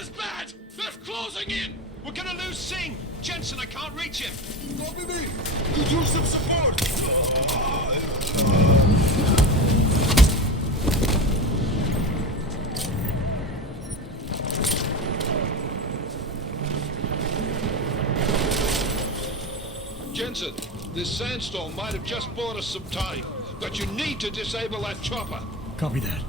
is bad! They're closing in! We're gonna lose Singh! Jensen, I can't reach him! Copy me! Could use some support! Jensen, this sandstorm might have just bought us some time, but you need to disable that chopper. Copy that.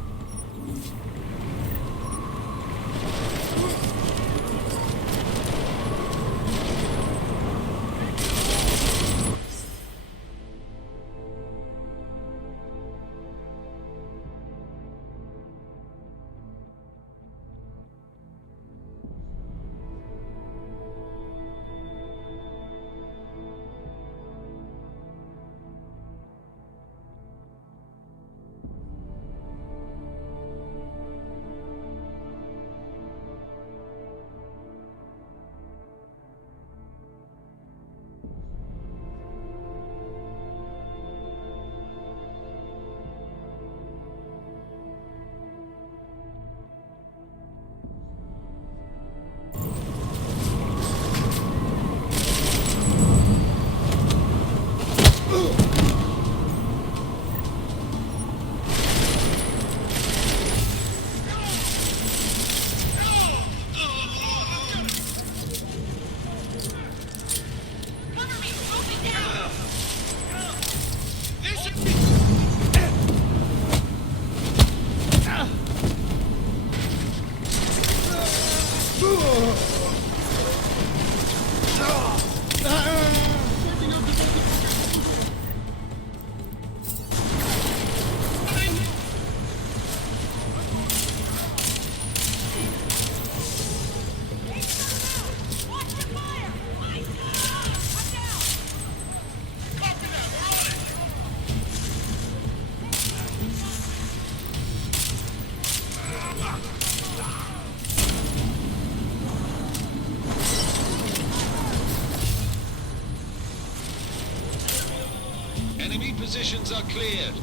Enemy positions are cleared.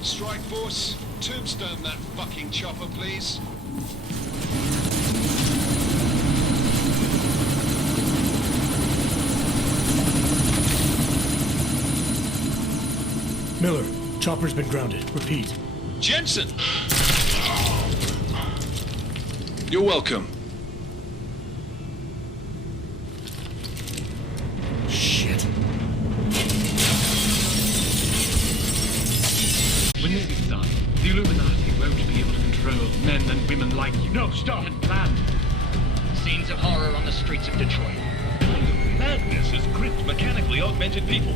Strike Force, tombstone that fucking chopper, please. Miller, chopper's been grounded. Repeat. Jensen! You're welcome. Shit. When this is done, the Illuminati won't be able to control men and women like you. No, stop! And plan. Scenes of horror on the streets of Detroit. Madness has gripped mechanically augmented people.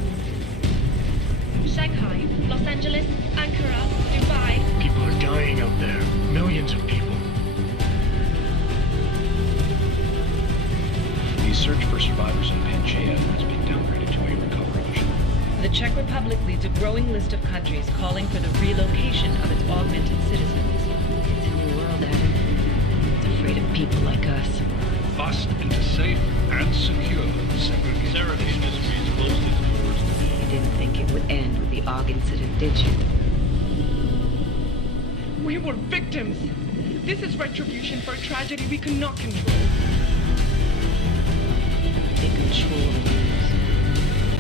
Shanghai, Los Angeles, Ankara, Dubai. People are dying out there. Millions of people. The search for survivors in Pangaea has been downgraded to a recovery mission. The Czech Republic leads a growing list of countries calling for the relocation of its augmented citizens. It's a new world, Adam. It's afraid of people like us. Bust into safe and secure segregation. Seraph Industries closed its doors today. You didn't think it would end with the AUG incident, did you? We were victims. This is retribution for a tragedy we could not control. They control the news.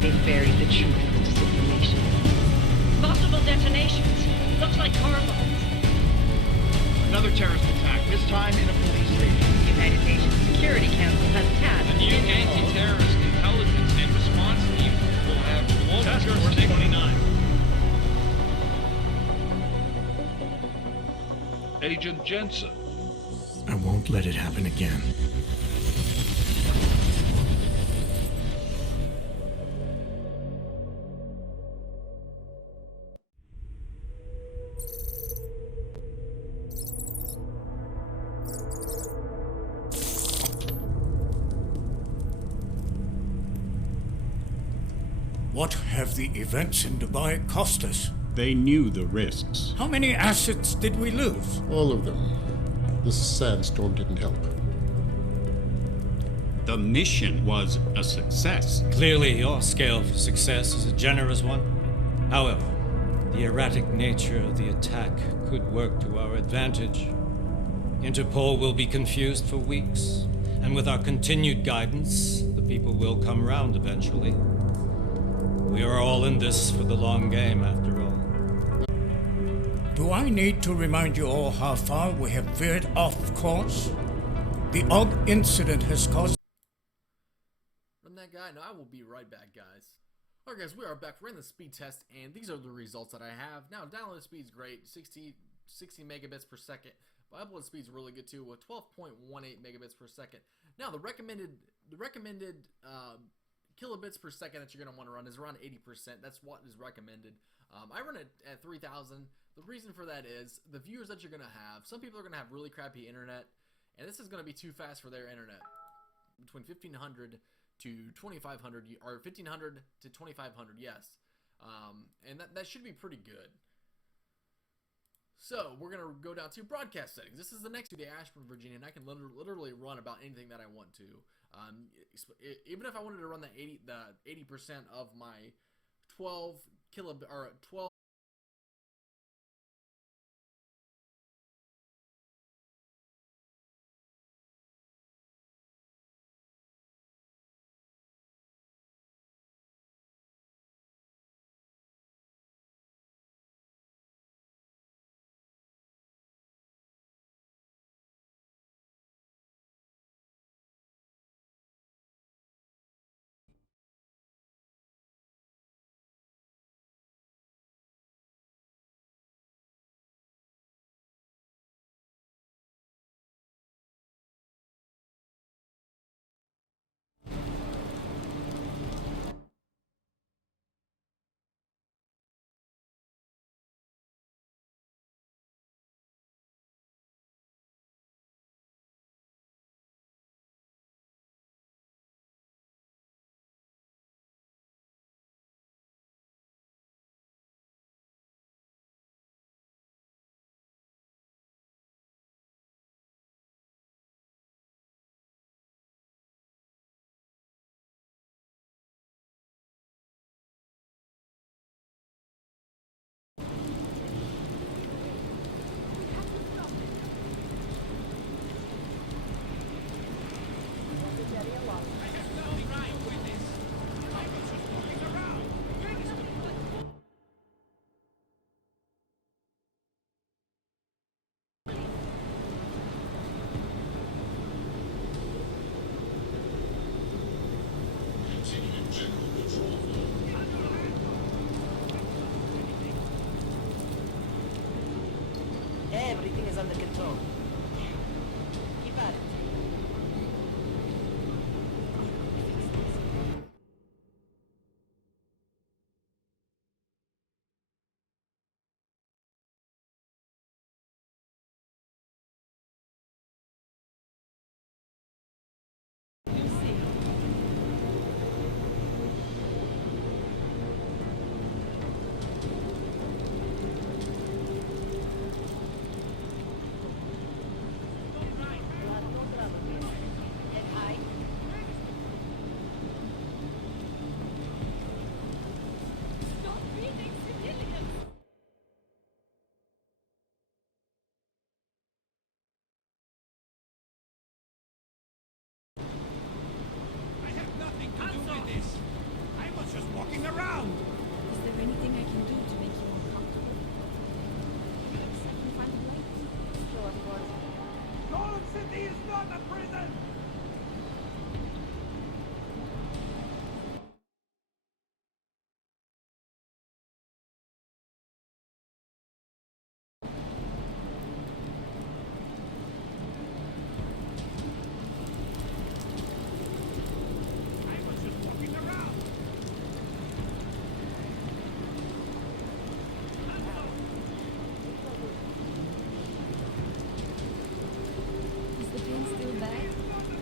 They buried the truth with disinformation. Multiple detonations. Looks like car bombs. Another terrorist attack, this time in a police station. The United Nations Security Council has tabbed. The new anti-terrorist intelligence and response team will have Task Force 29. Agent Jensen. I won't let it happen again. What have the events in Dubai cost us? They knew the risks. How many assets did we lose? All of them. This sandstorm didn't help. The mission was a success. Clearly, your scale for success is a generous one. However, the erratic nature of the attack could work to our advantage. Interpol will be confused for weeks, and with our continued guidance, the people will come round eventually. We are all in this for the long game, after all. Do I need to remind you all how far we have veered off course? The Og incident has caused... From that guy, no, I will be right back, guys. Alright guys, we are back. We're in the speed test, and these are the results that I have. Now, download speed is great, 60 megabits per second. But upload speed is really good too, with 12.18 megabits per second. Now, the recommended kilobits per second that you're going to want to run is around 80%. That's what is recommended. I run it at 3,000. The reason for that is the viewers that you're going to have. Some people are going to have really crappy internet, and this is going to be too fast for their internet. Between 1,500 to 2,500, or 1,500 to 2,500, yes. And that should be pretty good. So, we're going to go down to broadcast settings. This is the next to the Ashburn, Virginia, and I can literally run about anything that I want to. Even if I wanted to run the 80% of my 12 kilobit, or 12... Everything is under control. Keep at it. Is the pain still bad?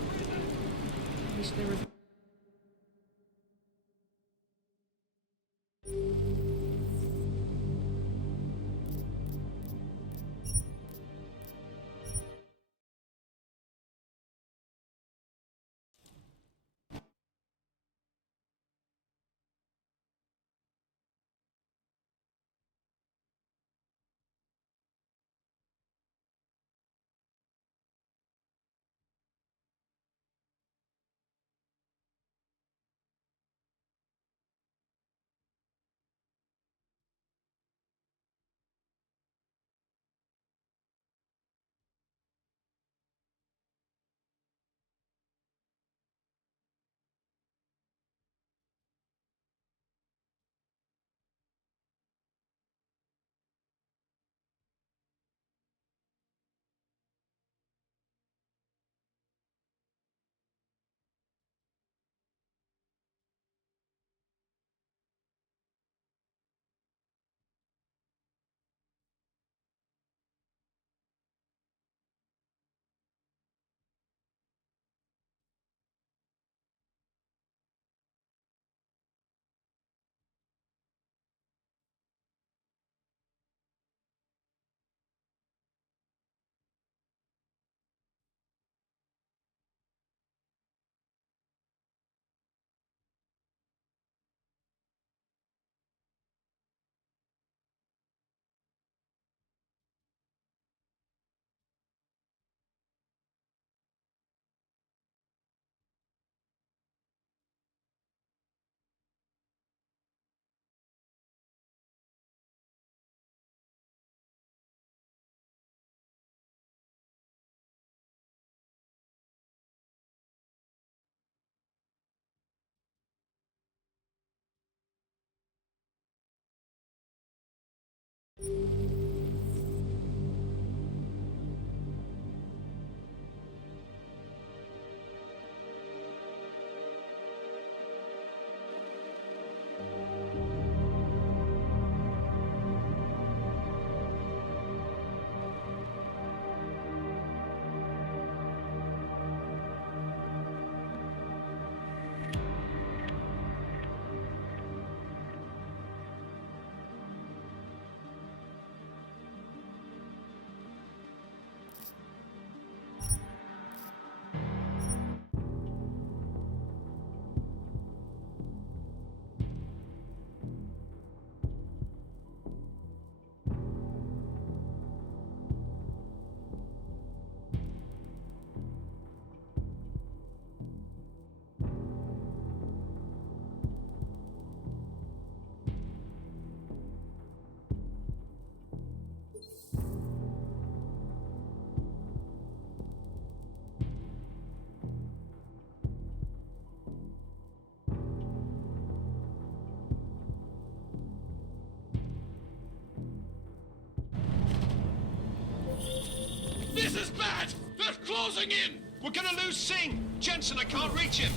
This is bad! They're closing in! We're gonna lose Singh! Jensen, I can't reach him!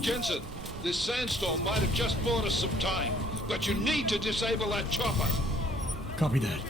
Jensen, this sandstorm might have just bought us some time, but you need to disable that chopper. Copy that.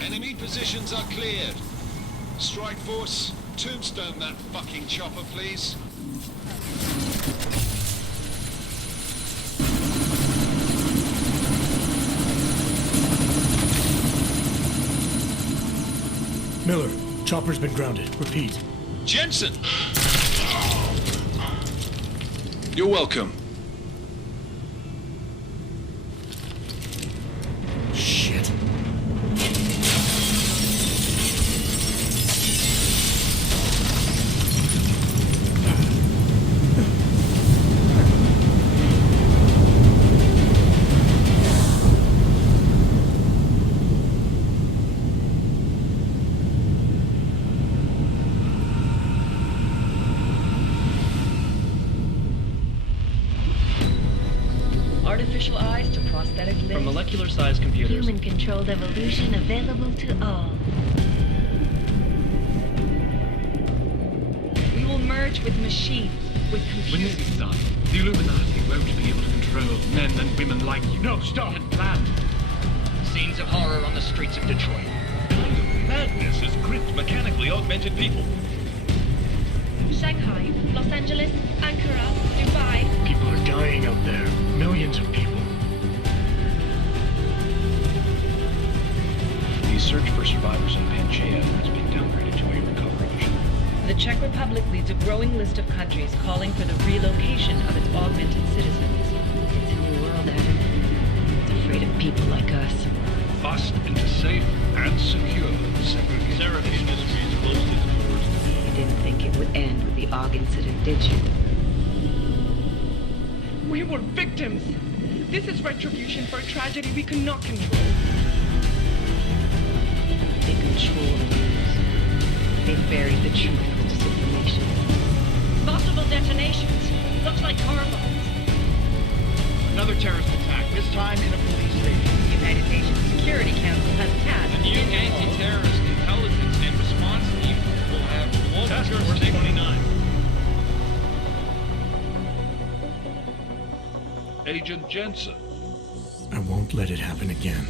Enemy positions are cleared. Strike Force, tombstone that fucking chopper, please. Miller, chopper's been grounded. Repeat. Jensen! You're welcome. Shit. Artificial eyes to prosthetic limbs. From molecular-sized computers. Human-controlled evolution available to all. We will merge with machines, with computers. When this is done, the Illuminati won't be able to control men and women like you. No, stop! Had planned. Scenes of horror on the streets of Detroit. Kind of madness has gripped mechanically augmented people. Shanghai, Los Angeles, Ankara, Dubai. People are dying out there. Millions of people. The search for survivors in Pangaea has been downgraded to a recovery mission. The Czech Republic leads a growing list of countries calling for the relocation of its augmented citizens. It's a new world, Adam. It's afraid of people like us. Bust into safe and secure segregation. Zereth Industries closely towards You didn't think it would end with the AUG incident, did you? We were victims. This is retribution for a tragedy we cannot control. They control the news. They buried the truth with disinformation. Multiple detonations. Looks like car bombs. Another terrorist attack, this time in a police station. The United Nations Security Council has passed The new anti-terrorist intelligence and response team will have global Task Force jurisdiction. 29. Agent Jensen. I won't let it happen again.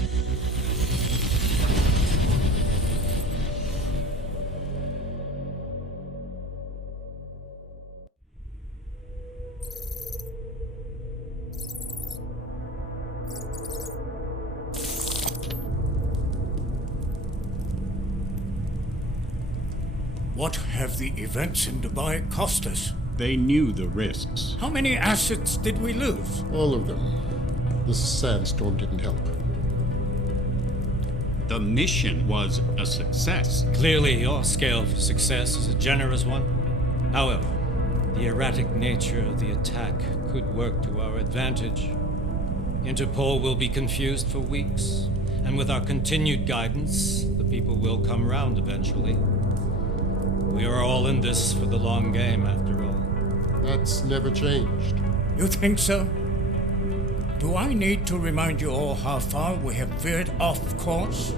What have the events in Dubai cost us? They knew the risks. How many assets did we lose? All of them. The sandstorm didn't help. The mission was a success. Clearly, your scale for success is a generous one. However, the erratic nature of the attack could work to our advantage. Interpol will be confused for weeks, and with our continued guidance, the people will come round eventually. We are all in this for the long game, after all. That's never changed. You think so? Do I need to remind you all how far we have veered off course?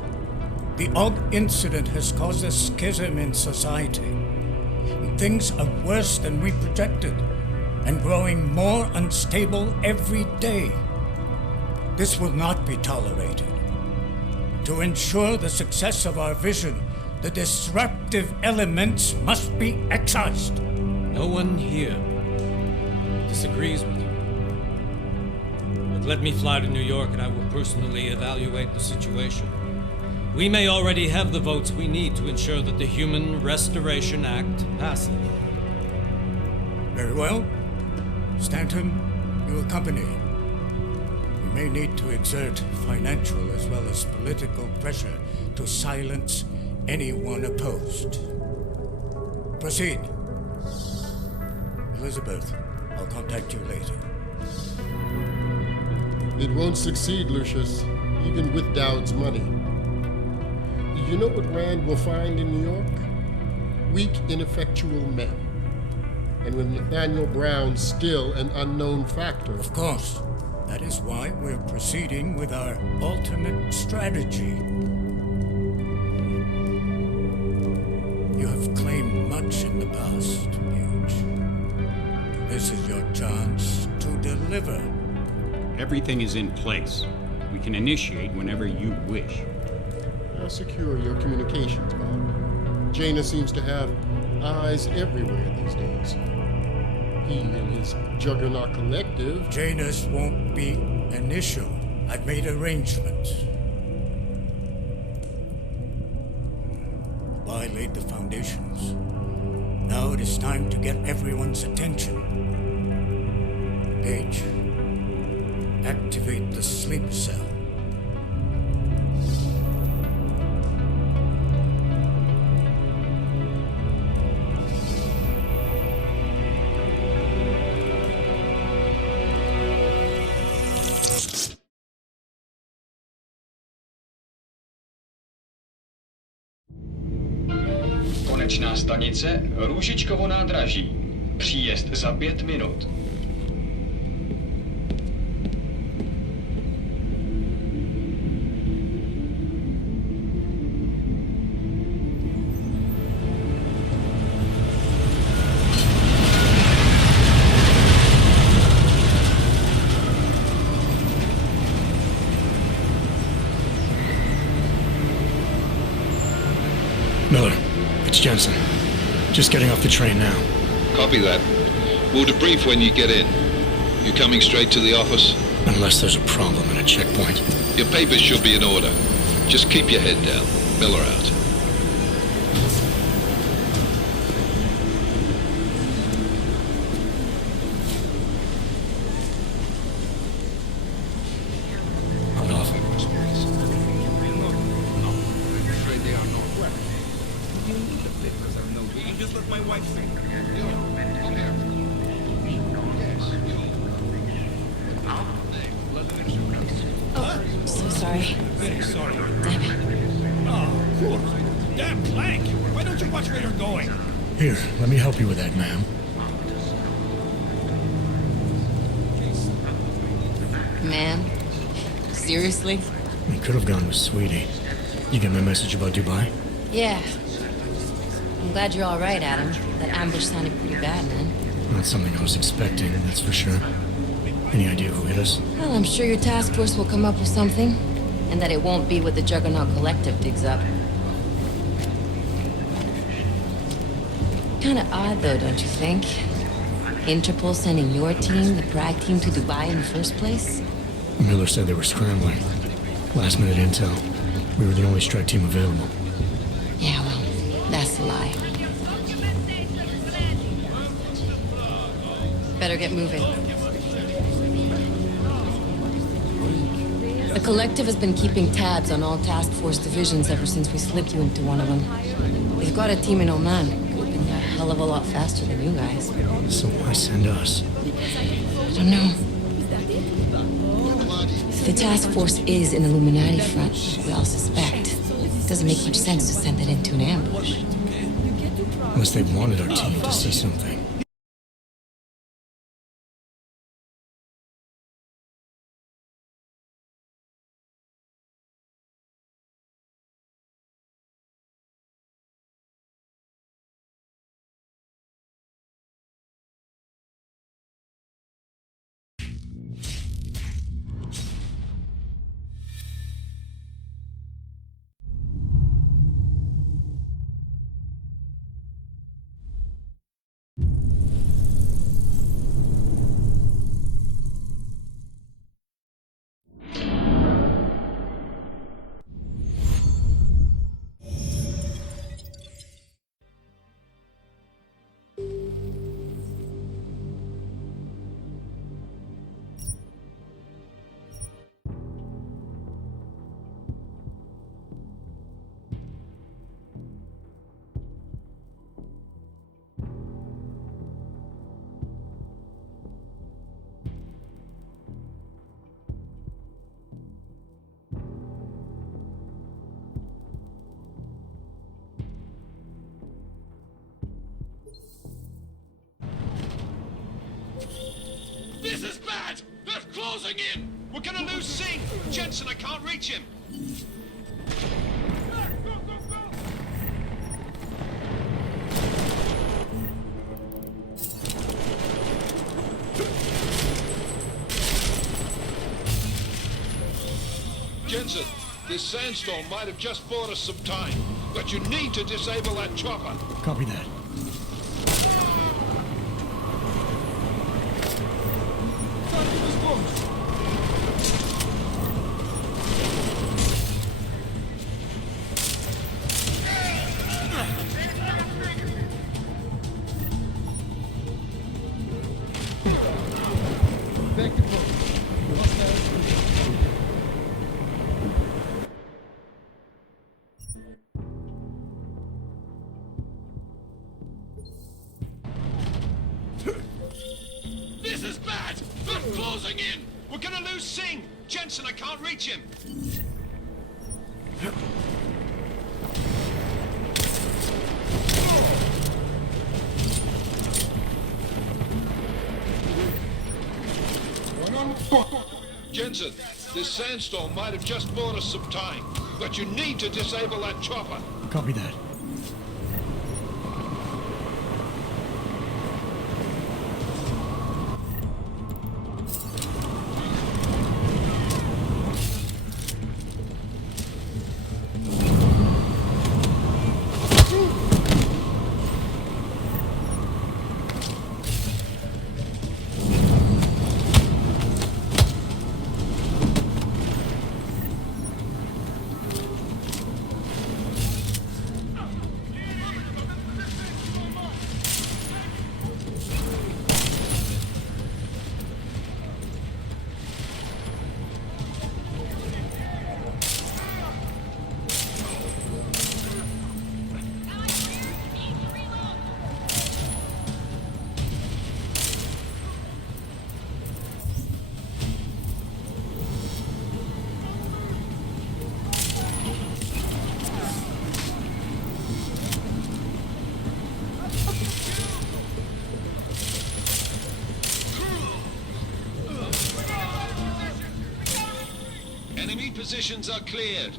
The AUG incident has caused a schism in society. Things are worse than we projected, and growing more unstable every day. This will not be tolerated. To ensure the success of our vision, the disruptive elements must be excised. No one here disagrees with you. But let me fly to New York and I will personally evaluate the situation. We may already have the votes we need to ensure that the Human Restoration Act passes. Very well. Stanton, you accompany. We may need to exert financial as well as political pressure to silence anyone opposed. Proceed. Elizabeth, I'll contact you later. It won't succeed, Lucius, even with Dowd's money. You know what Rand will find in New York? Weak, ineffectual men. And with Nathaniel Brown still an unknown factor. Of course. That is why we're proceeding with our alternate strategy. You have claimed much in the past, Paige. This is your chance to deliver. Everything is in place. We can initiate whenever you wish. I'll secure your communications, Bob. Jaina seems to have eyes everywhere these days. He and his Juggernaut Collective... Janus won't be an issue. I've made arrangements. I laid the foundations. Now it is time to get everyone's attention. Paige, activate the sleep cell. Konečná stanice Růžičkovo nádraží. Příjezd za 5 minut. Miller, it's Jensen. Just getting off the train now. Copy that. We'll debrief when you get in. You coming straight to the office? Unless there's a problem at a checkpoint. Your papers should be in order. Just keep your head down. Miller out. Here, let me help you with that, ma'am. Man? Seriously? We could have gone with Sweetie. You get my message about Dubai? Yeah. I'm glad you're all right, Adam. That ambush sounded pretty bad, man. Not something I was expecting, that's for sure. Any idea who hit us? Well, I'm sure your task force will come up with something. And that it won't be what the Juggernaut Collective digs up. Kinda odd, though, don't you think? Interpol sending your team, the Prague team, to Dubai in the first place? Miller said they were scrambling. Last-minute intel. We were the only strike team available. Yeah, well, that's a lie. Better get moving. The Collective has been keeping tabs on all task force divisions ever since we slipped you into one of them. They've got a team in Oman. A hell of a lot faster than you guys. So why send us? I don't know. If the task force is an Illuminati front, we all suspect, it doesn't make much sense to send it into an ambush. Unless they wanted our team to see something. This is bad! They're closing in! We're gonna lose Singh! Jensen, I can't reach him! Jensen, this sandstorm might have just bought us some time, but you need to disable that chopper. Copy that. This is bad! They're closing in! We're gonna lose Singh! Jensen, I can't reach him! Jensen, this sandstorm might have just bought us some time, but you need to disable that chopper. Copy that. Enemy positions are cleared.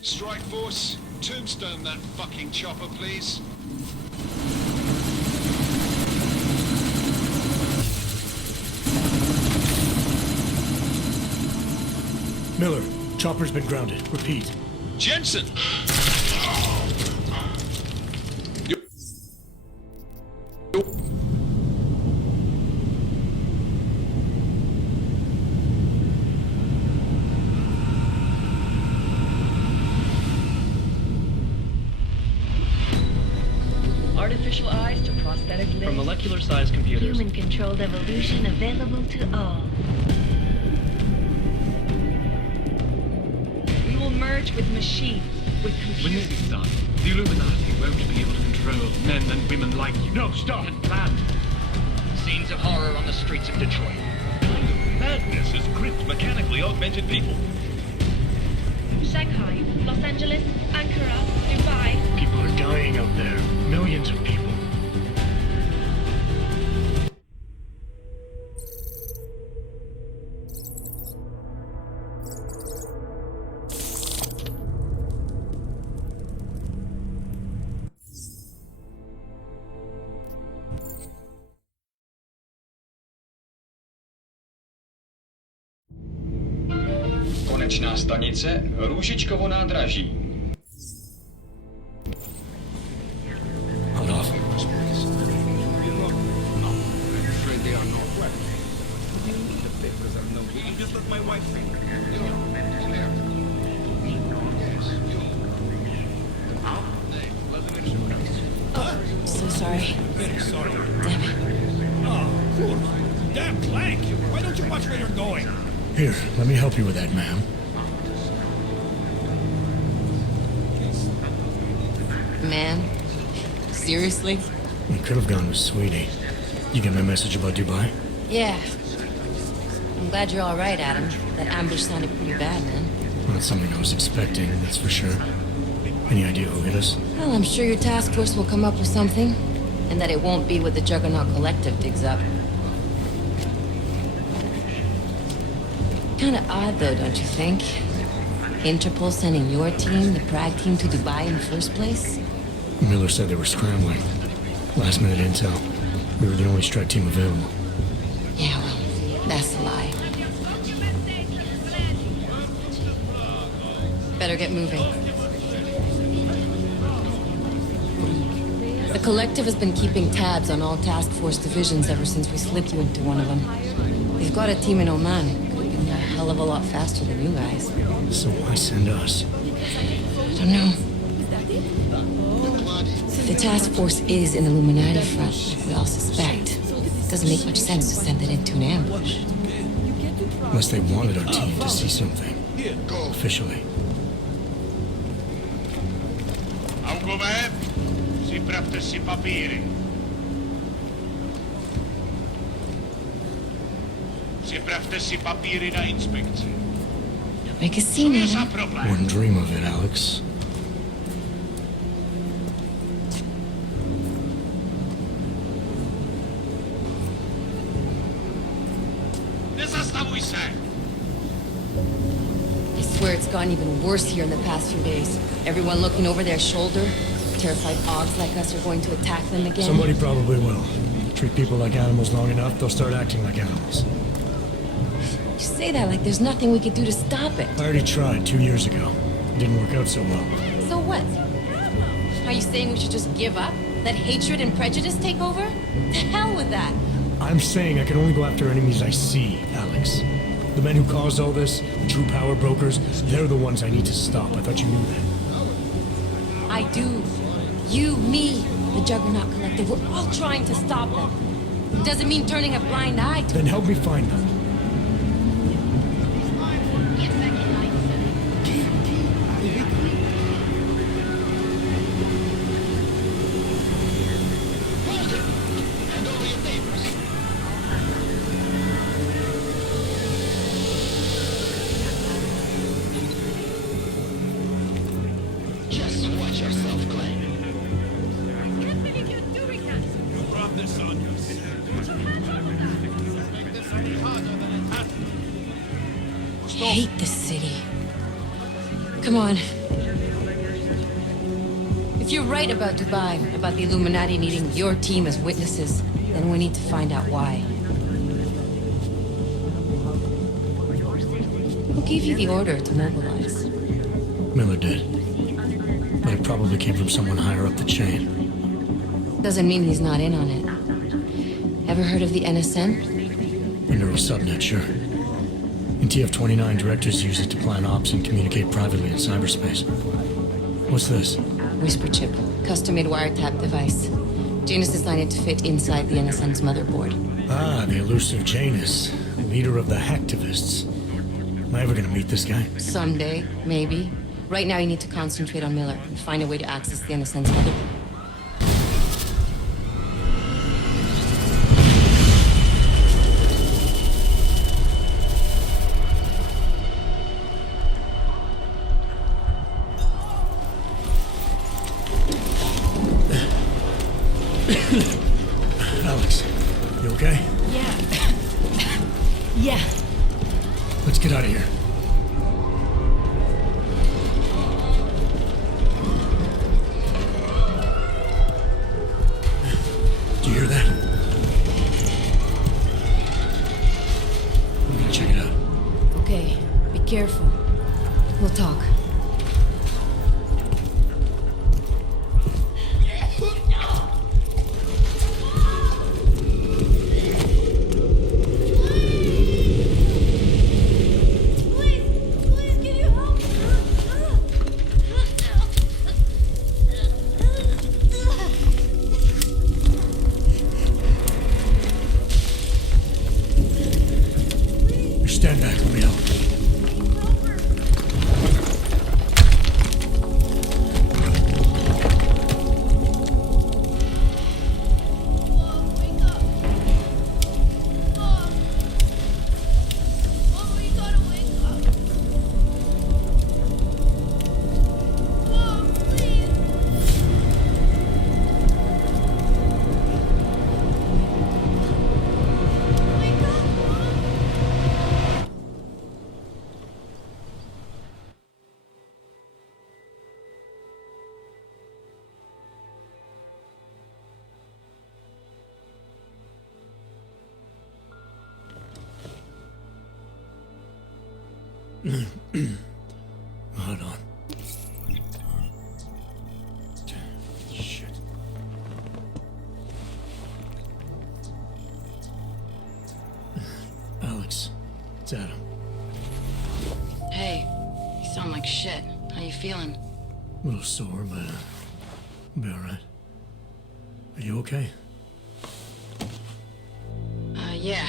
Strike Force, tombstone that fucking chopper, please. Miller, chopper's been grounded. Repeat. Jensen! Artificial eyes to prosthetic limbs. From molecular-sized computers. Human-controlled evolution available to all. We will merge with machines, with computers. When this is done, the Illuminati won't be able to control men and women like you. No, stop and plan. Scenes of horror on the streets of Detroit. Madness has gripped mechanically augmented people. Shanghai, Los Angeles, Ankara, Dubai. People are dying out there. Millions of people. Konečná stanice Růžičkovo nádraží. Hold off. Just let my wife see. So sorry. Very sorry. Damn it. Oh, damn Clank! Why don't you watch where you're going? Here, let me help you with that, ma'am. Man, seriously? We could have gone with Sweetie. You get my message about Dubai? Yeah. I'm glad you're all right, Adam. That ambush sounded pretty bad, man. Not something I was expecting, that's for sure. Any idea who hit us? Well, I'm sure your task force will come up with something. And that it won't be what the Juggernaut Collective digs up. Kinda odd, though, don't you think? Interpol sending your team, the Prague team, to Dubai in the first place? Miller said they were scrambling. Last minute intel. We were the only strike team available. Yeah, well, that's a lie. Better get moving. The Collective has been keeping tabs on all task force divisions ever since we slipped you into one of them. They've got a team in Oman. Could be a hell of a lot faster than you guys. So why send us? I don't know. If the task force is an Illuminati front, like we all suspect, it doesn't make much sense to send it into an ambush. Unless they wanted our team to see something. Officially. Algover, připravte si papíry. Připravte si papíry na inspekci. Make a scene, Adam. Wouldn't dream of it, Alex. Nezastavuj se! I swear it's gotten even worse here in the past few days. Everyone looking over their shoulder. Terrified Augs like us are going to attack them again. Somebody probably will. Treat people like animals long enough, they'll start acting like animals. You say that like there's nothing we could do to stop it. I already tried 2 years ago. It didn't work out so well. So what? Are you saying we should just give up? Let hatred and prejudice take over? To hell with that! I'm saying I can only go after enemies I see, Alex. The men who caused all this, the true power brokers, they're the ones I need to stop. I thought you knew that. I do. You, me, the Juggernaut Collective, we're all trying to stop them. It doesn't mean turning a blind eye to Then help me find them. Just watch yourself, Glenn. I hate this city. Come on. If you're right about Dubai, about the Illuminati needing your team as witnesses, then we need to find out why. Who gave you the order to mobilize? Miller did. But it probably came from someone higher up the chain. Doesn't mean he's not in on it. Ever heard of the NSN? A neural subnet, sure. In TF-29, directors use it to plan ops and communicate privately in cyberspace. What's this? Whisper chip, custom-made wiretap device. Janus designed it to fit inside the NSN's motherboard. Ah, the elusive Janus, leader of the hacktivists. Am I ever gonna meet this guy? Someday, maybe. Right now you need to concentrate on Miller and find a way to access the NSN's motherboard. Alex, you okay? Yeah. Yeah. Let's get out of here. Do you hear that? I'm gonna check it out. Okay, be careful. We'll talk. Stand back, let me help. Hold on. Shit. Alex, it's Adam. Hey, you sound like shit. How you feeling? A little sore, but I'll be alright. Are you okay? Yeah,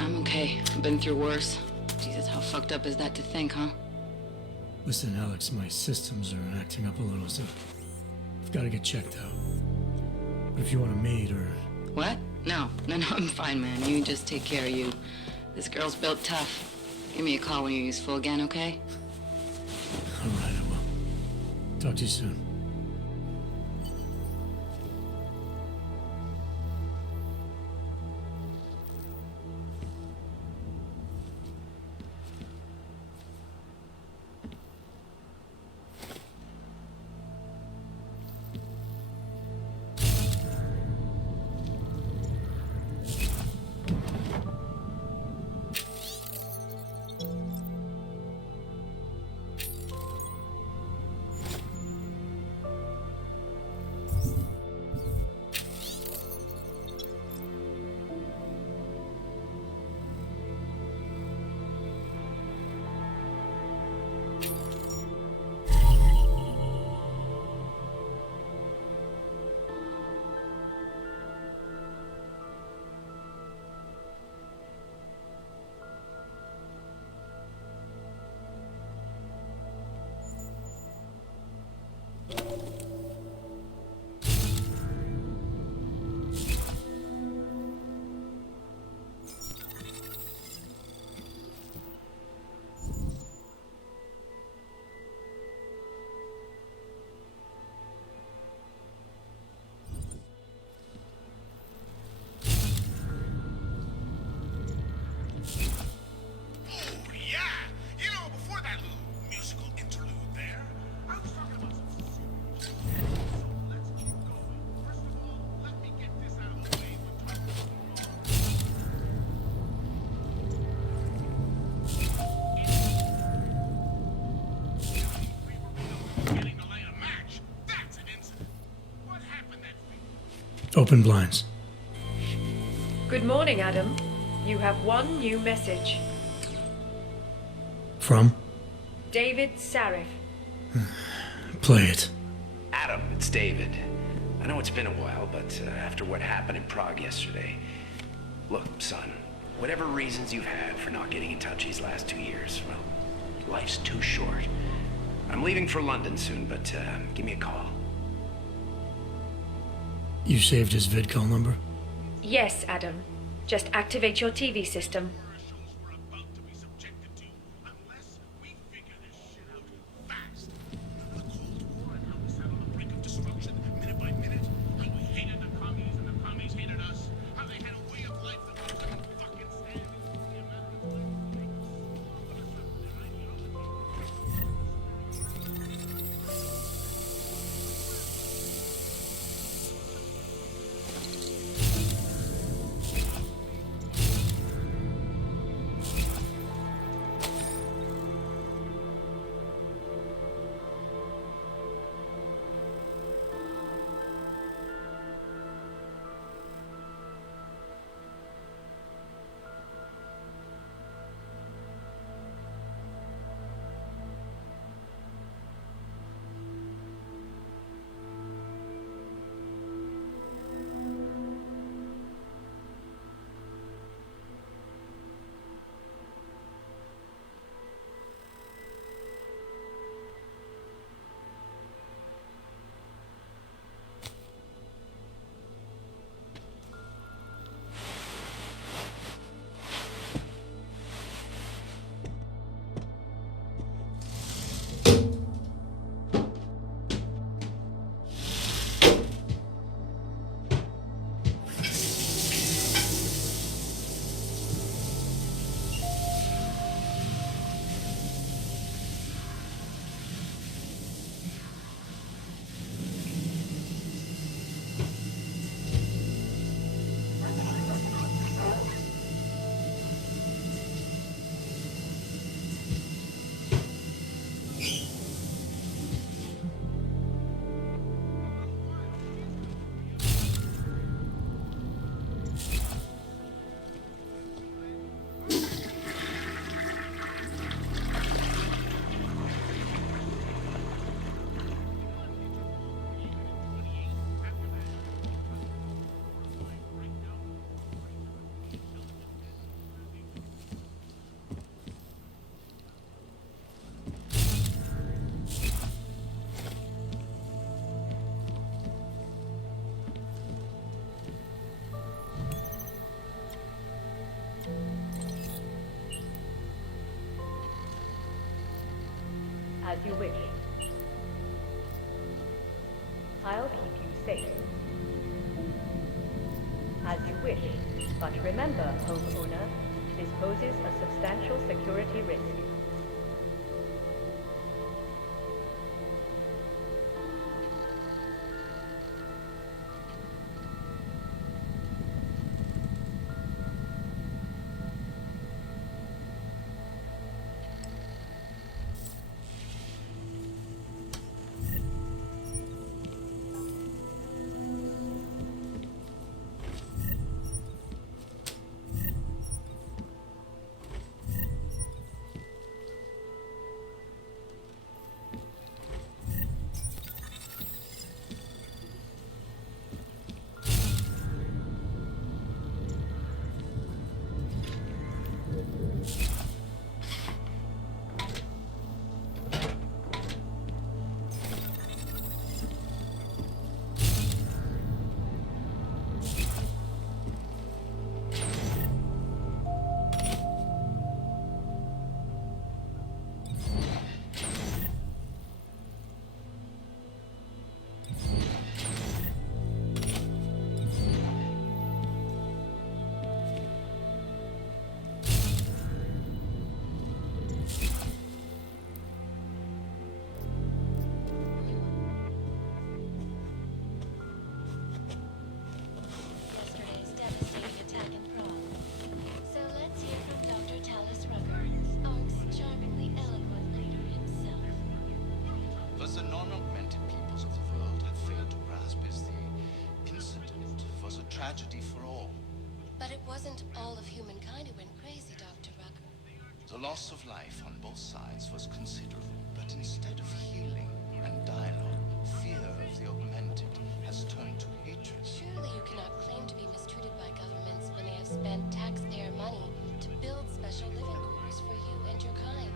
I'm okay. I've been through worse. Jesus, how fucked up is that to think, huh? Listen, Alex, my systems are acting up a little, so I've got to get checked out. But if you want a maid or... What? No, I'm fine, man. You just take care of you. This girl's built tough. Give me a call when you're useful again, okay? Alright, I will. Talk to you soon. Open blinds. Good morning, Adam. You have one new message. From? David Sarif. Play it. Adam, it's David. I know it's been a while, but after what happened in Prague yesterday... Look, son, whatever reasons you've had for not getting in touch these last 2 years, well, life's too short. I'm leaving for London soon, but give me a call. You saved his vidcall number? Yes, Adam. Just activate your TV system. As you wish. I'll keep you safe. As you wish. But remember, homeowner, this poses a substantial security risk. Tragedy for all. But it wasn't all of humankind who went crazy, Dr. Rucker. The loss of life on both sides was considerable, but instead of healing and dialogue, fear of the augmented has turned to hatred. Surely you cannot claim to be mistreated by governments when they have spent taxpayer money to build special living quarters for you and your kind.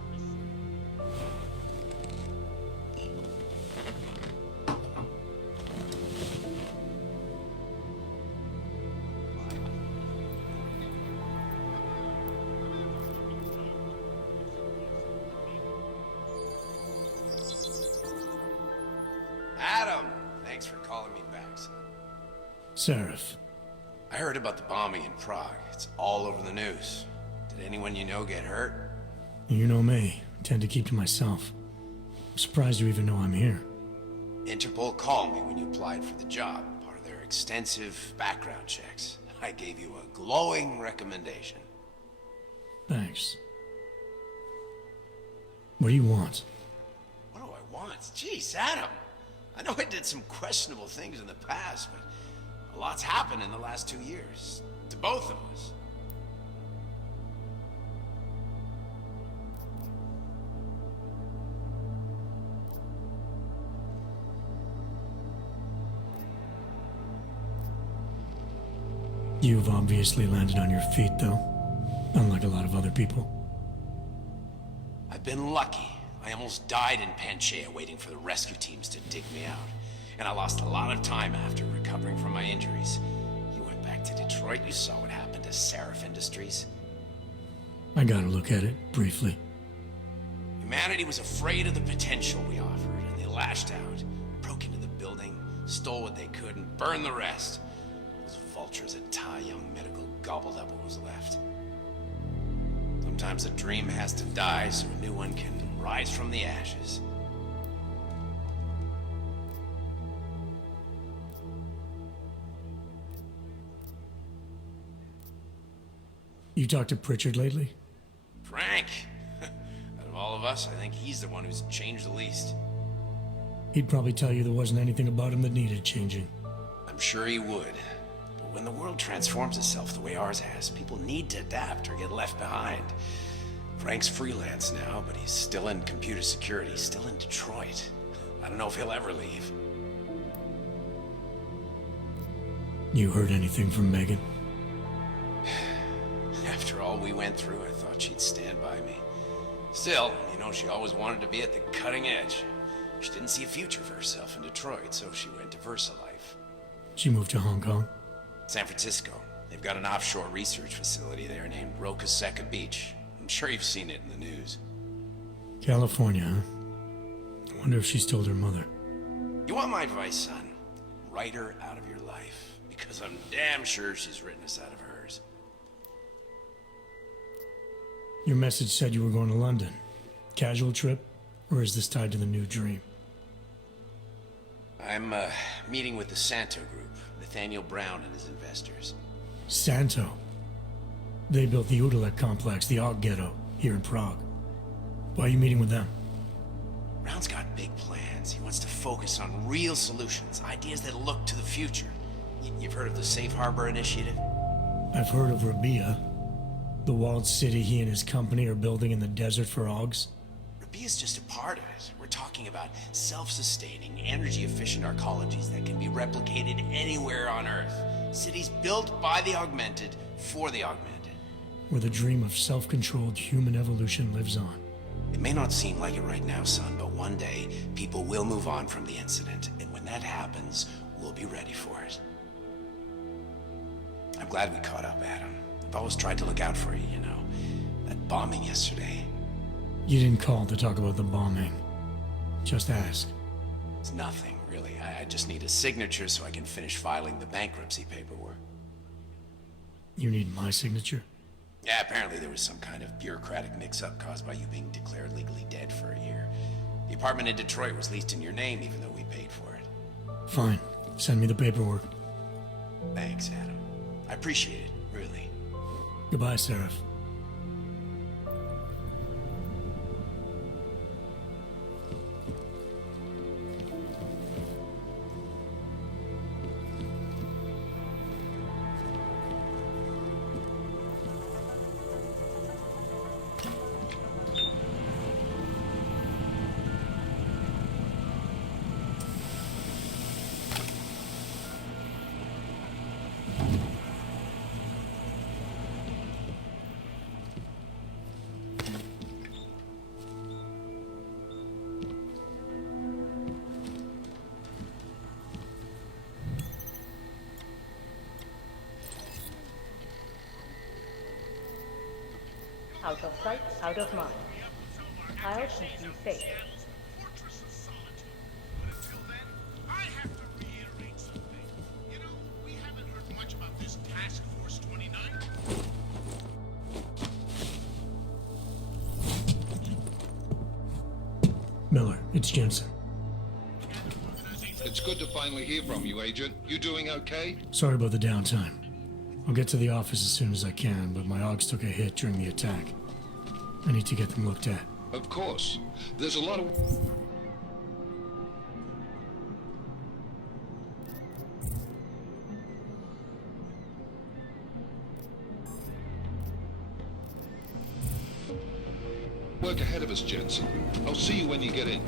Adam! Thanks for calling me back, son. Seraph. I heard about the bombing in Prague. It's all over the news. Did anyone you know get hurt? You know me. I tend to keep to myself. I'm surprised you even know I'm here. Interpol called me when you applied for the job, part of their extensive background checks. I gave you a glowing recommendation. Thanks. What do you want? What do I want? Jeez, Adam! I know I did some questionable things in the past, but a lot's happened in the last 2 years. To both of us. You've obviously landed on your feet, though. Unlike a lot of other people. I've been lucky. I almost died in Panchaea waiting for the rescue teams to dig me out. And I lost a lot of time after recovering from my injuries. You went back to Detroit, you saw what happened to Seraph Industries. I got a look at it, briefly. Humanity was afraid of the potential we offered, and they lashed out. Broke into the building, stole what they could, and burned the rest. Those vultures at Tai Young Medical gobbled up what was left. Sometimes a dream has to die so a new one can rise from the ashes. You talked to Pritchard lately? Frank! Out of all of us, I think he's the one who's changed the least. He'd probably tell you there wasn't anything about him that needed changing. I'm sure he would. But when the world transforms itself the way ours has, people need to adapt or get left behind. Frank's freelance now, but he's still in computer security, still in Detroit. I don't know if he'll ever leave. You heard anything from Megan? After all we went through, I thought she'd stand by me. Still, you know, she always wanted to be at the cutting edge. She didn't see a future for herself in Detroit, so she went to VersaLife. She moved to Hong Kong? San Francisco. They've got an offshore research facility there named Rokaseca Beach. I'm sure you've seen it in the news. California, huh? Wonder if she's told her mother. You want my advice, son? Write her out of your life. Because I'm damn sure she's written us out of hers. Your message said you were going to London. Casual trip? Or is this tied to the new dream? I'm, meeting with the Santo Group. Nathaniel Brown and his investors. Santo? They built the Udalek complex, the Og ghetto, here in Prague. Why are you meeting with them? Brown's got big plans. He wants to focus on real solutions, ideas that look to the future. You've heard of the Safe Harbor Initiative? I've heard of Rabia, the walled city he and his company are building in the desert for Augs. Rabia's just a part of it. We're talking about self-sustaining, energy-efficient arcologies that can be replicated anywhere on Earth. Cities built by the augmented, for the augmented. Where the dream of self-controlled human evolution lives on. It may not seem like it right now, son, but one day, people will move on from the incident, and when that happens, we'll be ready for it. I'm glad we caught up, Adam. I've always tried to look out for you, you know. That bombing yesterday. You didn't call to talk about the bombing. Just ask. It's nothing, really. I just need a signature so I can finish filing the bankruptcy paperwork. You need my signature? Yeah, apparently there was some kind of bureaucratic mix-up caused by you being declared legally dead for a year. The apartment in Detroit was leased in your name, even though we paid for it. Fine. Send me the paperwork. Thanks, Adam. I appreciate it, really. Goodbye, Seraph. Out of sight, out of mind. I'll keep you safe. Miller, it's Jensen. It's good to finally hear from you, Agent. You doing okay? Sorry about the downtime. I'll get to the office as soon as I can, but my Augs took a hit during the attack. I need to get them looked at. Of course. There's a lot of... work ahead of us, Jensen. I'll see you when you get in.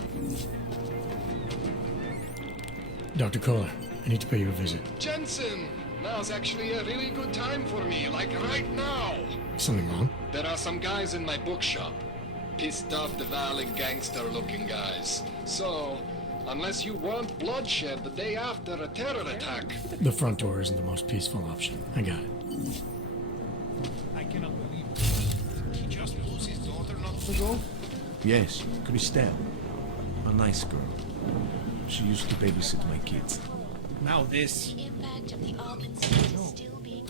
Dr. Kohler, I need to pay you a visit. Jensen! Now's actually a really good time for me, like right now. Something wrong? There are some guys in my bookshop. Pissed off the Valley gangster-looking guys. So, unless you want bloodshed the day after a terror attack... The front door isn't the most peaceful option. I got it. I cannot believe it. He just lost his daughter not so long. Yes, Christelle. A nice girl. She used to babysit my kids. Now this. The impact of the Alban state is still being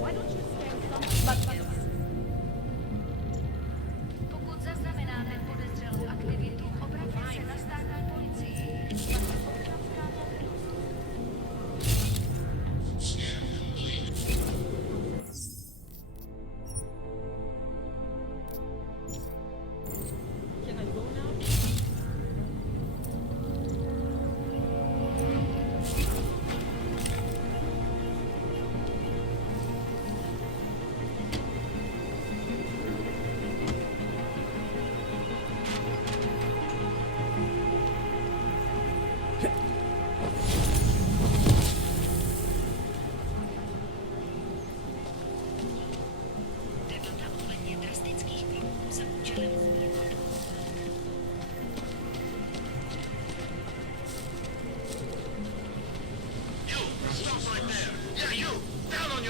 Why don't you spend some money? Pokud zaznamenáte podezřelou aktivitu, obraťte se na státní policii. Can I go now?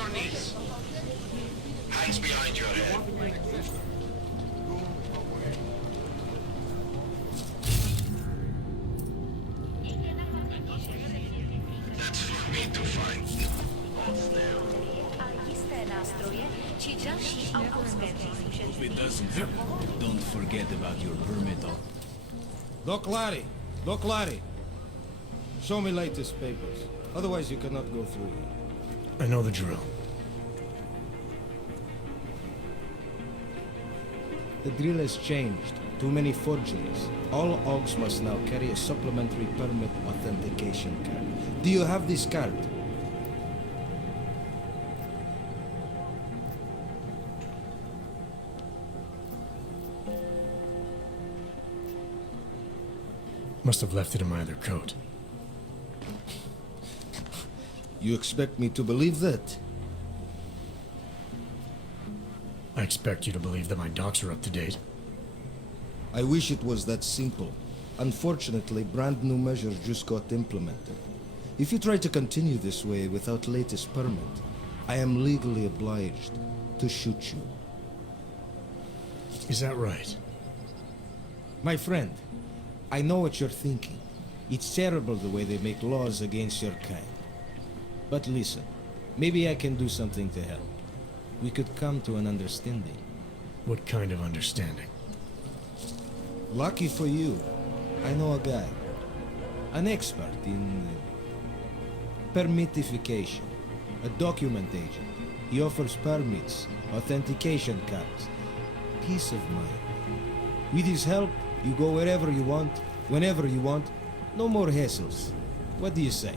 your knees. Hands behind your head. That's for me to find. If it doesn't hurt, don't forget about your permit. Doc Larry. Show me latest papers. Otherwise you cannot go through here. I know the drill. The drill has changed. Too many forgeries. All OGs must now carry a supplementary permit authentication card. Do you have this card? Must have left it in my other coat. You expect me to believe that? I expect you to believe that my docs are up to date. I wish it was that simple. Unfortunately, brand new measures just got implemented. If you try to continue this way without latest permit, I am legally obliged to shoot you. Is that right? My friend, I know what you're thinking. It's terrible the way they make laws against your kind. But listen, maybe I can do something to help. We could come to an understanding. What kind of understanding? Lucky for you, I know a guy. An expert in permitification. A document agent. He offers permits, authentication cards. Peace of mind. With his help, you go wherever you want, whenever you want. No more hassles. What do you say?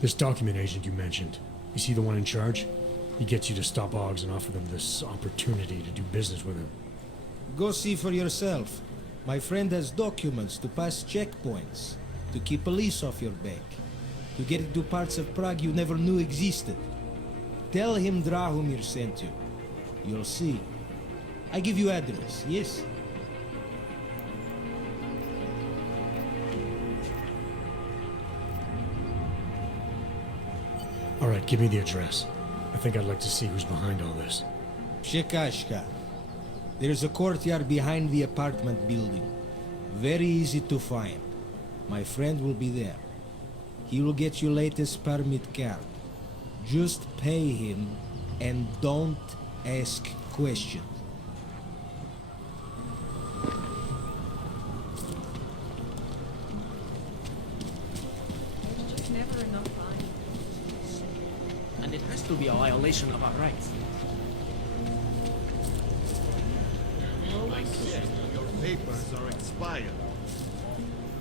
This document agent you mentioned, is he the one in charge? He gets you to stop OGs and offer them this opportunity to do business with him. Go see for yourself. My friend has documents to pass checkpoints, to keep police off your back, to get into parts of Prague you never knew existed. Tell him Drahomir sent you. You'll see. I give you address, yes? All right, give me the address. I think I'd like to see who's behind all this. Shekashka. There's a courtyard behind the apartment building. Very easy to find. My friend will be there. He will get you latest permit card. Just pay him and don't ask questions. There's just never enough time. And it has to be a violation of our rights. I said your papers are expired.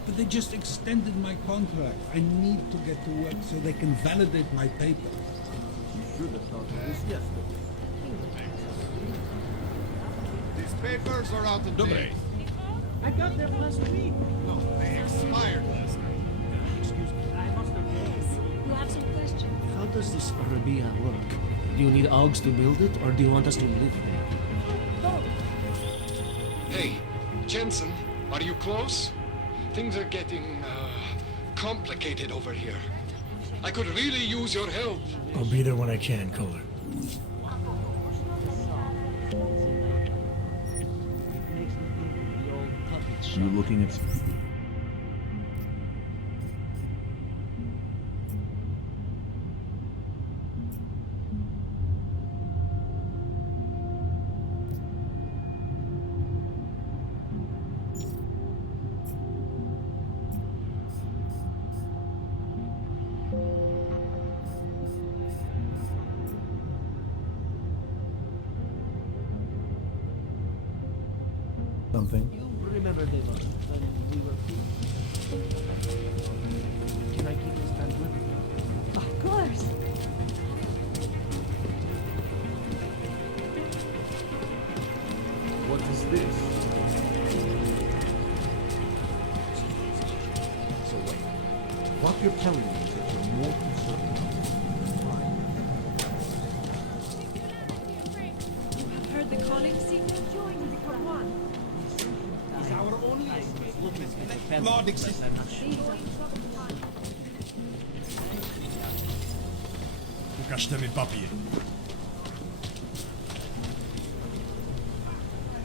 But they just extended my contract. I need to get to work so they can validate my papers. You should have thought of this yesterday. These papers are out of date. I got them last week. No, they expired last week. Excuse me, I must have You have some questions? How does this Arabia work? Do you need OGs to build it, or do you want us to live there? Hey, Jensen, are you close? Things are getting, complicated over here. I could really use your help. I'll be there when I can, Kohler. You looking at... something? You remember the when we were kids? Can I keep this pen with me? Of course. heard the calling signal. Join and become one. Is our only escape Lord exists. Ukażcie mi papier.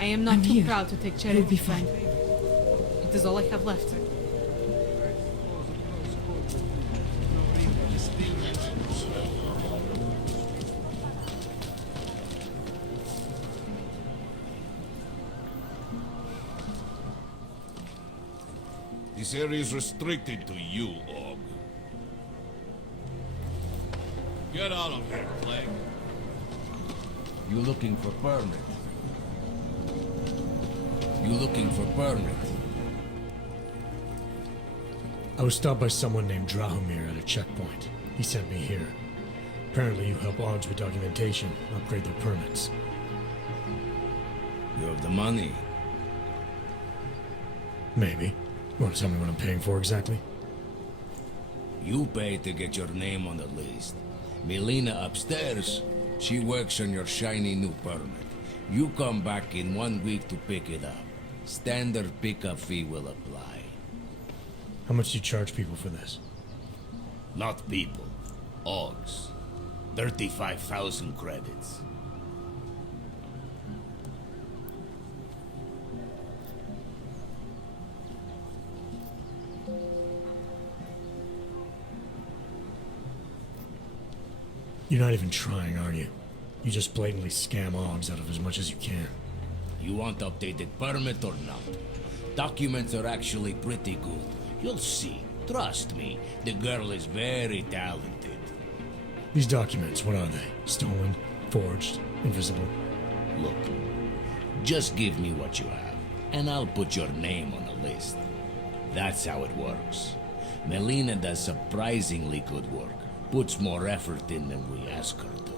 I am not I'm too here. proud to take You'll charity. be fine. It is all I have left. This area is restricted to you, Og. Get out of here, Plague. You looking for permit? You looking for permit? I was stopped by someone named Drahomir at a checkpoint. He sent me here. Apparently you help odds with documentation, upgrade their permits. You have the money? Maybe. You want to tell me what I'm paying for exactly? You pay to get your name on the list. Melina upstairs, she works on your shiny new permit. You come back in 1 week to pick it up. Standard pickup fee will apply. How much do you charge people for this? Not people. Ogs. 35,000 credits. You're not even trying, are you? You just blatantly scam Ogs out of as much as you can. You want updated permit or not? Documents are actually pretty good. You'll see. Trust me, the girl is very talented. These documents, what are they? Stolen? Forged? Invisible? Look, just give me what you have, and I'll put your name on the list. That's how it works. Melina does surprisingly good work. Puts more effort in than we ask her to.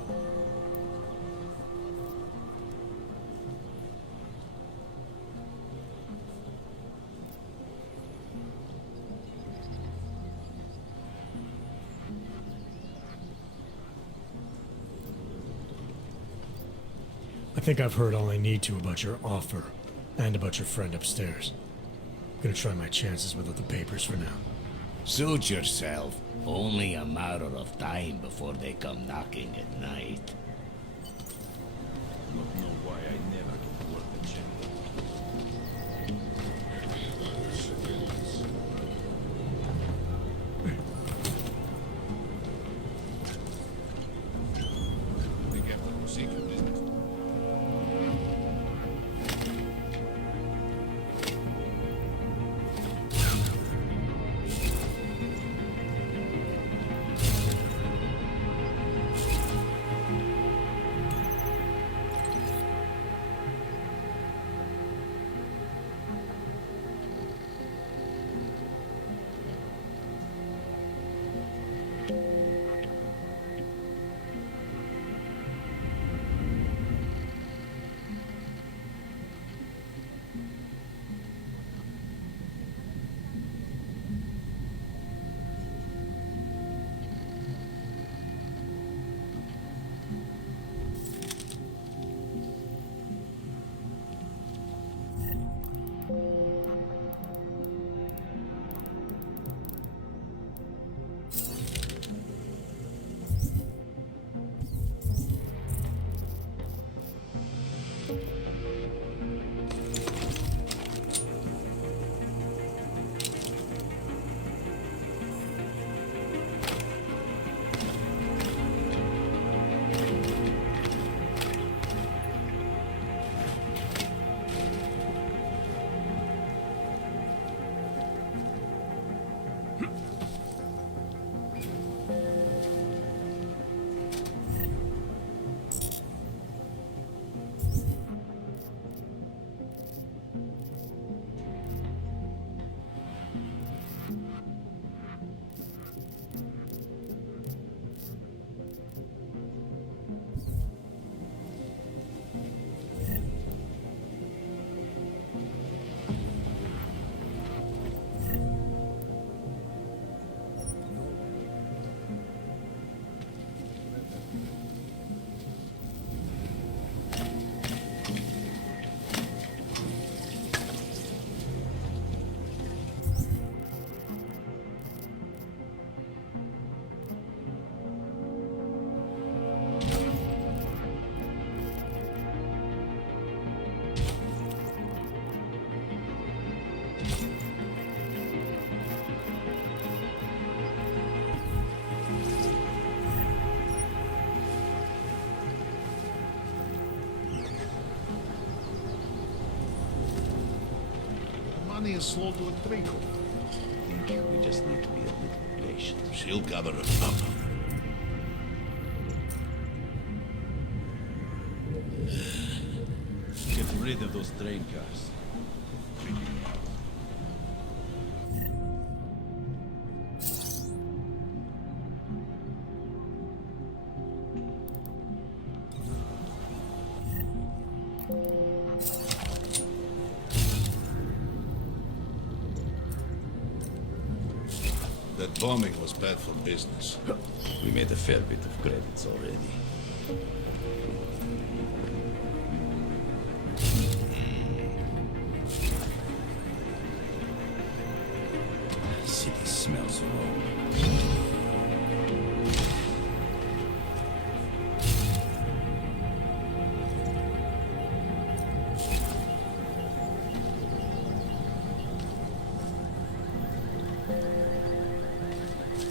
I think I've heard all I need to about your offer, and about your friend upstairs. I'm gonna try my chances without the papers for now. Suit yourself. Only a matter of time before they come knocking at night. Don't know why I never get to work the check. Be careful who secret business. money is slow to a trickle. I think we just need to be a little patient. She'll gather us up. Get rid of those train cars. That bombing was bad for business. We made a fair bit of credits already. City smells wrong.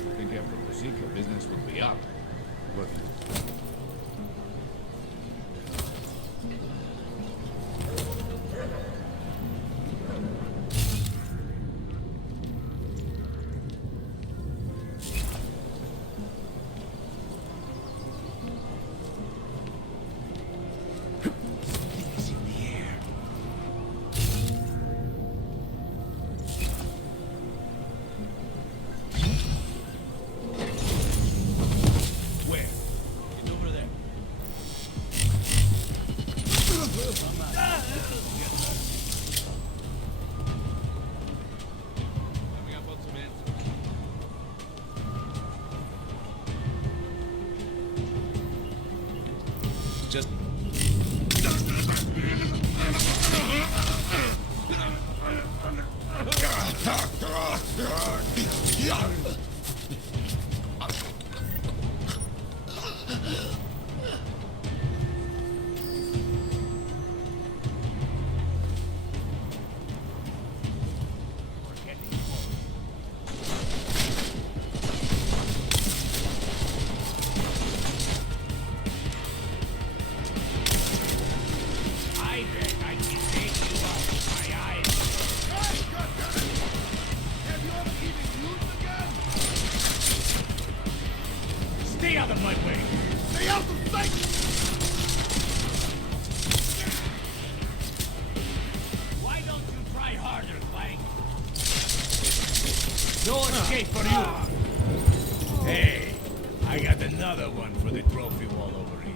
I think after Rosika, business would be up. What? Where? It's over there. Coming up on some answers. Just I bet I can take you out of my eyes. Have you ever even used a gun? Stay out of my way. Stay out of sight! Why don't you try harder, Clank? No escape for you. Hey, I got another one for the trophy wall over here.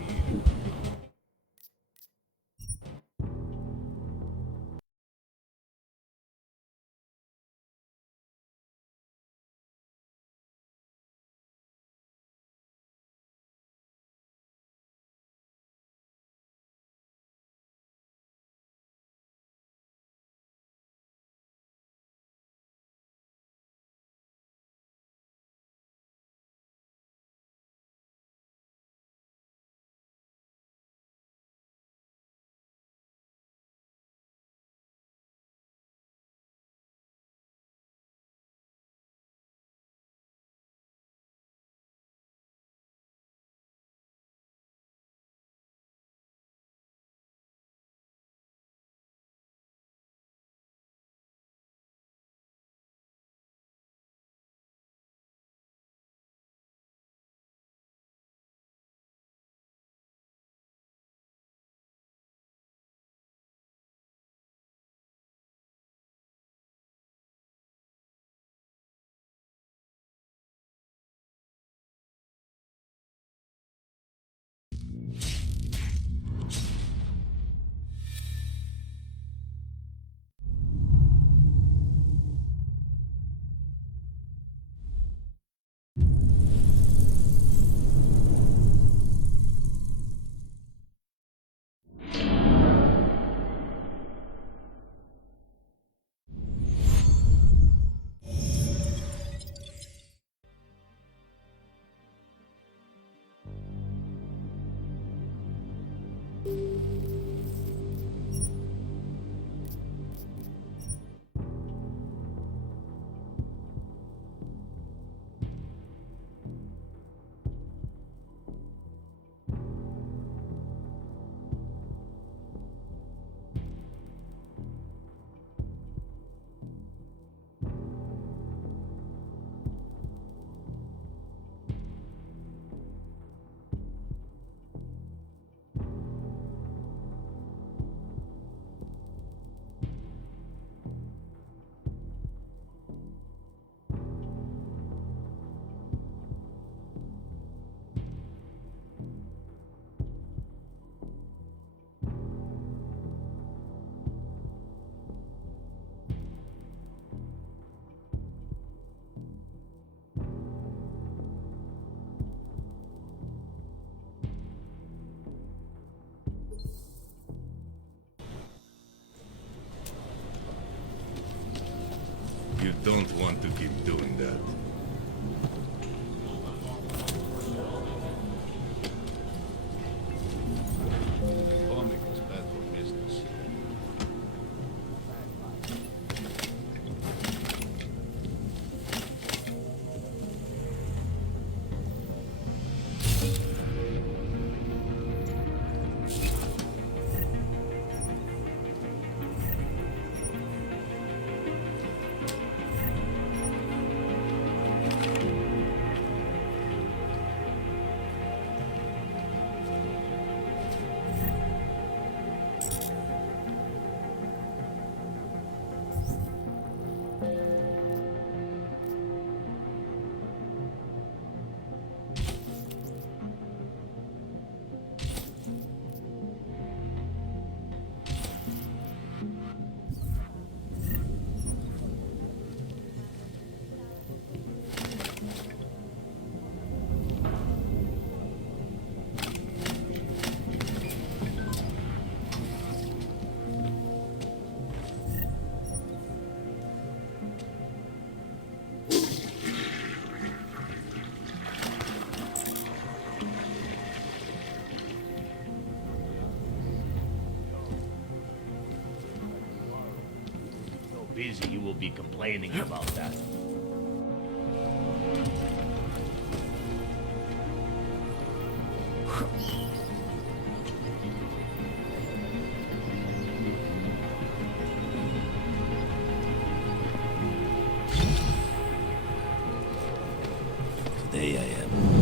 don't want to keep doing that. Farming is bad for business. Busy, you will be complaining about that. Today I am.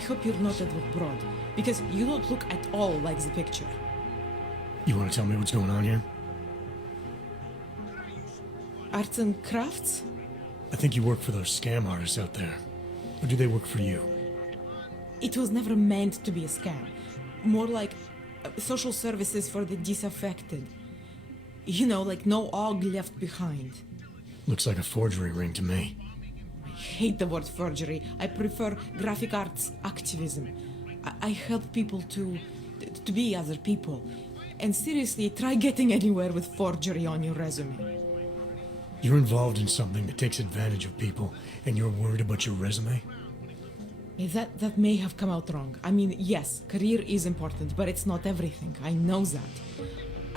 hope you're not Edward Broad, because you don't look at all like the picture. You want to tell me what's going on here? Arts and crafts? I think you work for those scam artists out there. Or do they work for you? It was never meant to be a scam. More like social services for the disaffected. You know, like no OG left behind. Looks like a forgery ring to me. I hate the word forgery. I prefer graphic arts activism. I help people to be other people. And seriously, try getting anywhere with forgery on your resume. You're involved in something that takes advantage of people, and you're worried about your resume? That may have come out wrong. I mean, yes, career is important, but it's not everything. I know that.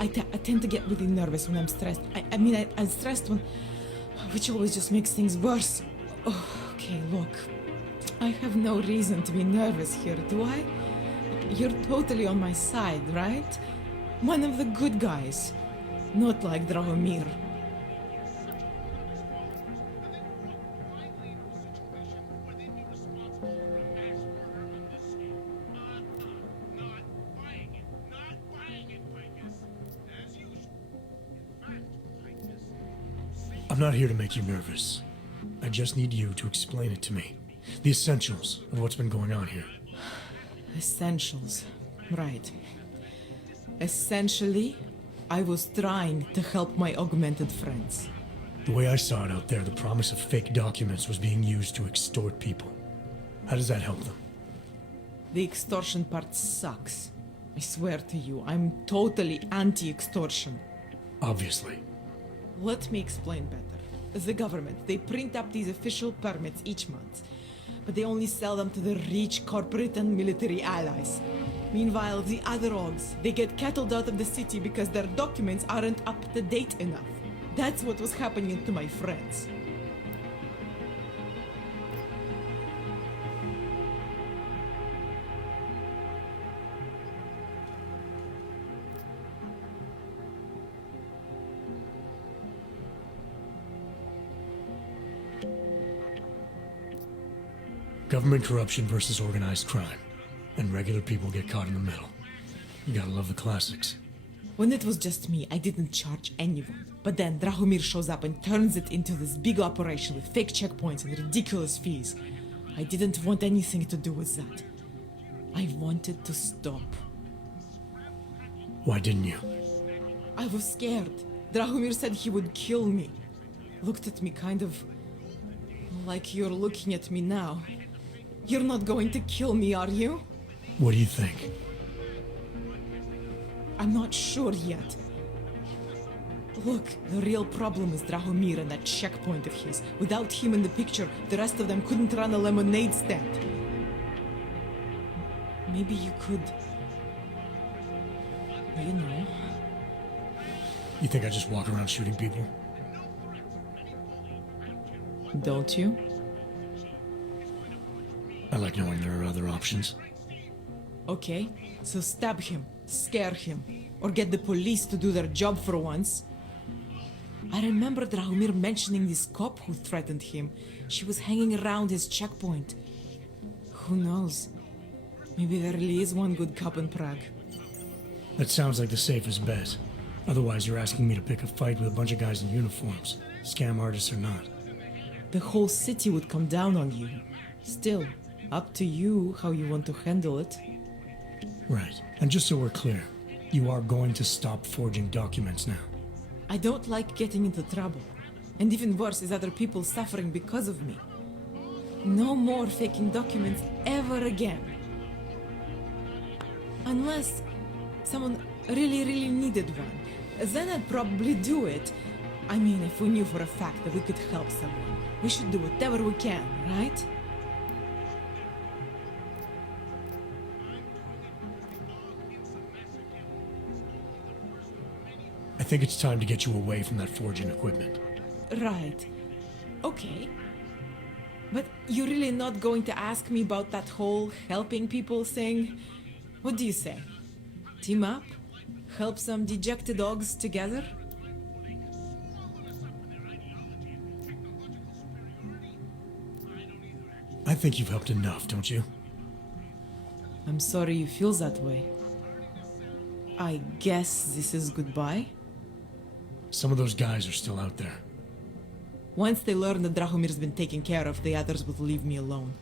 I tend to get really nervous when I'm stressed. I'm stressed when... which always just makes things worse. Oh, okay, look. I have no reason to be nervous here, do I? You're totally on my side, right? One of the good guys. Not like Drahomir. I'm not here to make you nervous. I just need you to explain it to me. The essentials of what's been going on here. Essentials. Right. Essentially, I was trying to help my augmented friends. The way I saw it out there, the promise of fake documents was being used to extort people. How does that help them? The extortion part sucks. I swear to you, I'm totally anti-extortion. Obviously. Let me explain better. The government, they print up these official permits each month, but they only sell them to the rich corporate and military allies. Meanwhile, the other OGs, they get cattled out of the city because their documents aren't up to date enough. That's what was happening to my friends. Government corruption versus organized crime. And regular people get caught in the middle. You gotta love the classics. When it was just me, I didn't charge anyone. But then Drahomir shows up and turns it into this big operation with fake checkpoints and ridiculous fees. I didn't want anything to do with that. I wanted to stop. Why didn't you? I was scared. Drahomir said he would kill me. Looked at me kind of like you're looking at me now. You're not going to kill me, are you? What do you think? I'm not sure yet. Look, the real problem is Drahomir and that checkpoint of his. Without him in the picture, the rest of them couldn't run a lemonade stand. Maybe you could... you know... You think I just walk around shooting people? Don't you? I like knowing there are other options. Okay, so stab him, scare him, or get the police to do their job for once. I remember Drahomir mentioning this cop who threatened him. She was hanging around his checkpoint. Who knows? Maybe there really is one good cop in Prague. That sounds like the safest bet. Otherwise, you're asking me to pick a fight with a bunch of guys in uniforms, scam artists or not. The whole city would come down on you. Still, up to you how you want to handle it. Right. And just so we're clear, you are going to stop forging documents now. I don't like getting into trouble. And even worse is other people suffering because of me. No more faking documents ever again. Unless someone really needed one. Then I'd probably do it. I mean, if we knew for a fact that we could help someone, we should do whatever we can, right? I think it's time to get you away from that forging equipment. Right. Okay. But you're really not going to ask me about that whole helping people thing? What do you say? Team up? Help some dejected dogs together? I think you've helped enough, don't you? I'm sorry you feel that way. I guess this is goodbye? Some of those guys are still out there. Once they learn that Drahomir's been taken care of, the others will leave me alone.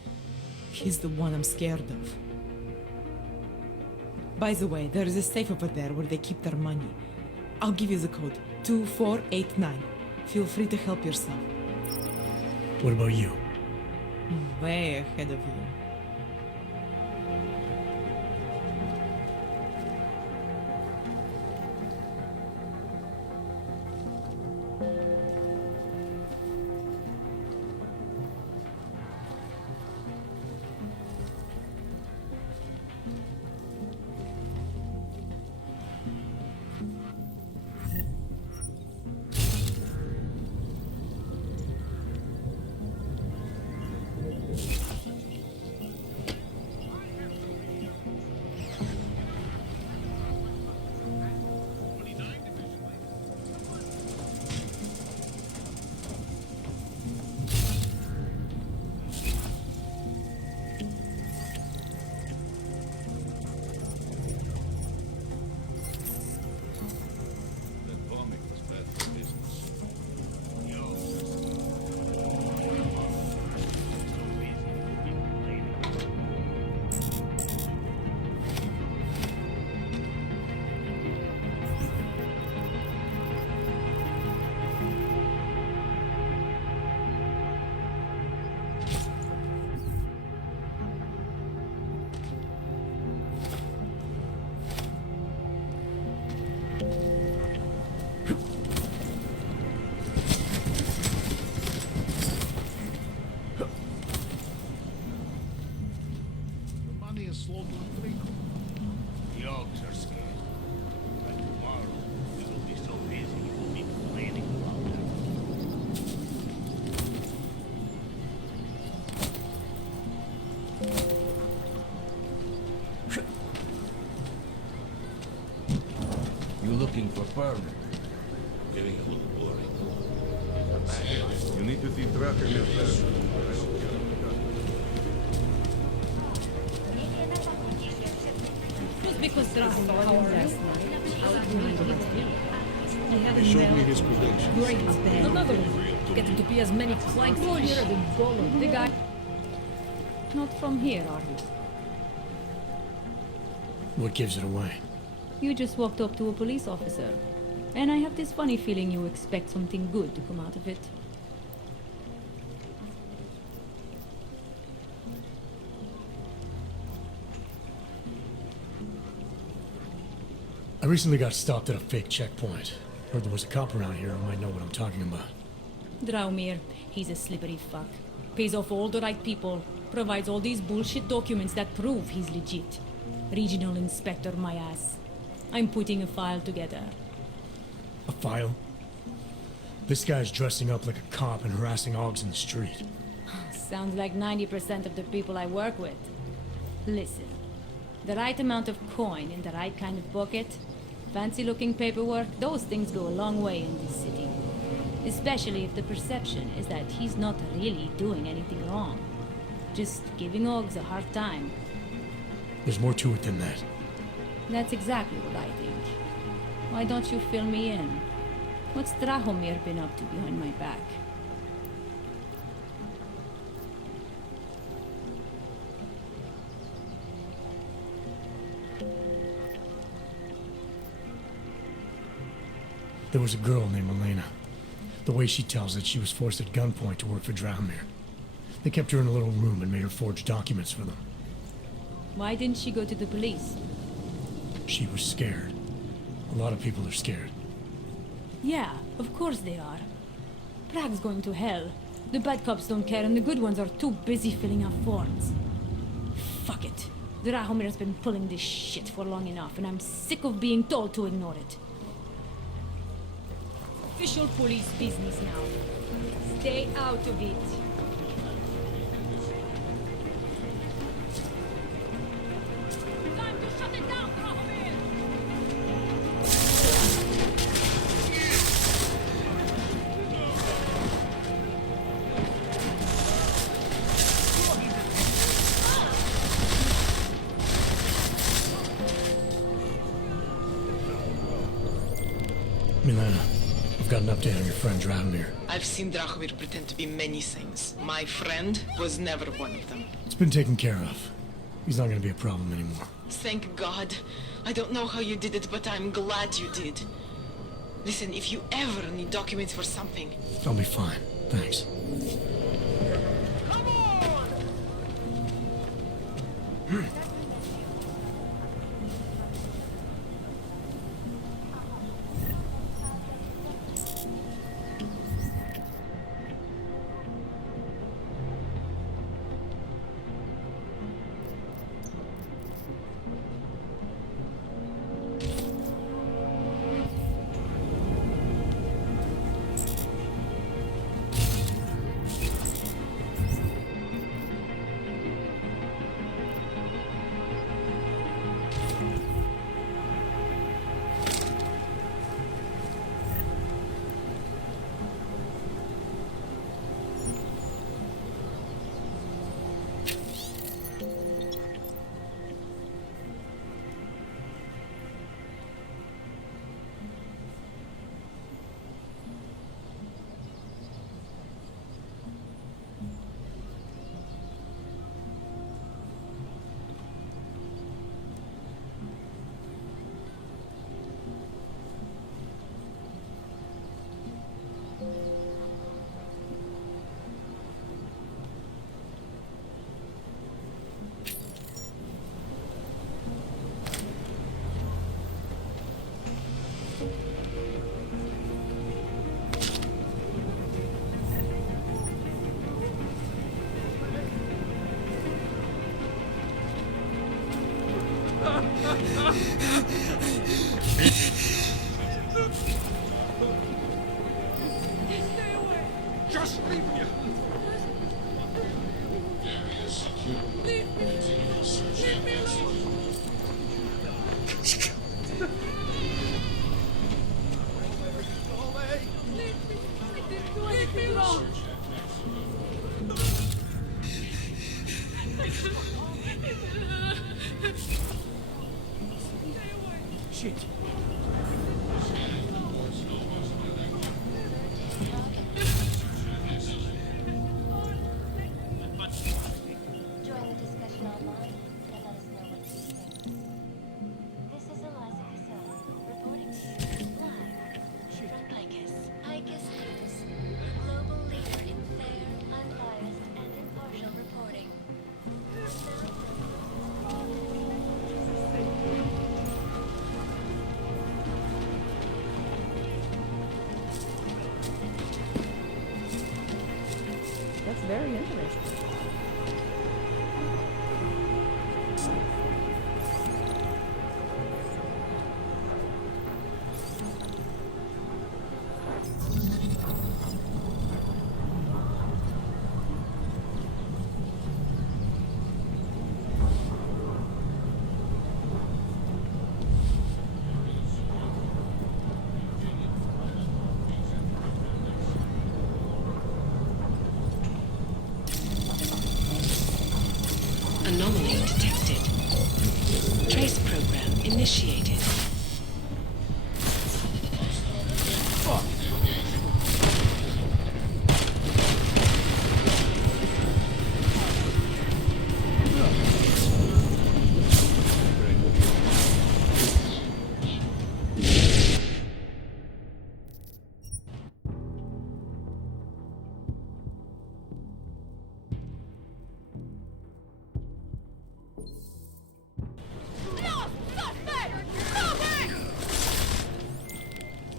He's the one I'm scared of. By the way, there is a safe over there where they keep their money. I'll give you the code. 2489. Feel free to help yourself. What about you? Way ahead of you. The Ogs are scared. By tomorrow, we will be so busy you will be complaining about them. You looking for permit? Getting a little worried. You need to see Draken first. Just because Dragon called last night. He had He showed me his credentials. Great bad. Another one. Getting to be as many flank fish. The guy. Not from here, are you? What gives it away? You just walked up to a police officer. And I have this funny feeling you expect something good to come out of it. I recently got stopped at a fake checkpoint. Heard there was a cop around here who might know what I'm talking about. Draumir, he's a slippery fuck. Pays off all the right people. Provides all these bullshit documents that prove he's legit. Regional inspector, my ass. I'm putting a file together. A file? This guy's dressing up like a cop and harassing Ogs in the street. Sounds like 90% of the people I work with. Listen, the right amount of coin in the right kind of bucket, fancy-looking paperwork, those things go a long way in this city. Especially if the perception is that he's not really doing anything wrong. Just giving Ogs a hard time. There's more to it than that. That's exactly what I think. Why don't you fill me in? What's Drahomir been up to behind my back? There was a girl named Elena. The way she tells it, she was forced at gunpoint to work for Drahomir. They kept her in a little room and made her forge documents for them. Why didn't she go to the police? She was scared. A lot of people are scared. Yeah, of course they are. Prague's going to hell. The bad cops don't care and the good ones are too busy filling out forms. Fuck it. Drahomir's been pulling this shit for long enough and I'm sick of being told to ignore it. Official police business now. Stay out of it. Time to shut it down, Drahomir! Milena, I've got an update on your friend Drahomir. I've seen Drahomir pretend to be many things. My friend was never one of them. It's been taken care of. He's not gonna be a problem anymore. Thank God. I don't know how you did it, but I'm glad you did. Listen, if you ever need documents for something... I'll be fine. Thanks. Just leave me. Leave me alone. Leave me alone. Shit. Join the discussion online and let us know what you think. This is Eliza Casella, reporting to you live from ICUS. ICUS News, global leader in fair, unbiased, and impartial reporting. That's very interesting. Anomaly detected. Trace program initiated.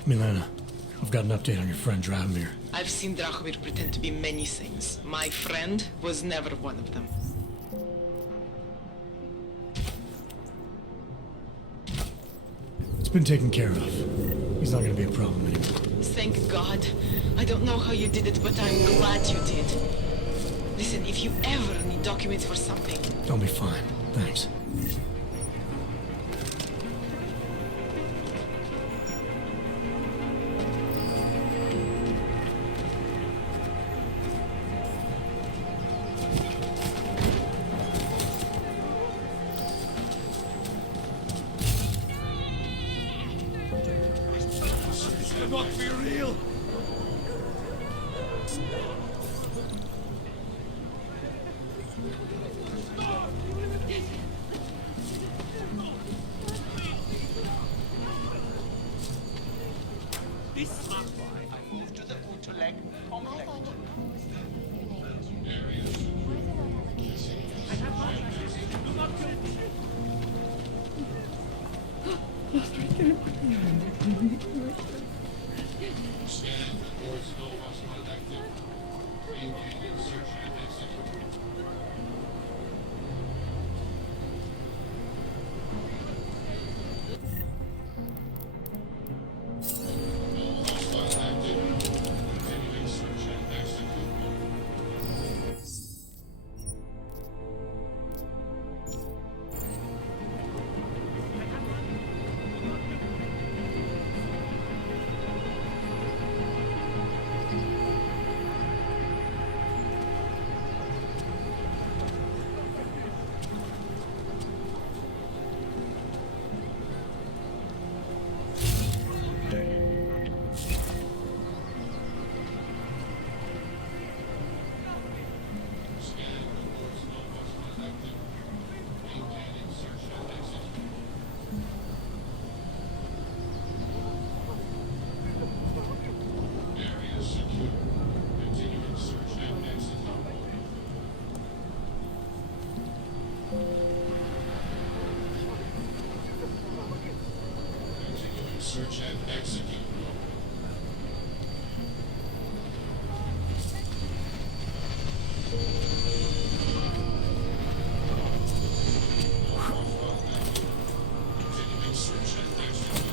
Milena, I've got an update on your friend Drahomir. I've seen Drahomir pretend to be many things. My friend was never one of them. It's been taken care of. He's not gonna be a problem anymore. Thank God. I don't know how you did it, but I'm glad you did. Listen, if you ever need documents for something... I'll be fine. Thanks. not be real. This is why I moved to the Utuleg complex. Search and execute. Continuing search and execute.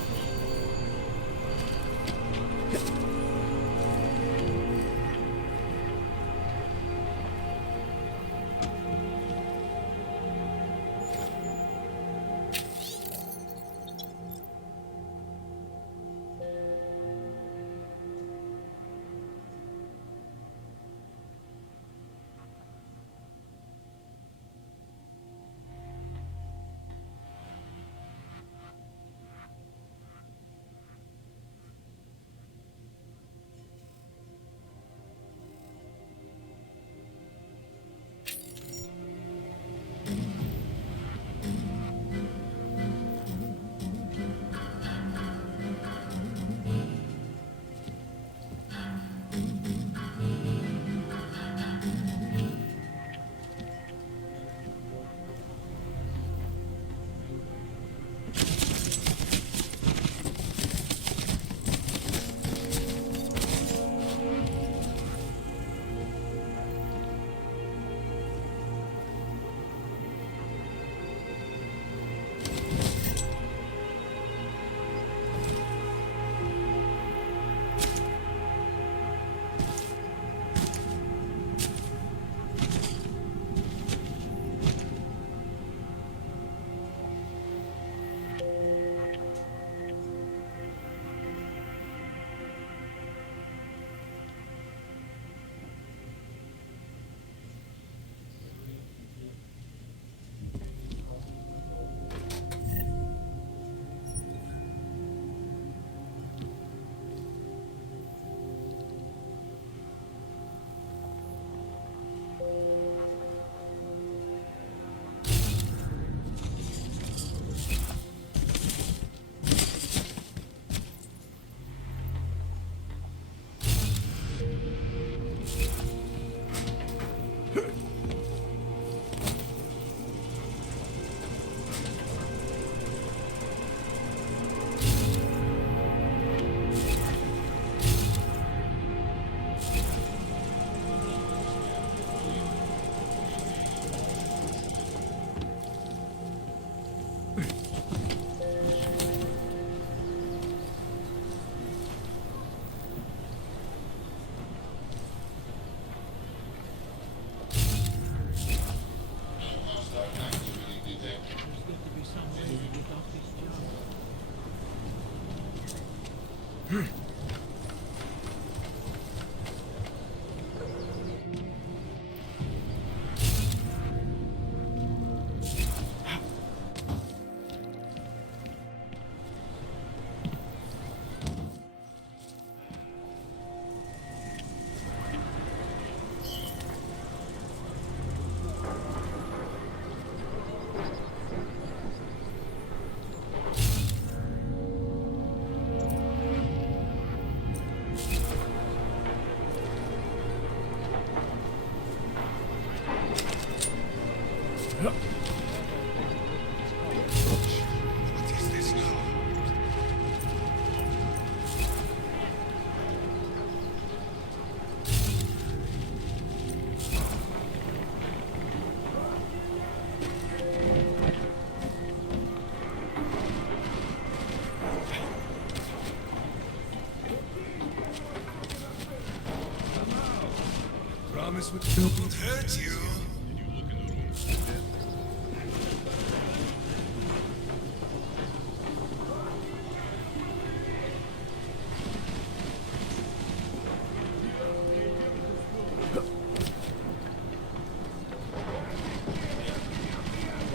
promise we won't hurt you.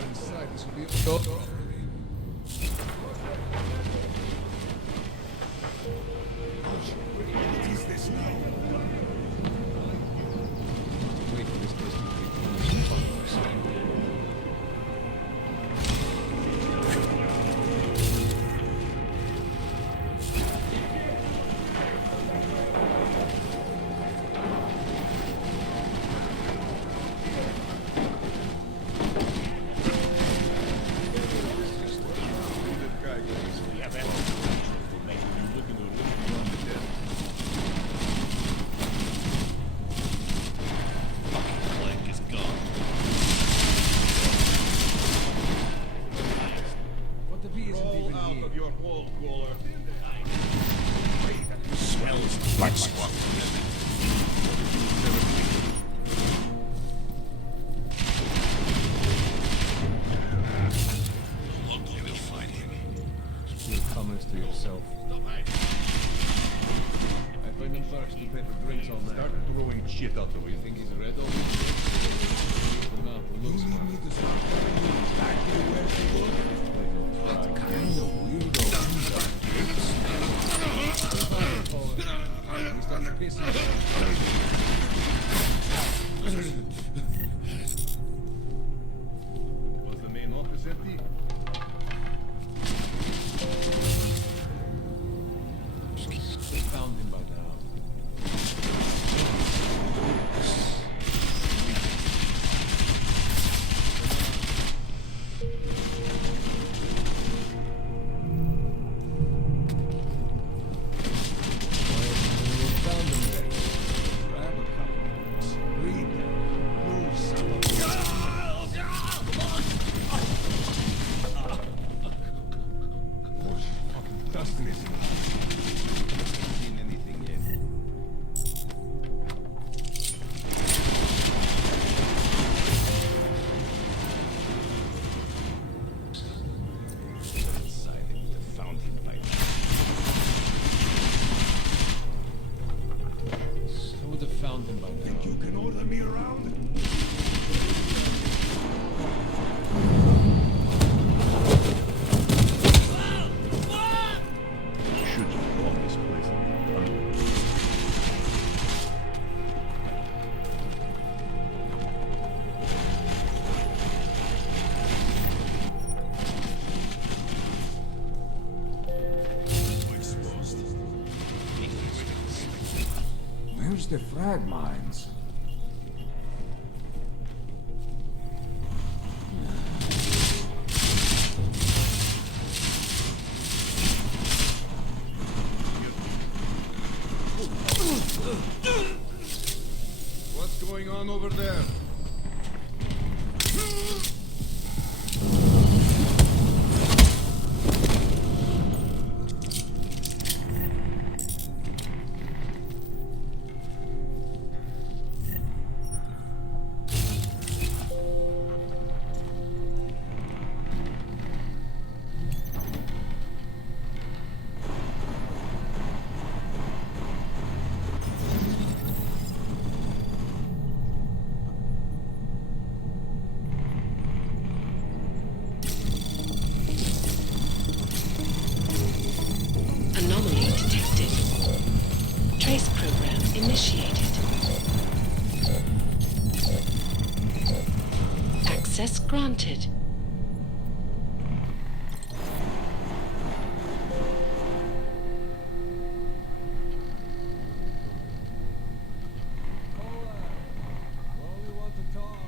Inside, this will be a What is this now? Wait for this place to be What the bee isn't even out here. of your hole, crawler. Smells Like squat. Luckily they'll find him. Your comments to yourself. I find him thirsty, paper drinks all night. Start throwing shit out the way. You think he's red already? No, You need me to start telling you exactly where to look? What kind of weirdo is that? He starts pissing. Was the main office empty? They found him by now. Found him there. Grab a couple. Read them. You son of fucking dusty. Haven't seen anything yet. Inside, they would have found him by now. I would have found him by now. Think you can order me around? Should you blow this place? Where's the frag mines? What's going on over there? Anomaly detected. Trace program initiated. Access granted. Only want to talk.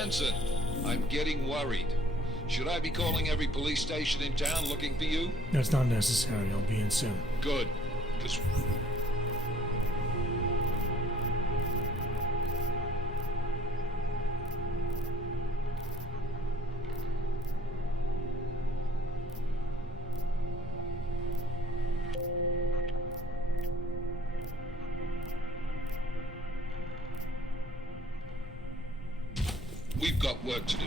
Jensen, I'm getting worried. Should I be calling every police station in town looking for you? That's not necessary. I'll be in soon. Good, because... We've got work to do.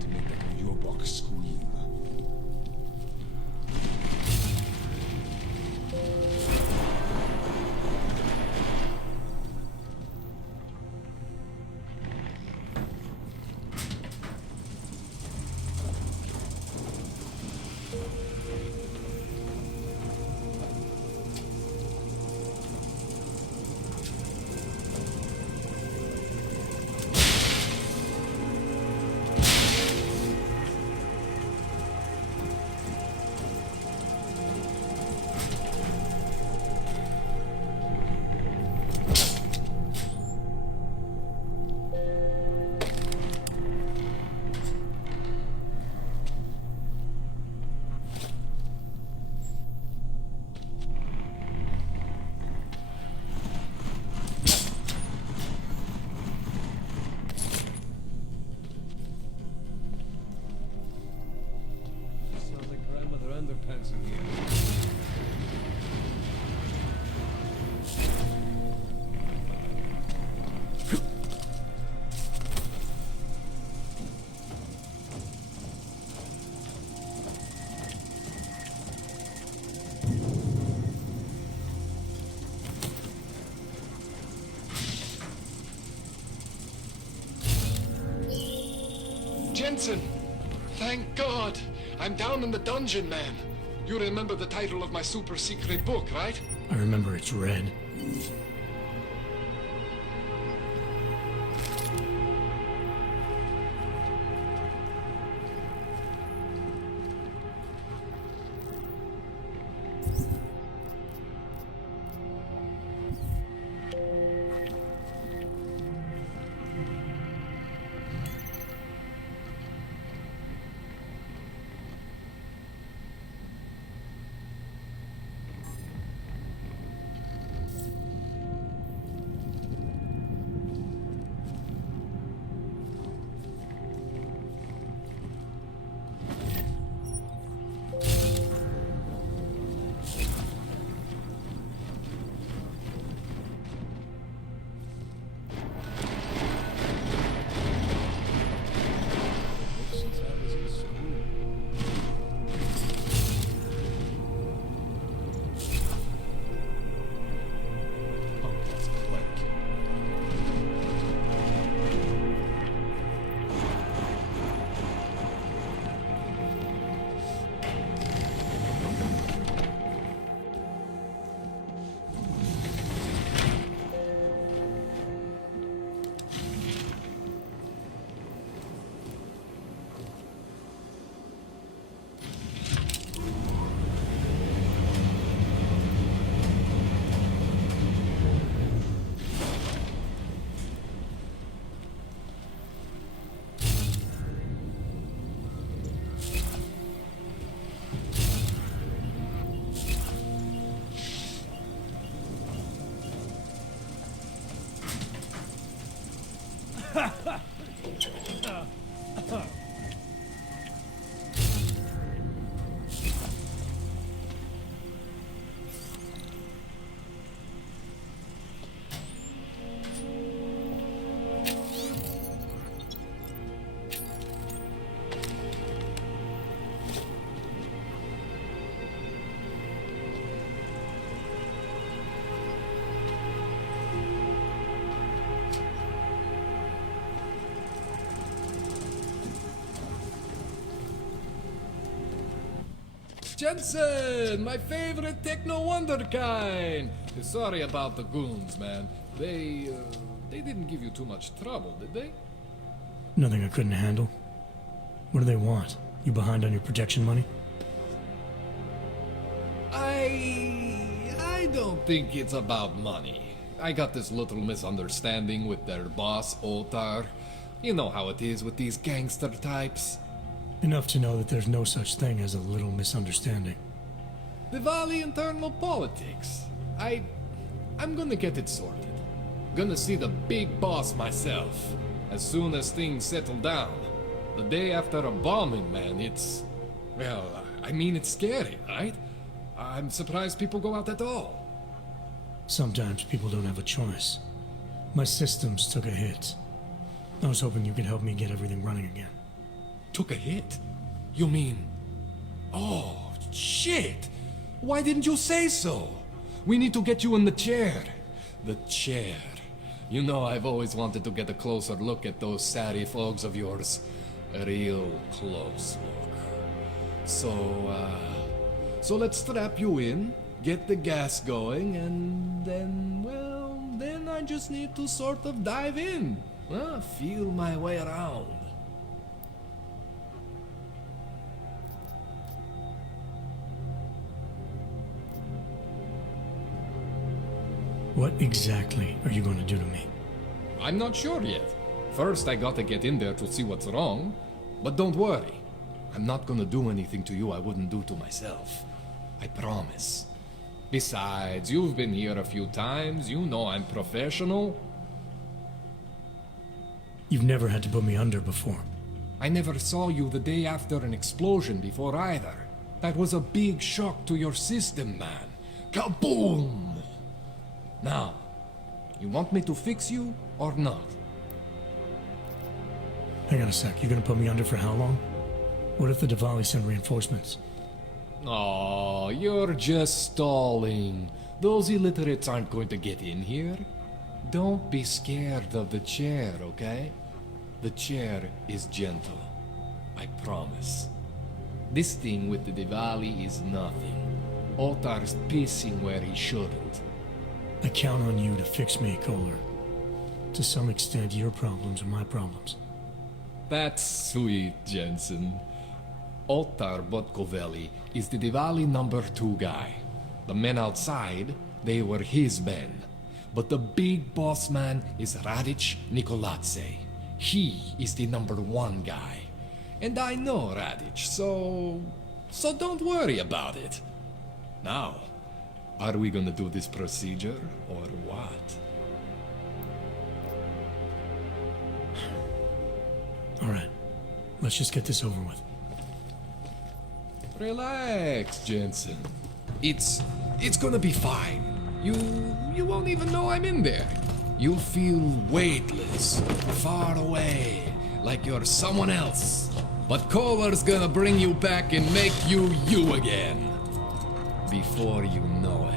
To make that your box scream. Sounds like grandmother underpants in here. Jensen! Thank God! I'm down in the dungeon, man. You remember the title of my super secret book, right? I remember it's red. Jensen, my favorite techno wonder kind. Sorry about the goons, man. They didn't give you too much trouble, did they? Nothing I couldn't handle. What do they want? You behind on your protection money? don't think it's about money. I got this little misunderstanding with their boss, Otar. You know how it is with these gangster types. Enough to know that there's no such thing as a little misunderstanding. Diwali internal politics. I'm gonna get it sorted. Gonna see the big boss myself. As soon as things settle down. The day after a bombing, man, it's... Well, I mean, it's scary, right? I'm surprised people go out at all. Sometimes people don't have a choice. My systems took a hit. I was hoping you could help me get everything running again. Took a hit? You mean... Oh, shit! Why didn't you say so? We need to get you in the chair. The chair. You know, I've always wanted to get a closer look at those satty folks of yours. A real close look. So let's strap you in, get the gas going, and then, well, then I just need to sort of dive in. Feel my way around. What exactly are you going to do to me? I'm not sure yet. First, I gotta get in there to see what's wrong. But don't worry. I'm not gonna do anything to you I wouldn't do to myself. I promise. Besides, you've been here a few times. You know I'm professional. You've never had to put me under before. I never saw you the day after an explosion before either. That was a big shock to your system, man. Kaboom! Now, you want me to fix you or not? Hang on a sec, you're gonna put me under for how long? What if the Diwali send reinforcements? Oh, you're just stalling. Those illiterates aren't going to get in here. Don't be scared of the chair, okay? The chair is gentle. I promise. This thing with the Diwali is nothing. Otar's pissing where he shouldn't. I count on you to fix me, Kohler. To some extent, your problems are my problems. That's sweet, Jensen. Otar Botkovelli is the Diwali #2 guy. The men outside, they were his men. But the big boss man is Radic Nikoladze. He is the #1 guy. And I know Radic, so don't worry about it. Now, are we gonna do this procedure or what? All right, let's just get this over with. Relax, Jensen. It's gonna be fine. You won't even know I'm in there. You'll feel weightless, far away, like you're someone else. But Kohler's gonna bring you back and make you you again. Before you know it.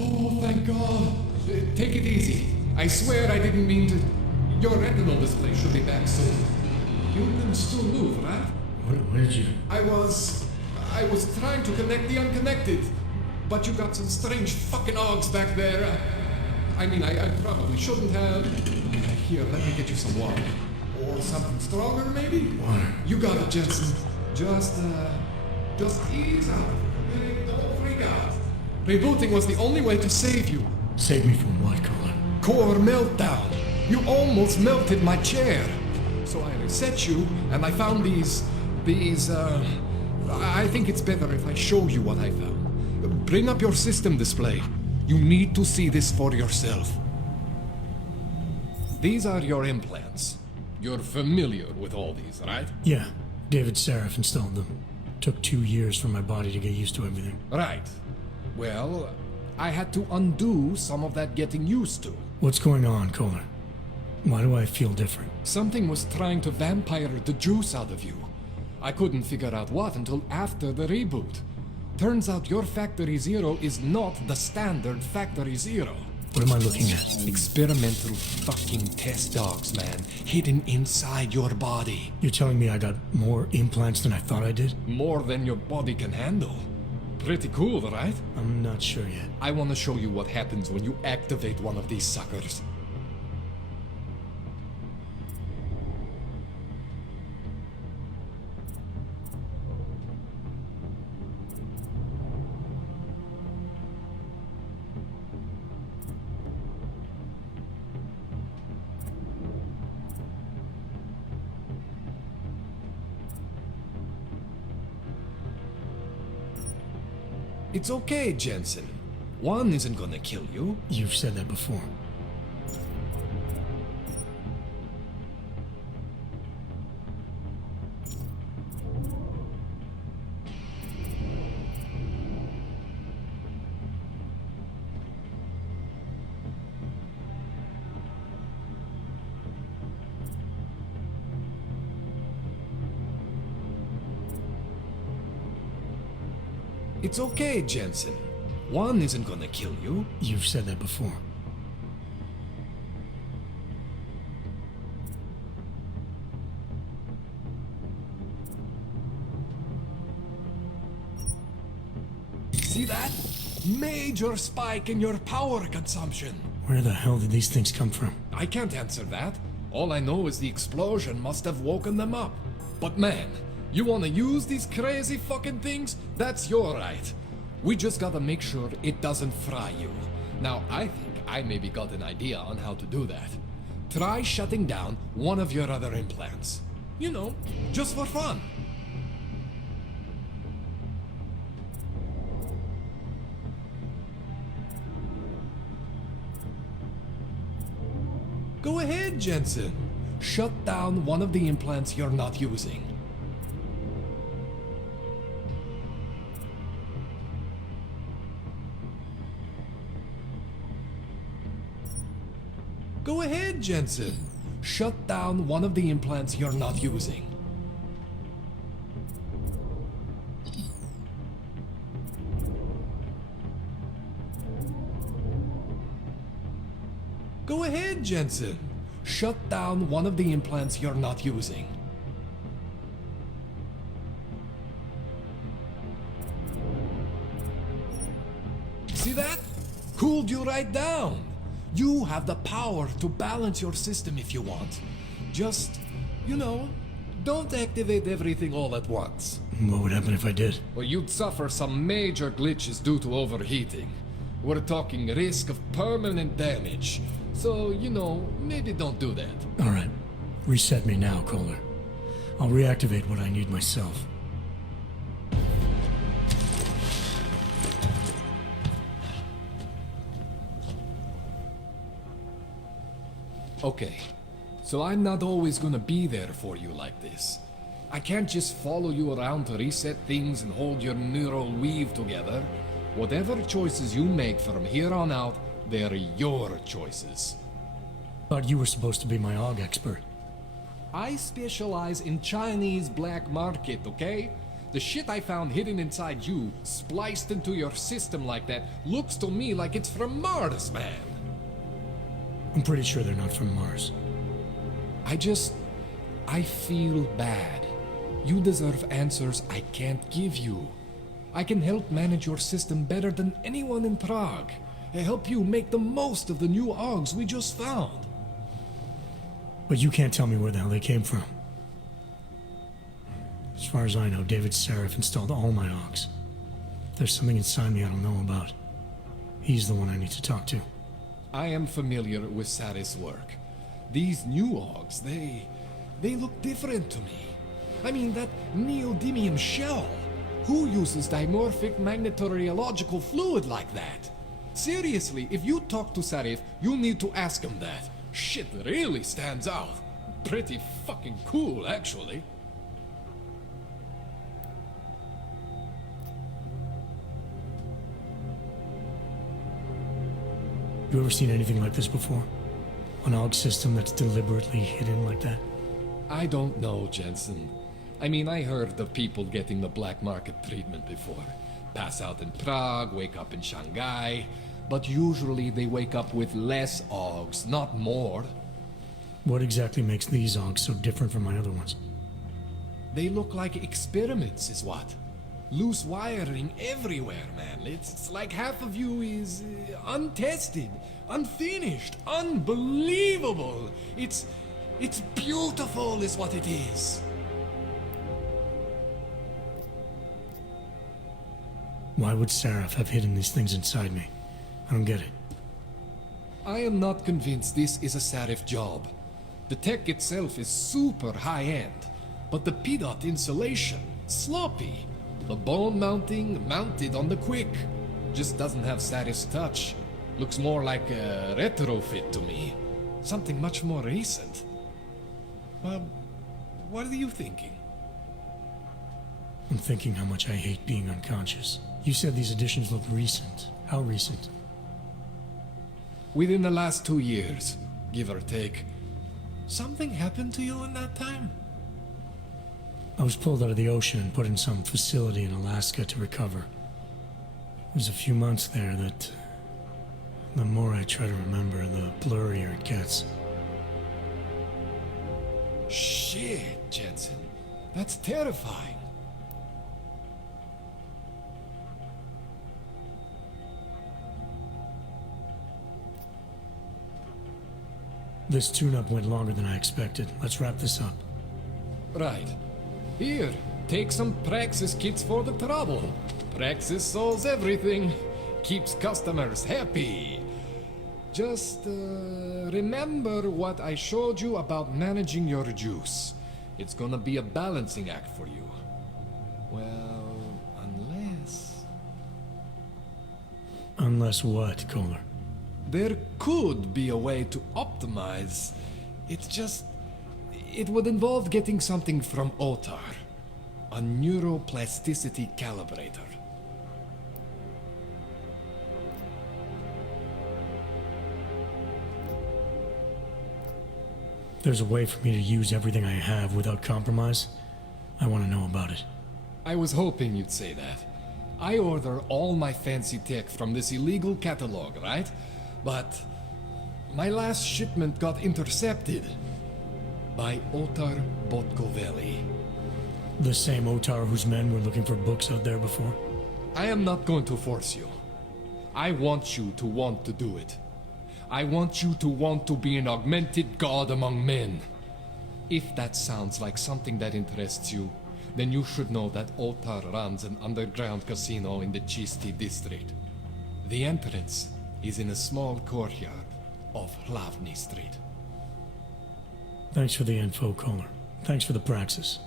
Oh, thank God. Take it easy. I swear I didn't mean to... Your retinal display should be back soon. You can still move, right? What did you... I was trying to connect the unconnected. But you got some strange fucking ogs back there. I mean, I probably shouldn't have... Here, let me get you some water. Or something stronger, maybe? Water. You got it, Jensen. Just ease out. Don't freak out. Rebooting was the only way to save you. Save me from what, Kohler? Core meltdown. You almost melted my chair. So I reset you, and I found these, I think it's better if I show you what I found. Bring up your system display. You need to see this for yourself. These are your implants. You're familiar with all these, right? Yeah, David Seraph installed them. Took 2 years for my body to get used to everything. Right. Well, I had to undo some of that getting used to. What's going on, Kohler? Why do I feel different? Something was trying to vampire the juice out of you. I couldn't figure out what until after the reboot. Turns out your Factory Zero is not the standard Factory Zero. What am I looking at? Experimental fucking test dogs, man. Hidden inside your body. You're telling me I got more implants than I thought I did? More than your body can handle. Pretty cool, right? I'm not sure yet. I want to show you what happens when you activate one of these suckers. It's okay, Jensen. One isn't gonna kill you. You've said that before. It's okay, Jensen. One isn't gonna kill you. You've said that before. See that? Major spike in your power consumption. Where the hell did these things come from? I can't answer that. All I know is the explosion must have woken them up. But man, you wanna use these crazy fucking things? That's your right. We just gotta make sure it doesn't fry you. Now, I think I maybe got an idea on how to do that. Try shutting down one of your other implants. You know, just for fun. Go ahead, Jensen. Shut down one of the implants you're not using. Go ahead, Jensen. Shut down one of the implants you're not using. Go ahead, Jensen. Shut down one of the implants you're not using. See that? Cooled you right down. You have the power to balance your system if you want. Just, you know, don't activate everything all at once. What would happen if I did? Well, you'd suffer some major glitches due to overheating. We're talking risk of permanent damage. So, you know, maybe don't do that. Alright. Reset me now, Kohler. I'll reactivate what I need myself. Okay, so I'm not always gonna be there for you like this. I can't just follow you around to reset things and hold your neural weave together. Whatever choices you make from here on out, they're your choices. Thought you were supposed to be my AUG expert. I specialize in Chinese black market, okay? The shit I found hidden inside you, spliced into your system like that, looks to me like it's from Mars, man. I'm pretty sure they're not from Mars. I feel bad. You deserve answers I can't give you. I can help manage your system better than anyone in Prague. I help you make the most of the new AUGs we just found. But you can't tell me where the hell they came from. As far as I know, David Sarif installed all my AUGs. If there's something inside me I don't know about, he's the one I need to talk to. I am familiar with Sarif's work. These new AUGs, they look different to me. I mean, that neodymium shell. Who uses dimorphic magnetorheological fluid like that? Seriously, if you talk to Sarif, you need to ask him that. Shit really stands out. Pretty fucking cool, actually. You ever seen anything like this before? An AUG system that's deliberately hidden like that? I don't know, Jensen. I mean, I heard of people getting the black market treatment before. Pass out in Prague, wake up in Shanghai. But usually they wake up with less AUGs, not more. What exactly makes these AUGs so different from my other ones? They look like experiments, is what. Loose wiring everywhere, man. It's like half of you is untested, unfinished, unbelievable. It's beautiful is what it is. Why would Seraph have hidden these things inside me? I don't get it. I am not convinced this is a Seraph job. The tech itself is super high-end, but the PDOT insulation, sloppy. The bone mounting, mounted on the quick. Just doesn't have Saraph's touch. Looks more like a retrofit to me. Something much more recent. Well, what are you thinking? I'm thinking how much I hate being unconscious. You said these additions look recent. How recent? Within the last 2 years, give or take. Something happened to you in that time? I was pulled out of the ocean and put in some facility in Alaska to recover. It was a few months there that... the more I try to remember, the blurrier it gets. Shit, Jensen. That's terrifying. This tune-up went longer than I expected. Let's wrap this up. Right. Here, take some Praxis kits for the trouble. Praxis solves everything. Keeps customers happy. Just, remember what I showed you about managing your juice. It's gonna be a balancing act for you. Well, unless... Unless what, Kohler? There could be a way to optimize. It's just... it would involve getting something from Otar. A neuroplasticity calibrator. There's a way for me to use everything I have without compromise? I want to know about it. I was hoping you'd say that. I order all my fancy tech from this illegal catalog, right? But my last shipment got intercepted by Otar Botkoveli. The same Otar whose men were looking for books out there before? I am not going to force you. I want you to want to do it. I want you to want to be an augmented god among men. If that sounds like something that interests you, then you should know that Otar runs an underground casino in the Chisti district. The entrance is in a small courtyard off Hlavny Street. Thanks for the info, Kohler. Thanks for the praxis.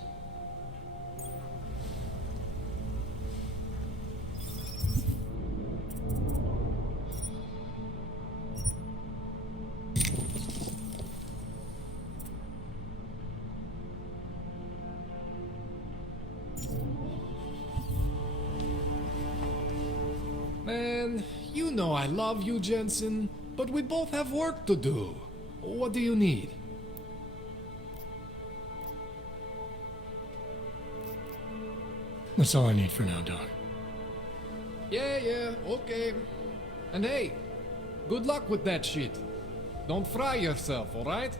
Man, you know I love you, Jensen, but we both have work to do. What do you need? That's all I need for now, Doc. Yeah, okay. And hey, good luck with that shit. Don't fry yourself, alright?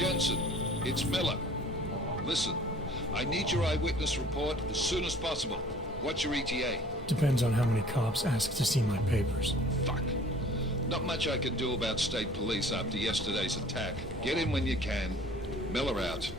Jensen, it's Miller. Listen, I need your eyewitness report as soon as possible. What's your ETA? Depends on how many cops ask to see my papers. Fuck. Not much I can do about state police after yesterday's attack. Get in when you can. Miller out.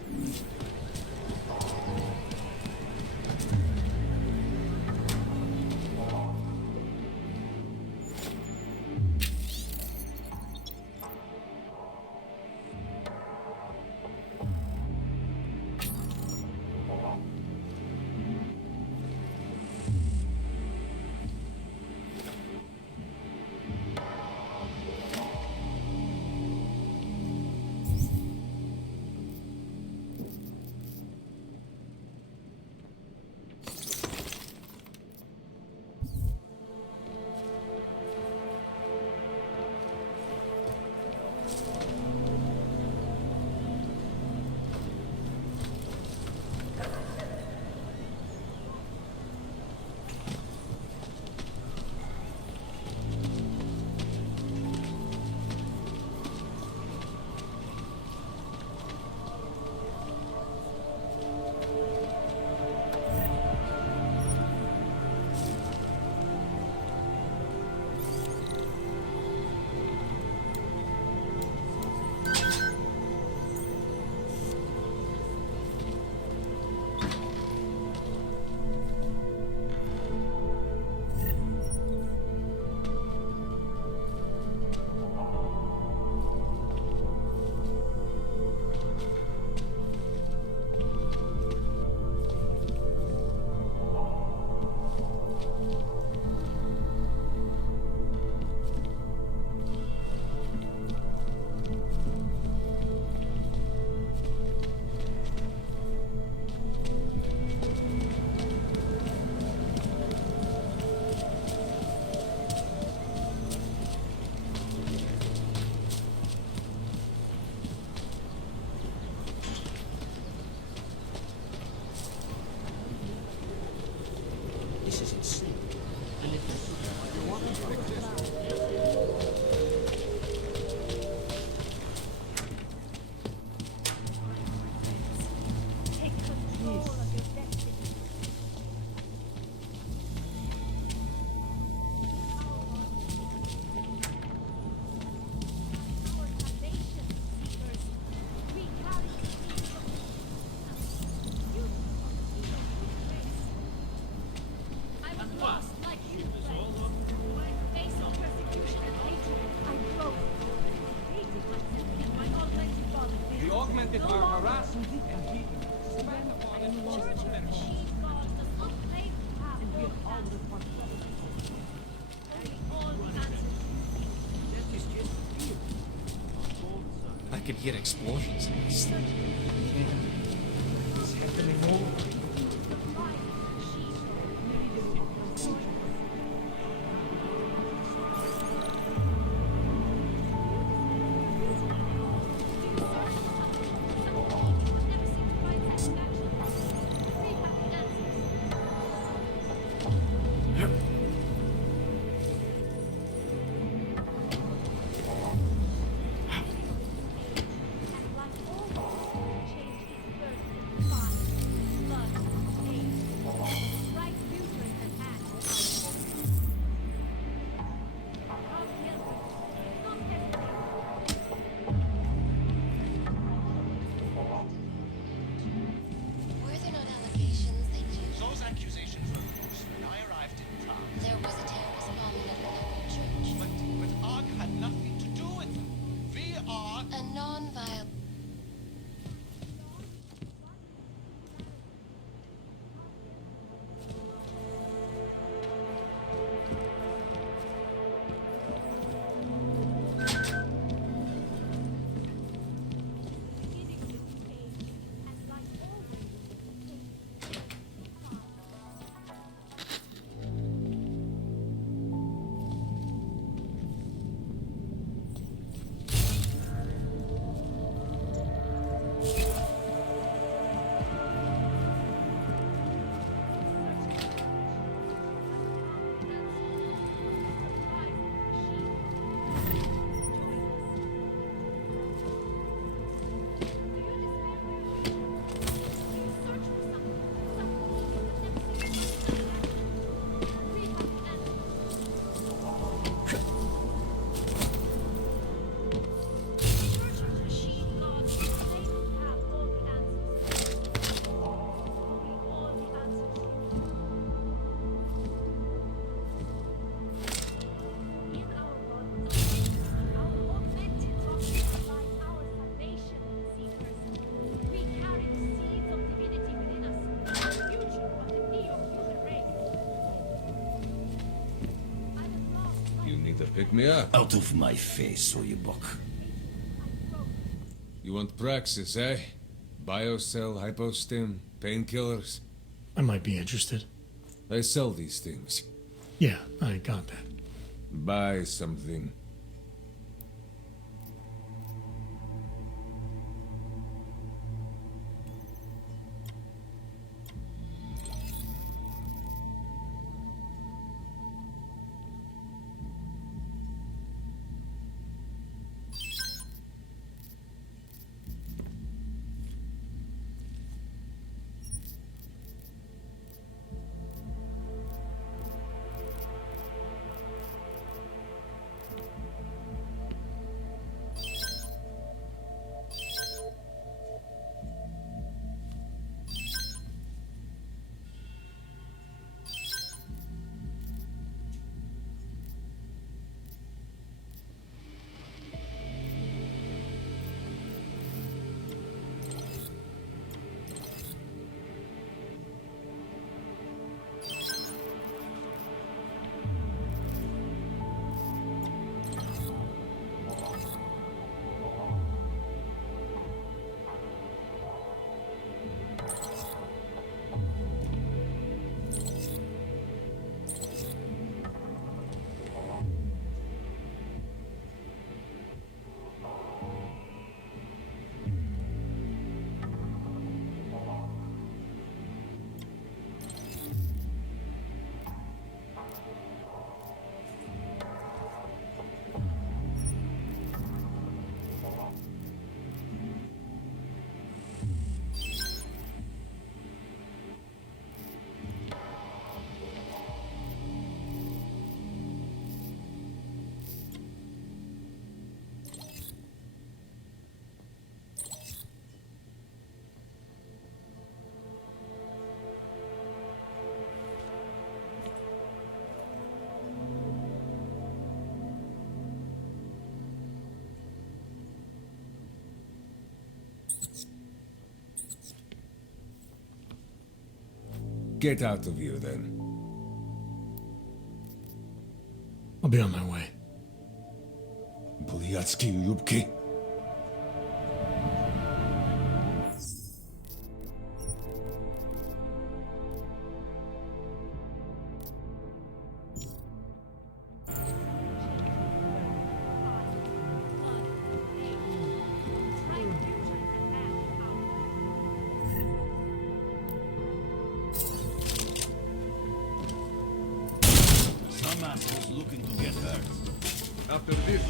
This is insane. Take control of your destiny. Our salvation, seekers. We carry the keys of you I was lost like you, facing persecution and hatred. I broke. Hated myself in my augmented body. The augmented are harassing and beating. I could hear explosions. It's happening all. Were there not allegations that you... Those accusations were false when I arrived in town. There was a terrorist bombing at a local church. But ARC had nothing to do with it. We are... A non-violent... Need to pick me up. Out of my face, Oyebok. You want praxis, eh? Biocell, hypostim, painkillers? I might be interested. I sell these things. Yeah, I got that. Buy something. Get out of here, then. I'll be on my way. Buliatsky Yubki. Some assholes looking to get hurt. After this,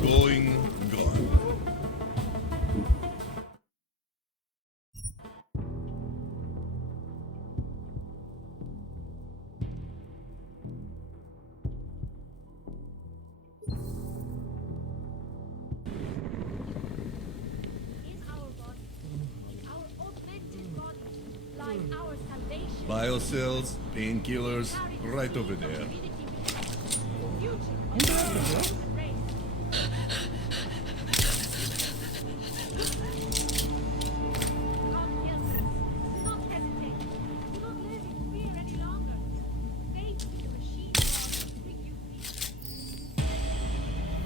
Going. Biocells, painkillers, right over there.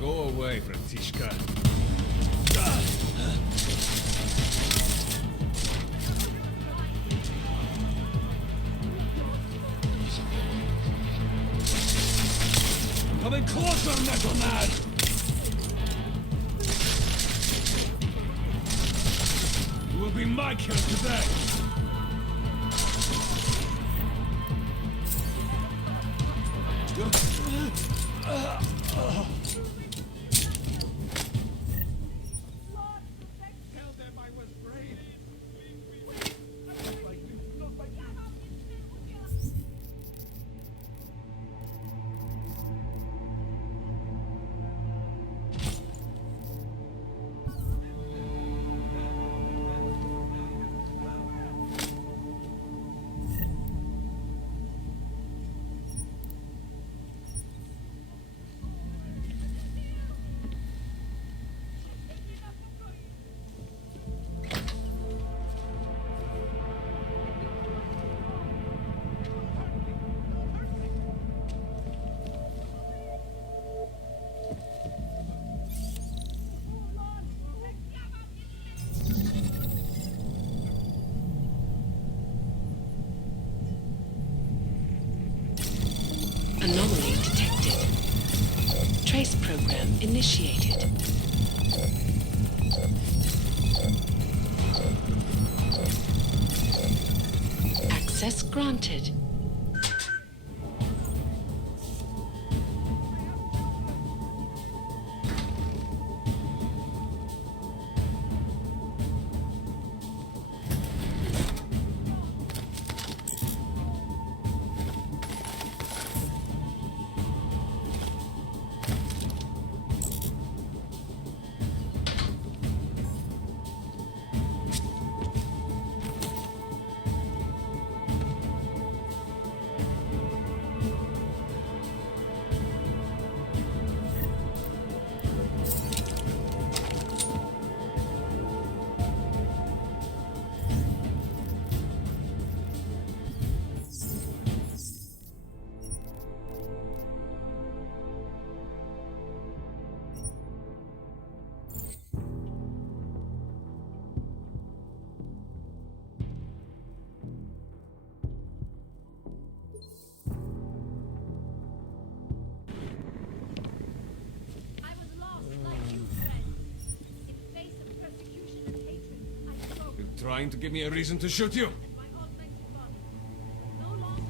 go away, Francisca. Coming closer, Metal Man! You will be my kill today! Trace program initiated. Access granted. I was lost like you, friend. In face of persecution and hatred, I broke You're trying to give me a reason to shoot you? my augmented body. No longer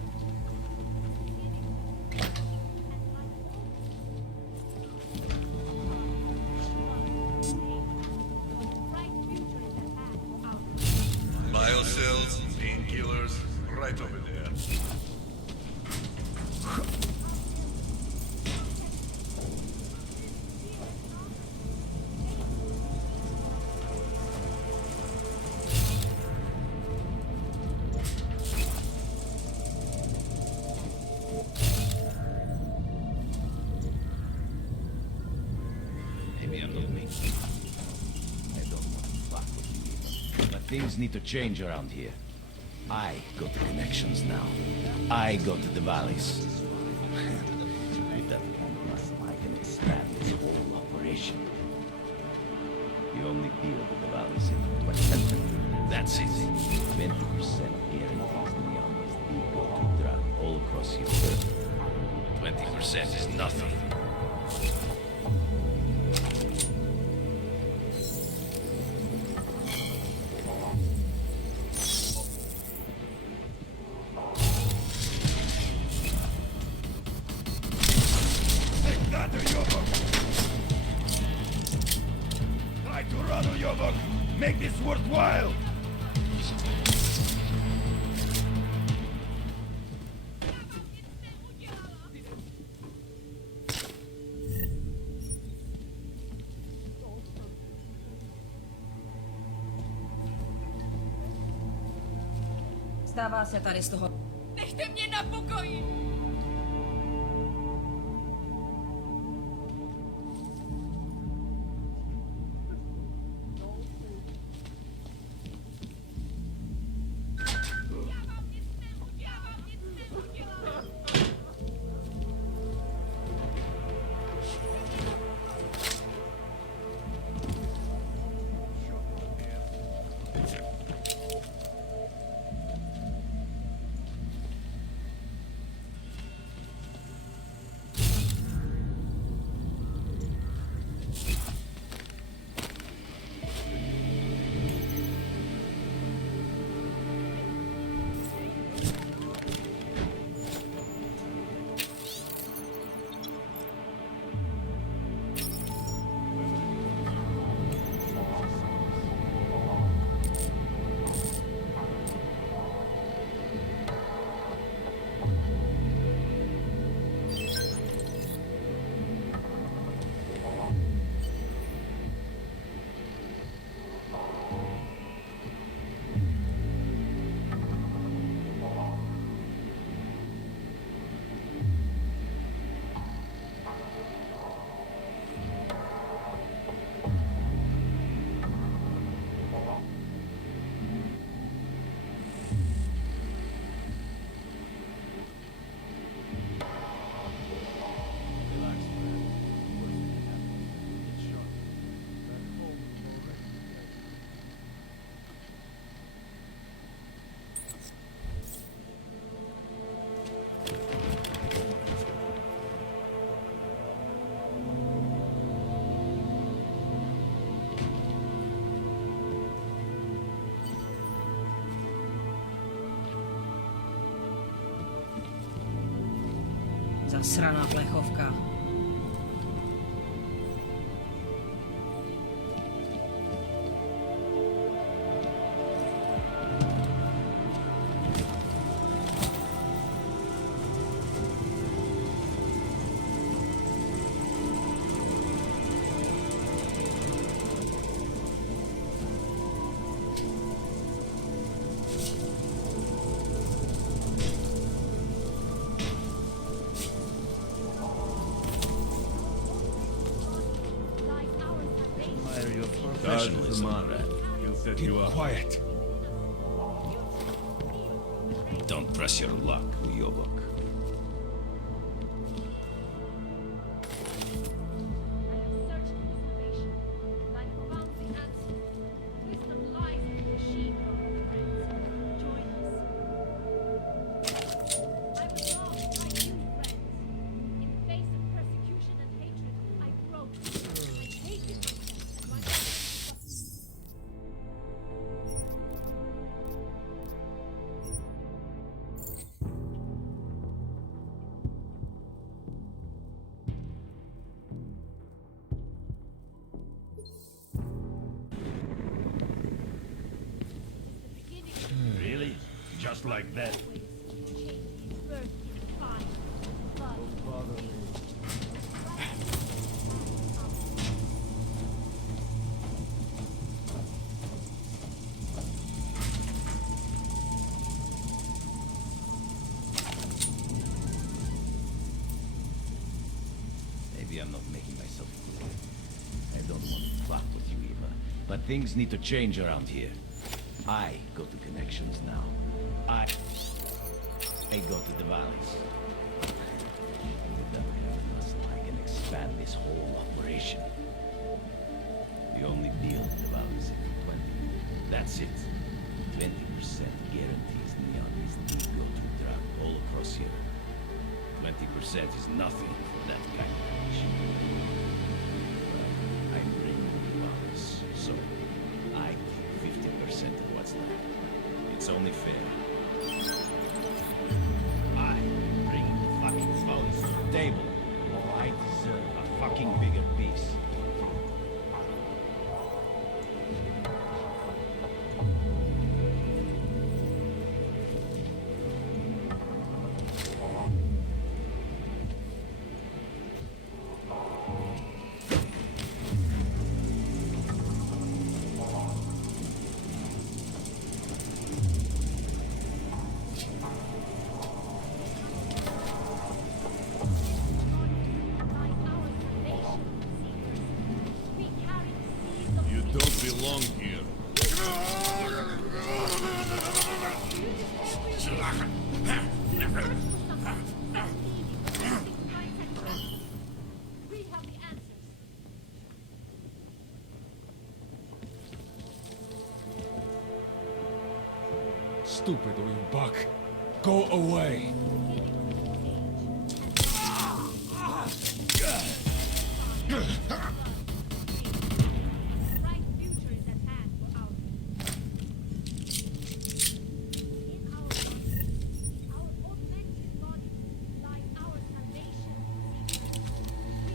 Biocells, painkillers, right over there. Maybe I'm not me. I don't want to fuck with you. But things need to change around here. I got the connections now. I go to the valleys. With that muscle, I can expand this whole operation. You only deal with the valleys in 20%. That's it. 20% guarantees the youngest ego to drug all across your earth. 20% is nothing. Try to run on your book. Make this worthwhile. Stává se tady z toho. Nechte mě na pokoji! Zasraná plechovka. Professionalism. He'll set Keep you up. quiet. Don't press your luck, Yobok. Really? Just like that? Maybe I'm not making myself clear. I don't want to fuck with you, Eva. But things need to change around here. I go to connections now. I go to the valleys. With them, I can expand this whole operation. We only build the valleys at 20. That's it. 20% guarantees neon is the go-to drug all across here. 20% is nothing for that kind of action. But I'm bringing the valleys, so I take 50% of what's left. It's only fair. I bring the fucking valleys to the table. Oh, I deserve a fucking bigger piece. You don't belong here. We have the answers. Stupid buck. Go away. Bright future is at hand for our in our bodies, our augmented bodies, lies our salvation. We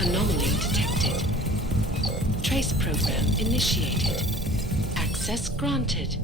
Anomaly detected. Trace program initiated. Access granted.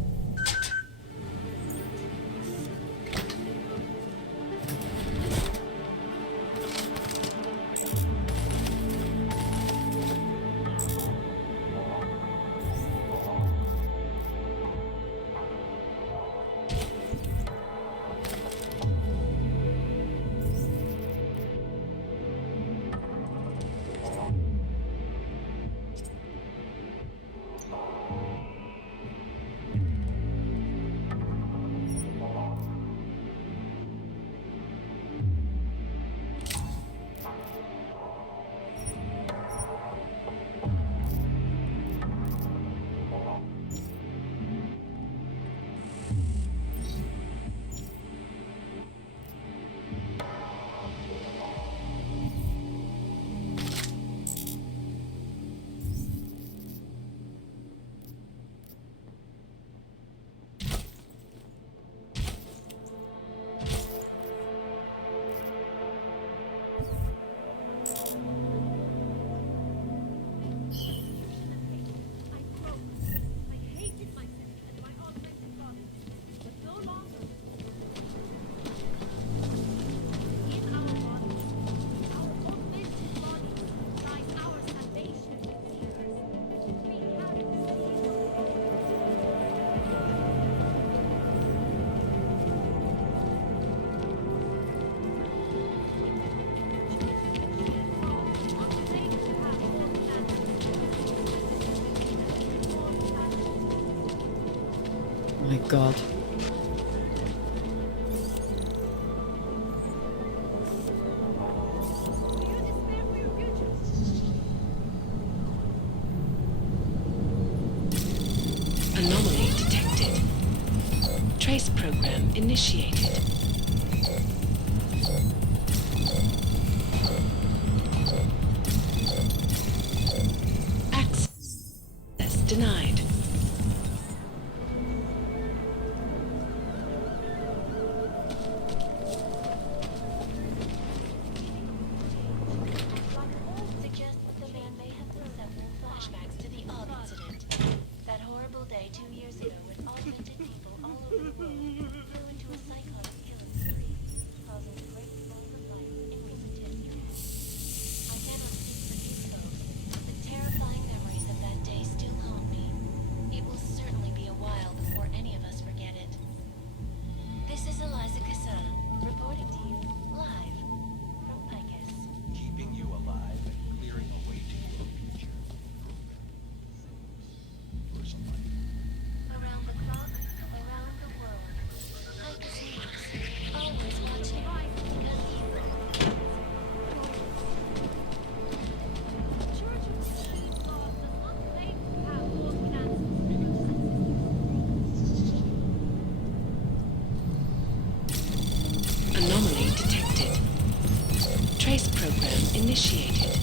My god. Anomaly detected. Trace program initiated. Access denied. Suggests that the man may have been suffering flashbacks to the Og incident. That horrible day 2 years ago when augmented people all over the world flew into a psychotic killing spree, causing the greatest loss of life in recent history. I cannot speak for you folks, but terrifying memories of that day still haunt me. It will certainly be a while before any of us forget it. This is Eliza Cassan, reporting to you live from Picus. Keeping you alive and clearing a way to your future. Around the clock, around the world. Picus News, always watching, because you Anomaly detected. Trace program initiated.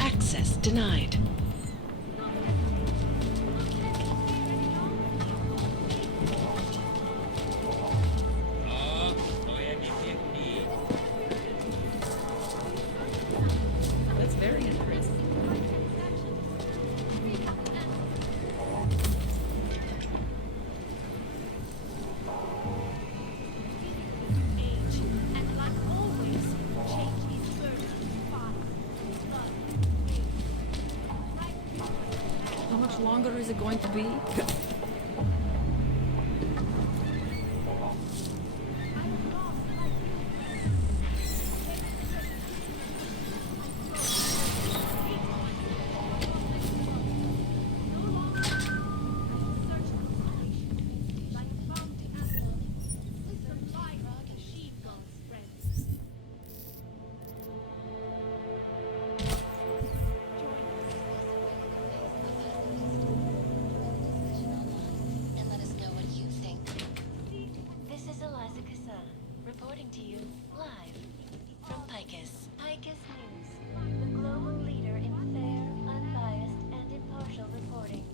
Access denied. That's very interesting. And like always, change is first fast. How much longer is it going to be? and let us know what you think. This is Eliza Cassan, reporting to you live from Picus. Picus News, the global leader in fair, unbiased, and impartial reporting.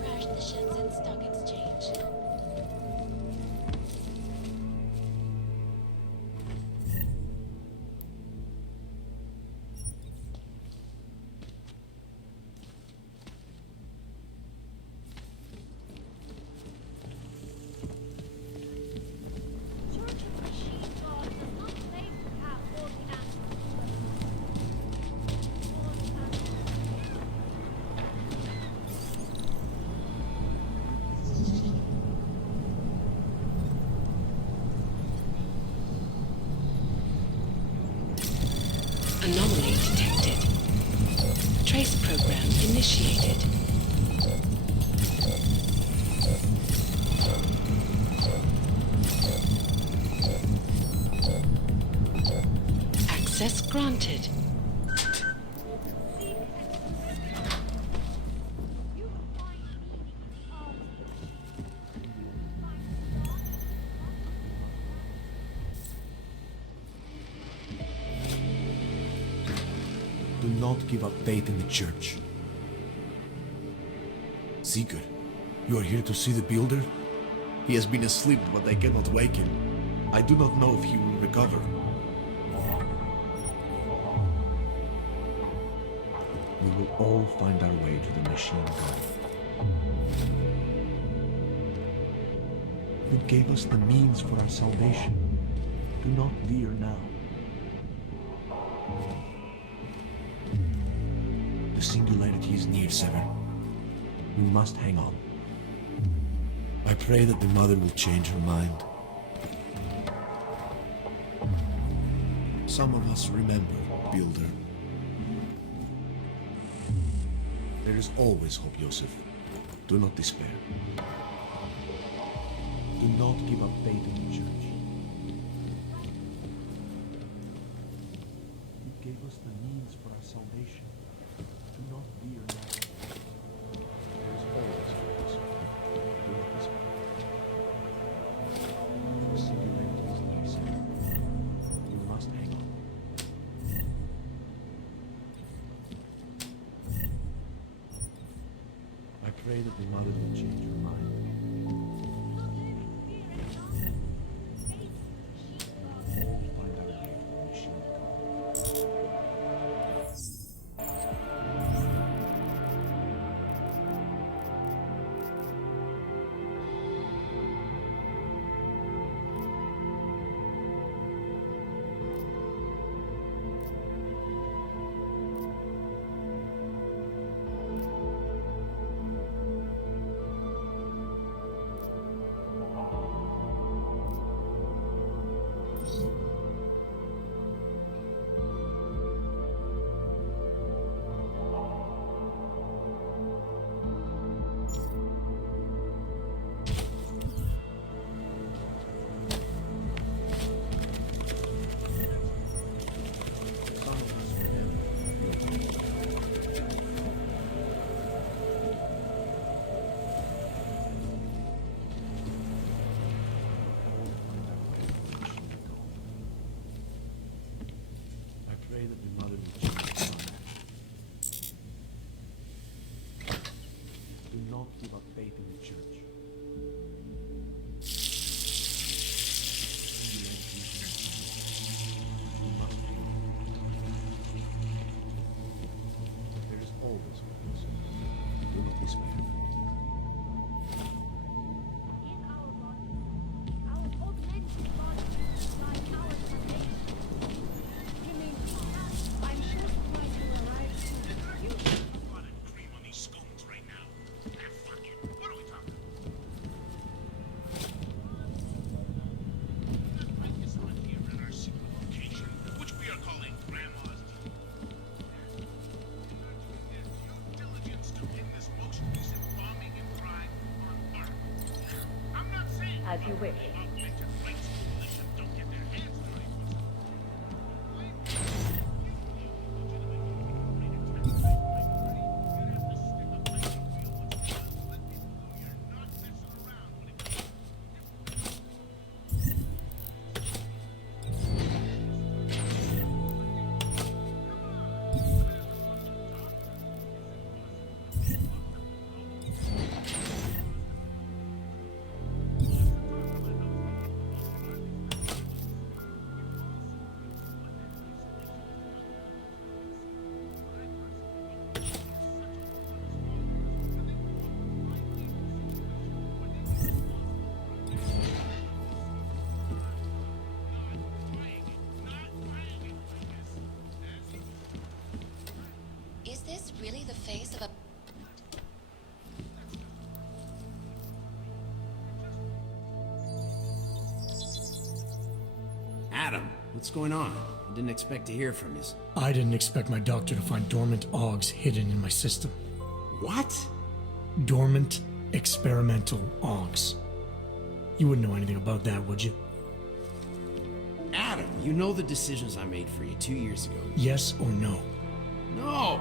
Crash the Shenzhen Stock Exchange. Anomaly detected. Trace program initiated. Access granted. Do not give up faith in the church. Seeker, you are here to see the builder? He has been asleep, but I cannot wake him. I do not know if he will recover. We will all find our way to the machine gun. You gave us the means for our salvation. Do not veer now. The singularity is near, Sever. We must hang on. I pray that the mother will change her mind. Some of us remember, Builder. There is always hope, Joseph. Do not despair. Do not give up faith in the church. You gave us the means for our salvation. Do not veer now. There is always hope. Do not despair. The singularity is near, Sever. You must hang on. I pray that the mother will change her mind. Give up faith in the church. There is always hope. Do not despair. In our bodies, our augmented bodies, like our salvation. You mean, I'm sure Christ will arrive soon. You Cream on these scones right now. Fuck it. What are we talking about? Right is not here in our secret location, which we are calling Grandma's. Due diligence to pin this most recent bombing and crime on Earth. I'm not saying As you wish. augmented rights coalition don't get their hands dirty. Is this really the face of a... Adam, what's going on? I didn't expect to hear from you. I didn't expect my doctor to find dormant augs hidden in my system. What? Dormant experimental augs. You wouldn't know anything about that, would you? Adam, you know the decisions I made for you 2 years ago. Yes or no? No!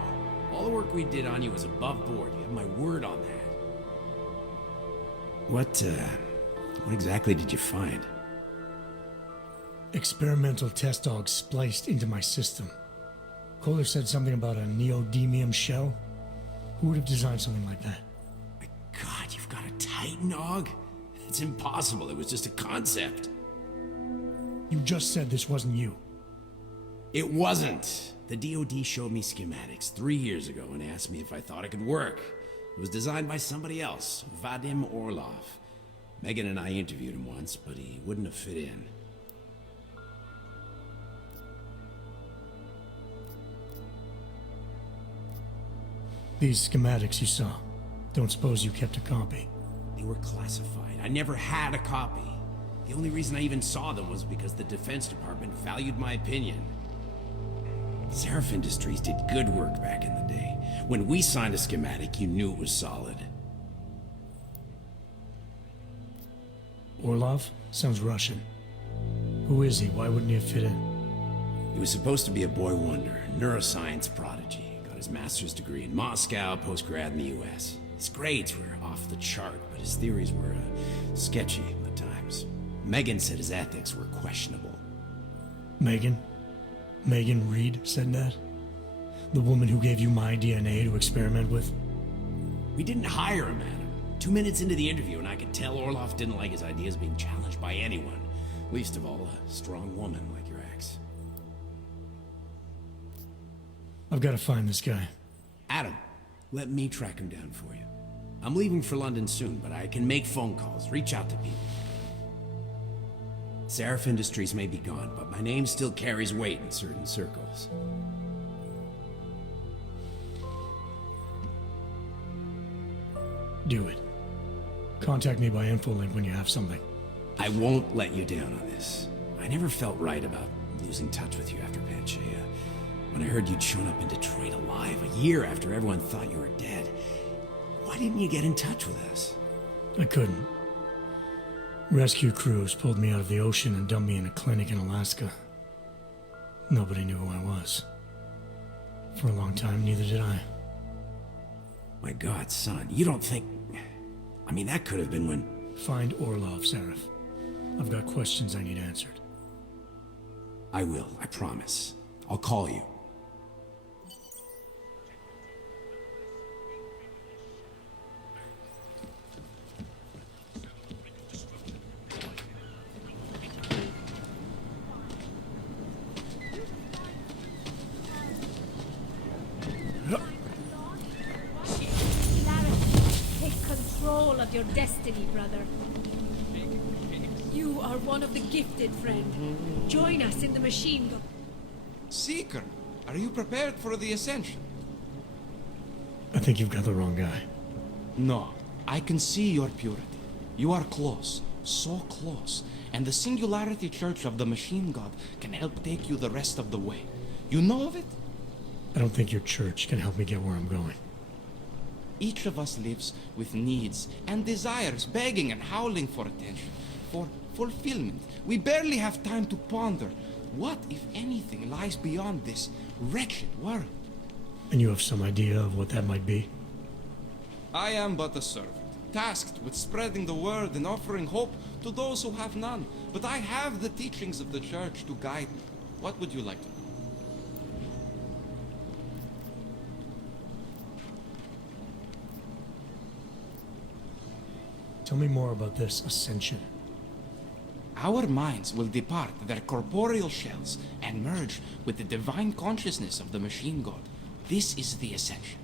All the work we did on you was above board. You have my word on that. What exactly did you find? Experimental test augs spliced into my system. Kohler said something about a neodymium shell. Who would have designed something like that? God, you've got a Titan, Og? It's impossible. It was just a concept. You just said this wasn't you. It wasn't. The DoD showed me schematics 3 years ago and asked me if I thought it could work. It was designed by somebody else, Vadim Orlov. Megan and I interviewed him once, but he wouldn't have fit in. These schematics you saw, don't suppose you kept a copy? They were classified. I never had a copy. The only reason I even saw them was because the Defense Department valued my opinion. Seraph Industries did good work back in the day. When we signed a schematic, you knew it was solid. Orlov? Sounds Russian. Who is he? Why wouldn't he have fit in? He was supposed to be a boy wonder, neuroscience prodigy. Got his master's degree in Moscow, post-grad in the US. His grades were off the chart, but his theories were sketchy at times. Megan said his ethics were questionable. Megan? Megan Reed said that? The woman who gave you my DNA to experiment with? We didn't hire him, Adam. 2 minutes into the interview, and I could tell Orlov didn't like his ideas being challenged by anyone. Least of all, a strong woman like your ex. I've got to find this guy. Adam, let me track him down for you. I'm leaving for London soon, but I can make phone calls, reach out to people. Seraph Industries may be gone, but my name still carries weight in certain circles. Do it. Contact me by infolink when you have something. I won't let you down on this. I never felt right about losing touch with you after Panchaea. When I heard you'd shown up in Detroit alive a year after everyone thought you were dead, why didn't you get in touch with us? I couldn't. Rescue crews pulled me out of the ocean and dumped me in a clinic in Alaska. Nobody knew who I was. For a long time, neither did I. My God, son, you don't think... I mean, that could have been when... Find Orlov, Seraph. I've got questions I need answered. I will, I promise. I'll call you. Take control of your destiny, brother. You are one of the gifted, friend. Join us in the machine gun. Seeker, are you prepared for the ascension? I think you've got the wrong guy. No, I can see your purity. You are close, so close, and the Singularity Church of the Machine God can help take you the rest of the way. You know of it? I don't think your church can help me get where I'm going. Each of us lives with needs and desires, begging and howling for attention, for fulfillment. We barely have time to ponder what, if anything, lies beyond this wretched world. And you have some idea of what that might be? I am but a servant, tasked with spreading the word and offering hope to those who have none. But I have the teachings of the church to guide me. What would you like to know? Tell me more about this ascension. Our minds will depart their corporeal shells and merge with the divine consciousness of the machine god. This is the ascension.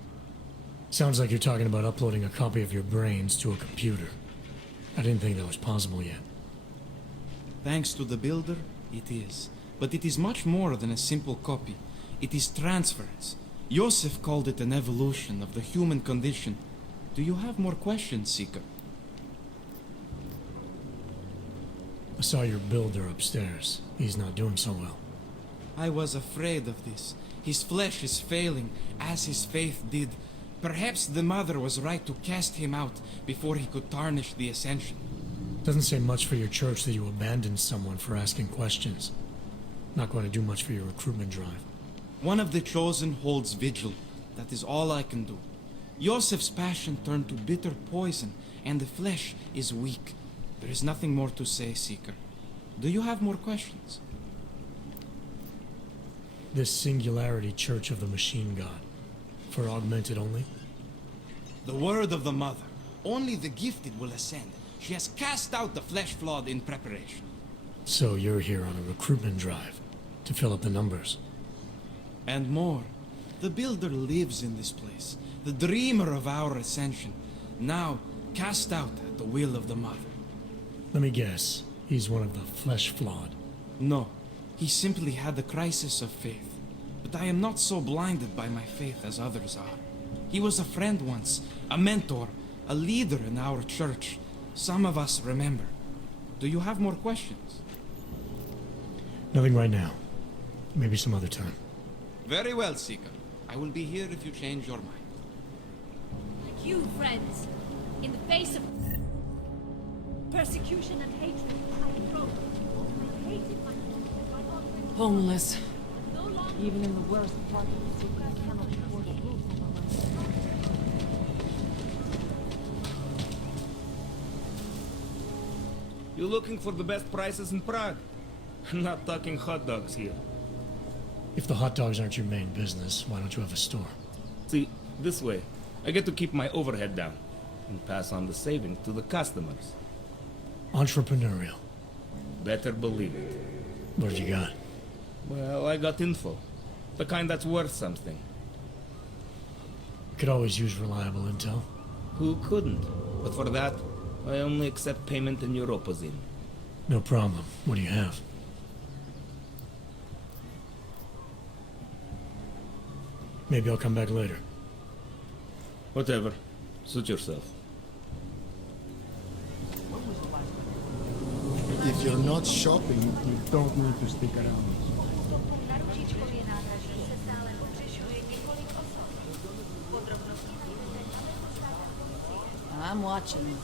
Sounds like you're talking about uploading a copy of your brains to a computer. I didn't think that was possible yet. Thanks to the builder, it is. But it is much more than a simple copy. It is transference. Joseph called it an evolution of the human condition. Do you have more questions, Seeker? I saw your builder upstairs. He's not doing so well. I was afraid of this. His flesh is failing, as his faith did. Perhaps the mother was right to cast him out before he could tarnish the ascension. Doesn't say much for your church that you abandoned someone for asking questions. Not going to do much for your recruitment drive. One of the chosen holds vigil. That is all I can do. Joseph's passion turned to bitter poison, and the flesh is weak. There is nothing more to say, Seeker. Do you have more questions? This Singularity Church of the Machine God. For augmented only? The word of the Mother. Only the gifted will ascend. She has cast out the flesh-flawed in preparation. So you're here on a recruitment drive, to fill up the numbers. And more. The Builder lives in this place. The dreamer of our ascension. Now, cast out at the will of the Mother. Let me guess, he's one of the flesh-flawed. No, he simply had the crisis of faith. But I am not so blinded by my faith as others are. He was a friend once, a mentor, a leader in our church. Some of us remember. Do you have more questions? Nothing right now. Maybe some other time. Very well, Seeker. I will be here if you change your mind. Like you, friends, in the face of persecution and hatred, I broke. I hated my Homeless. no longer Even in the worst part of the city, I cannot afford a roof over my head. You looking for the best prices in Prague? Not talking hot dogs here. If the hot dogs aren't your main business, why don't you have a store? See, this way, I get to keep my overhead down and pass on the savings to the customers. Entrepreneurial. Better believe it. What have you got? Well, I got info. The kind that's worth something. Could always use reliable intel. Who couldn't? But for that, I only accept payment in Europozin. No problem. What do you have? Maybe I'll come back later. Whatever. Suit yourself. If you're not shopping, you don't need to stick around. I'm watching you.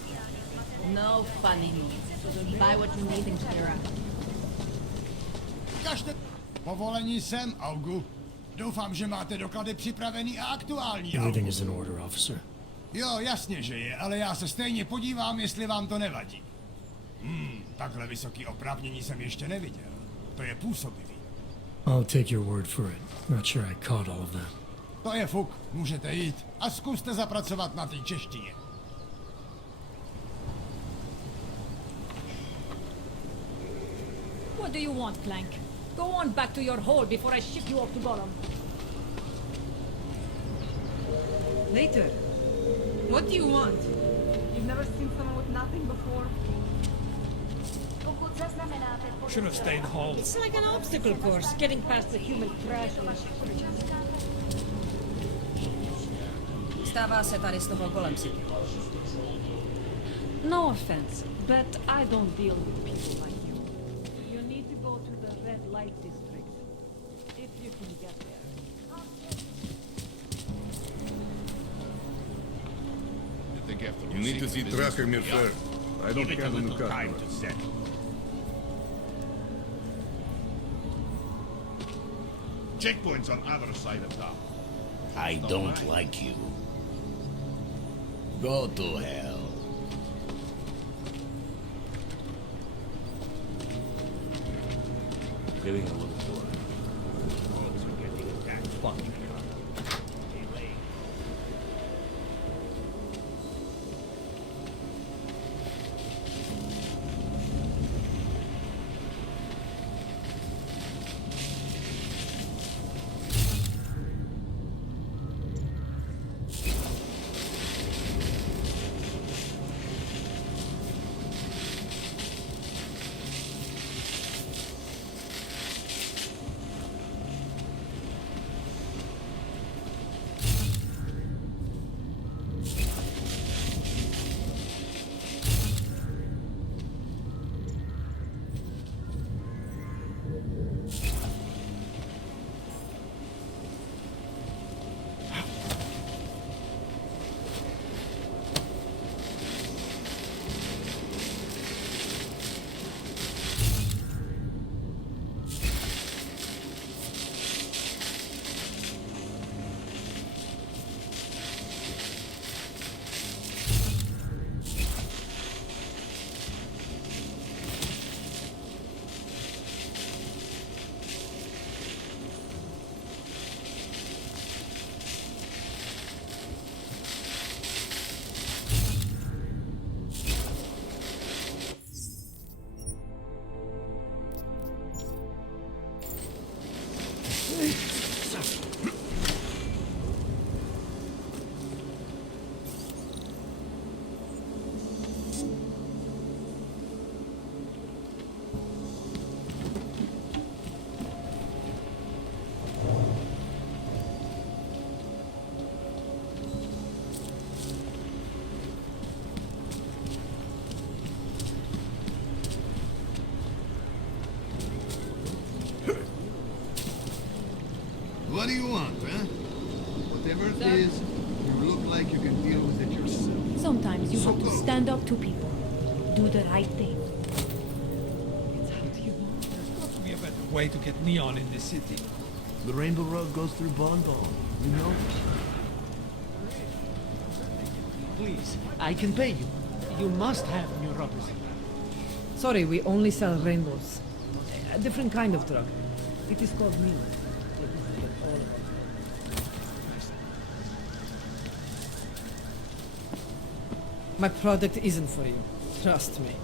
No funny moves. Buy what you need and clear out. Kažte povolení sem, Augu. Doufám, že máte doklady připravený a aktuální, Everything Augu. is in order, officer. Jo, jasně, že je, ale já se stejně podívám, jestli vám to nevadí. Takhle vysoký oprávnění jsem ještě neviděl. To je působivý. I'll take your word for it. Not sure I caught all of that. To je fuk, můžete jít a zkuste zapracovat na té češtině. What do you want, Clank? Go on back to your hole before I ship you off to Gollum. Later. What do you want? You've never seen someone with nothing before? Should have stayed home. It's like an obstacle course, getting past the human trash on the street. Stává se tady z toho Golem City. No offense, but I don't deal with people like you. You need to go to the red light district, if you can get there. You need to see Tracker me first. I don't have a new customer. Checkpoints on other side of town. I don't like you. Go to hell. Giving a look for it. Roads are getting that fucking Truth is, you look like you can deal with it yourself. Sometimes you have to stand up to people. Do the right thing. It's up to you, Mom. There's got to be a better way to get neon in this city. The Rainbow Road goes through Bondol. You know? Please, I can pay you. You must have neuropathy. Sorry, we only sell rainbows. A different kind of drug. It is called neon. My product isn't for you. Trust me.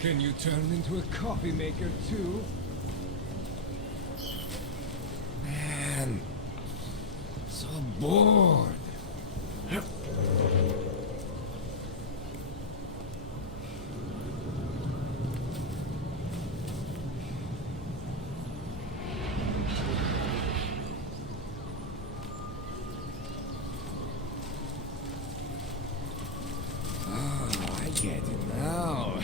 Can you turn into a coffee maker too? Man, so bored. Oh, I get it now.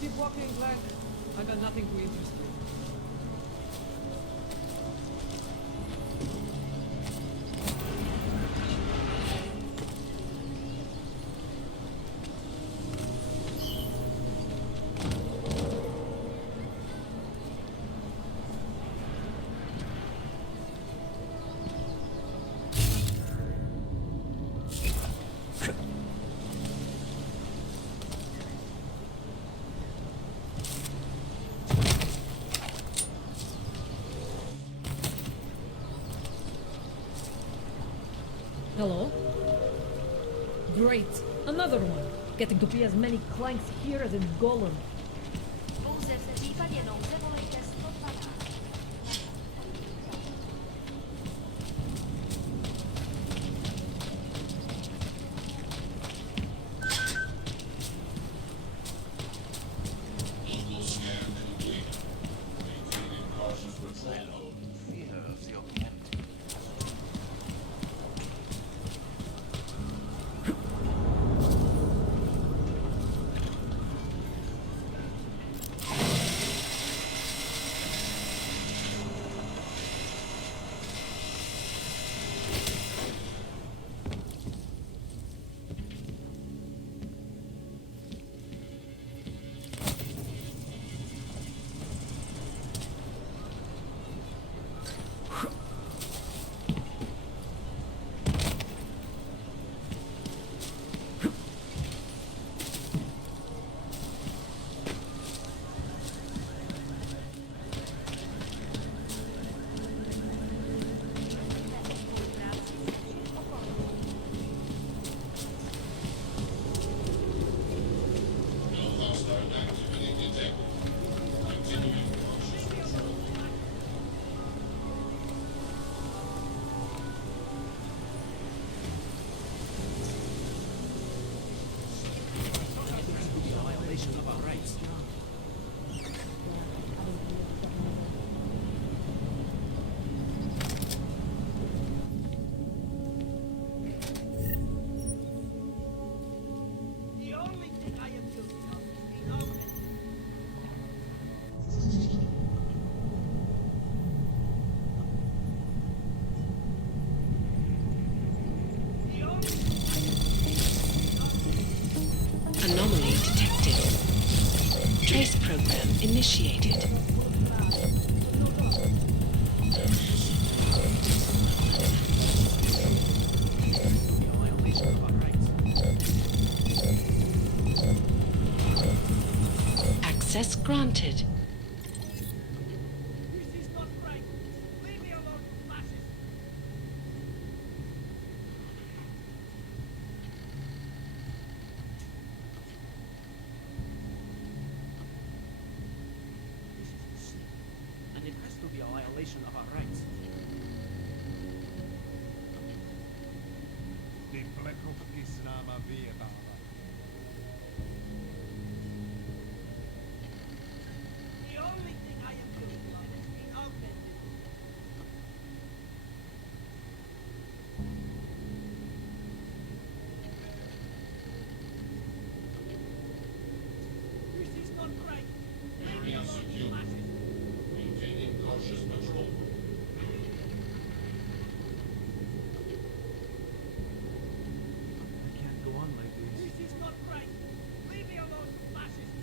Keep walking, Glenn. I got nothing to interest you. Hello? Great. Another one. Getting to be as many clanks here as in Golem. initiated. Access granted. And it has to be a violation of our rights. Ty plechovky s náma vyjebávají. The only thing I am doing is being augmented. This is not right. Leave me alone, you fascist. Maintaining cautious patrol. I can't go on like this. This is not right. Leave me alone, you fascist.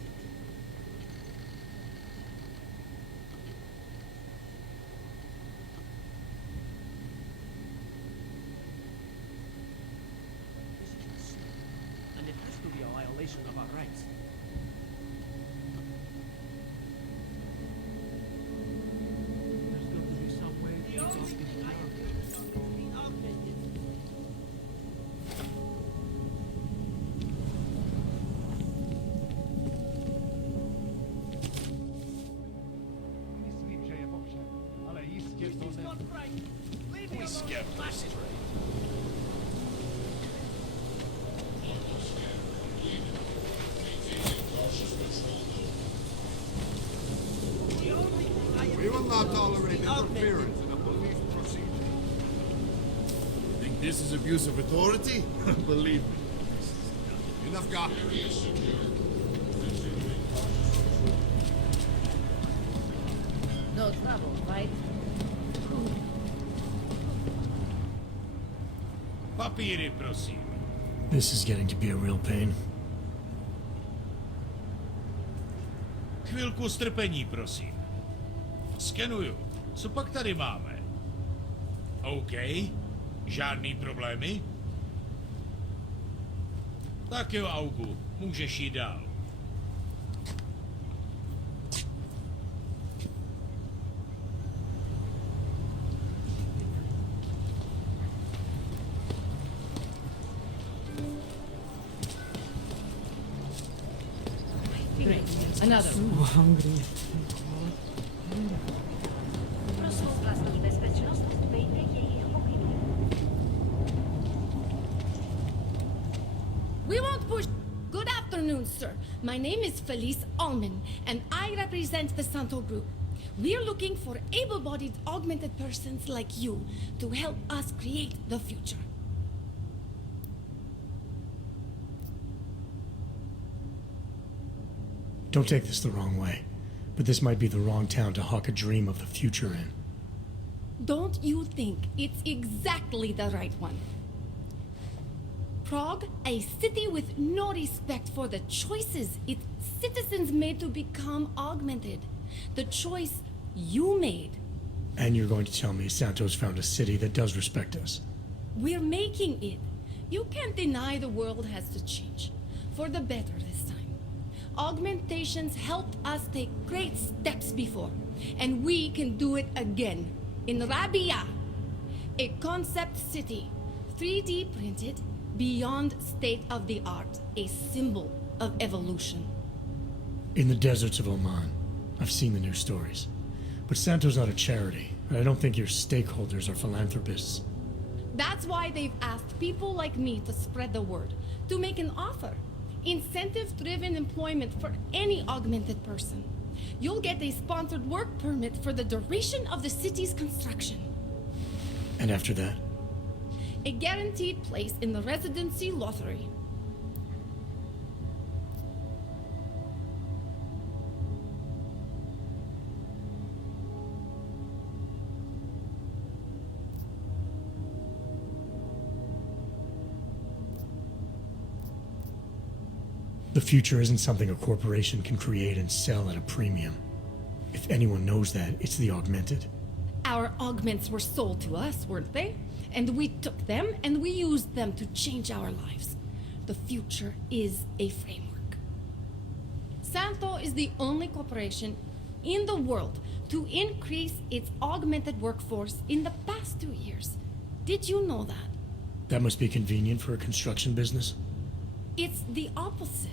This is a sin, and it has to be a violation of our rights. There's got to be some way to stop this being augmented. Myslím, že je ovšem, ale jistě to ne... We scared them straight. We will not tolerate interference in a police procedure. Think this is abuse of authority? Believe me. Enough gossip. No trouble, right? Papíry, prosím. This is getting to be a real pain. Chvilku strpení, prosím. Skenuju. Co pak tady máme? OK. Žádný problémy? Tak jo, Augu. Můžeš jít dál. Great. Another. So hungry. Pro svou vlastní bezpečnost dbejte jejich pokynů. We won't push. Good afternoon, sir. My name is Felice Allman, and I represent the Santo Group. We're looking for able-bodied augmented persons like you to help us create the future. Don't take this the wrong way, but this might be the wrong town to hawk a dream of the future in. Don't you think it's exactly the right one? Prague, a city with no respect for the choices its citizens made to become augmented. The choice you made. And you're going to tell me Santos found a city that does respect us. We're making it. You can't deny the world has to change. For the better this time. Augmentations helped us take great steps before. And we can do it again. In Rabia. A concept city. 3D printed. Beyond state of the art. A symbol of evolution. In the deserts of Oman. I've seen the news stories. But Santos not a charity, and I don't think your stakeholders are philanthropists. That's why they've asked people like me to spread the word, to make an offer. Incentive-driven employment for any augmented person. You'll get a sponsored work permit for the duration of the city's construction. And after that? A guaranteed place in the residency lottery. The The future isn't something a corporation can create and sell at a premium. If anyone knows that, it's the Augmented. Our augments were sold to us, weren't they? And we took them and we used them to change our lives. The future is a framework. Santo is the only corporation in the world to increase its augmented workforce in the past 2 years. Did you know that? That must be convenient for a construction business. It's the opposite.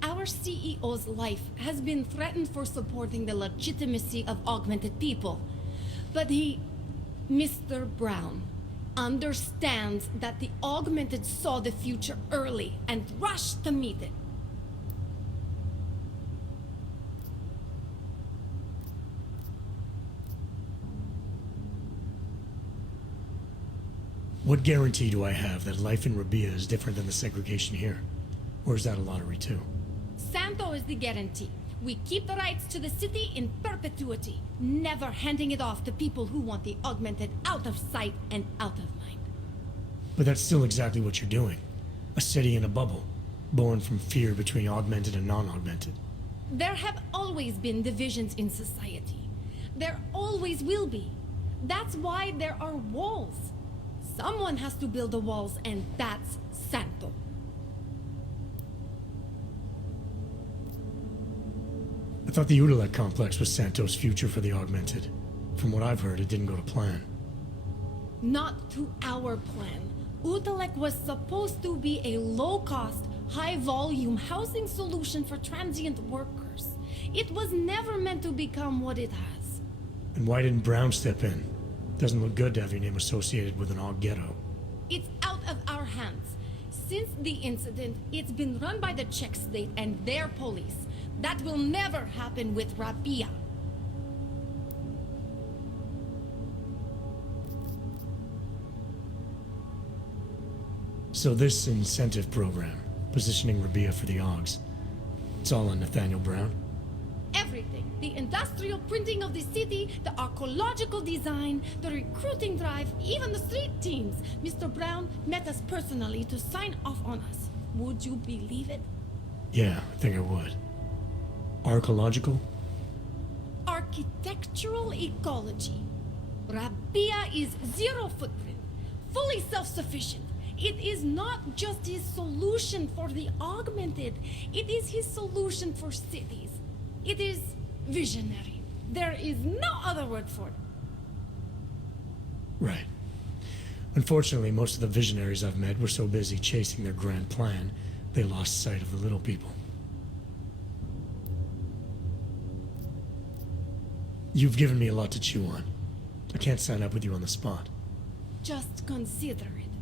Our CEO's life has been threatened for supporting the legitimacy of augmented people. But he, Mr. Brown, understands that the augmented saw the future early and rushed to meet it. What guarantee do I have that life in Rabia is different than the segregation here? Or is that a lottery too? Santo is the guarantee. We keep the rights to the city in perpetuity, never handing it off to people who want the augmented out of sight and out of mind. But that's still exactly what you're doing. A city in a bubble, born from fear between augmented and non-augmented. There have always been divisions in society. There always will be. That's why there are walls. Someone has to build the walls, and that's Santo. I thought the Udalek complex was Santo's future for the augmented. From what I've heard, it didn't go to plan. Not to our plan. Udalek was supposed to be a low-cost, high-volume housing solution for transient workers. It was never meant to become what it has. And why didn't Brown step in? Doesn't look good to have your name associated with an Aug ghetto. It's out of our hands. Since the incident, it's been run by the Czech state and their police. That will never happen with Rabia. So this incentive program, positioning Rabia for the Augs, it's all on Nathaniel Brown? Everything. The industrial printing of the city, the archaeological design, the recruiting drive, even the street teams. Mr. Brown met us personally to sign off on us. Would you believe it? Yeah, I think I would. Archaeological? Architectural ecology. Rabia is zero footprint, fully self-sufficient. It is not just his solution for the augmented. It is his solution for cities. It is visionary. There is no other word for it. Right. Unfortunately, most of the visionaries I've met were so busy chasing their grand plan, they lost sight of the little people. You've given me a lot to chew on. I can't sign up with you on the spot. Just consider it.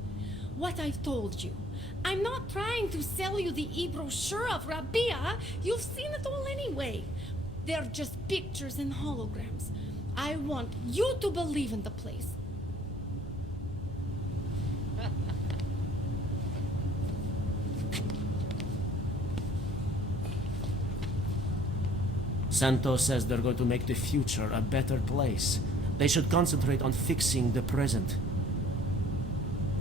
What I've told you. I'm not trying to sell you the e-brochure of Rabia. You've seen it all anyway. They're just pictures and holograms. I want you to believe in the place. Santos says they're going to make the future a better place. They should concentrate on fixing the present.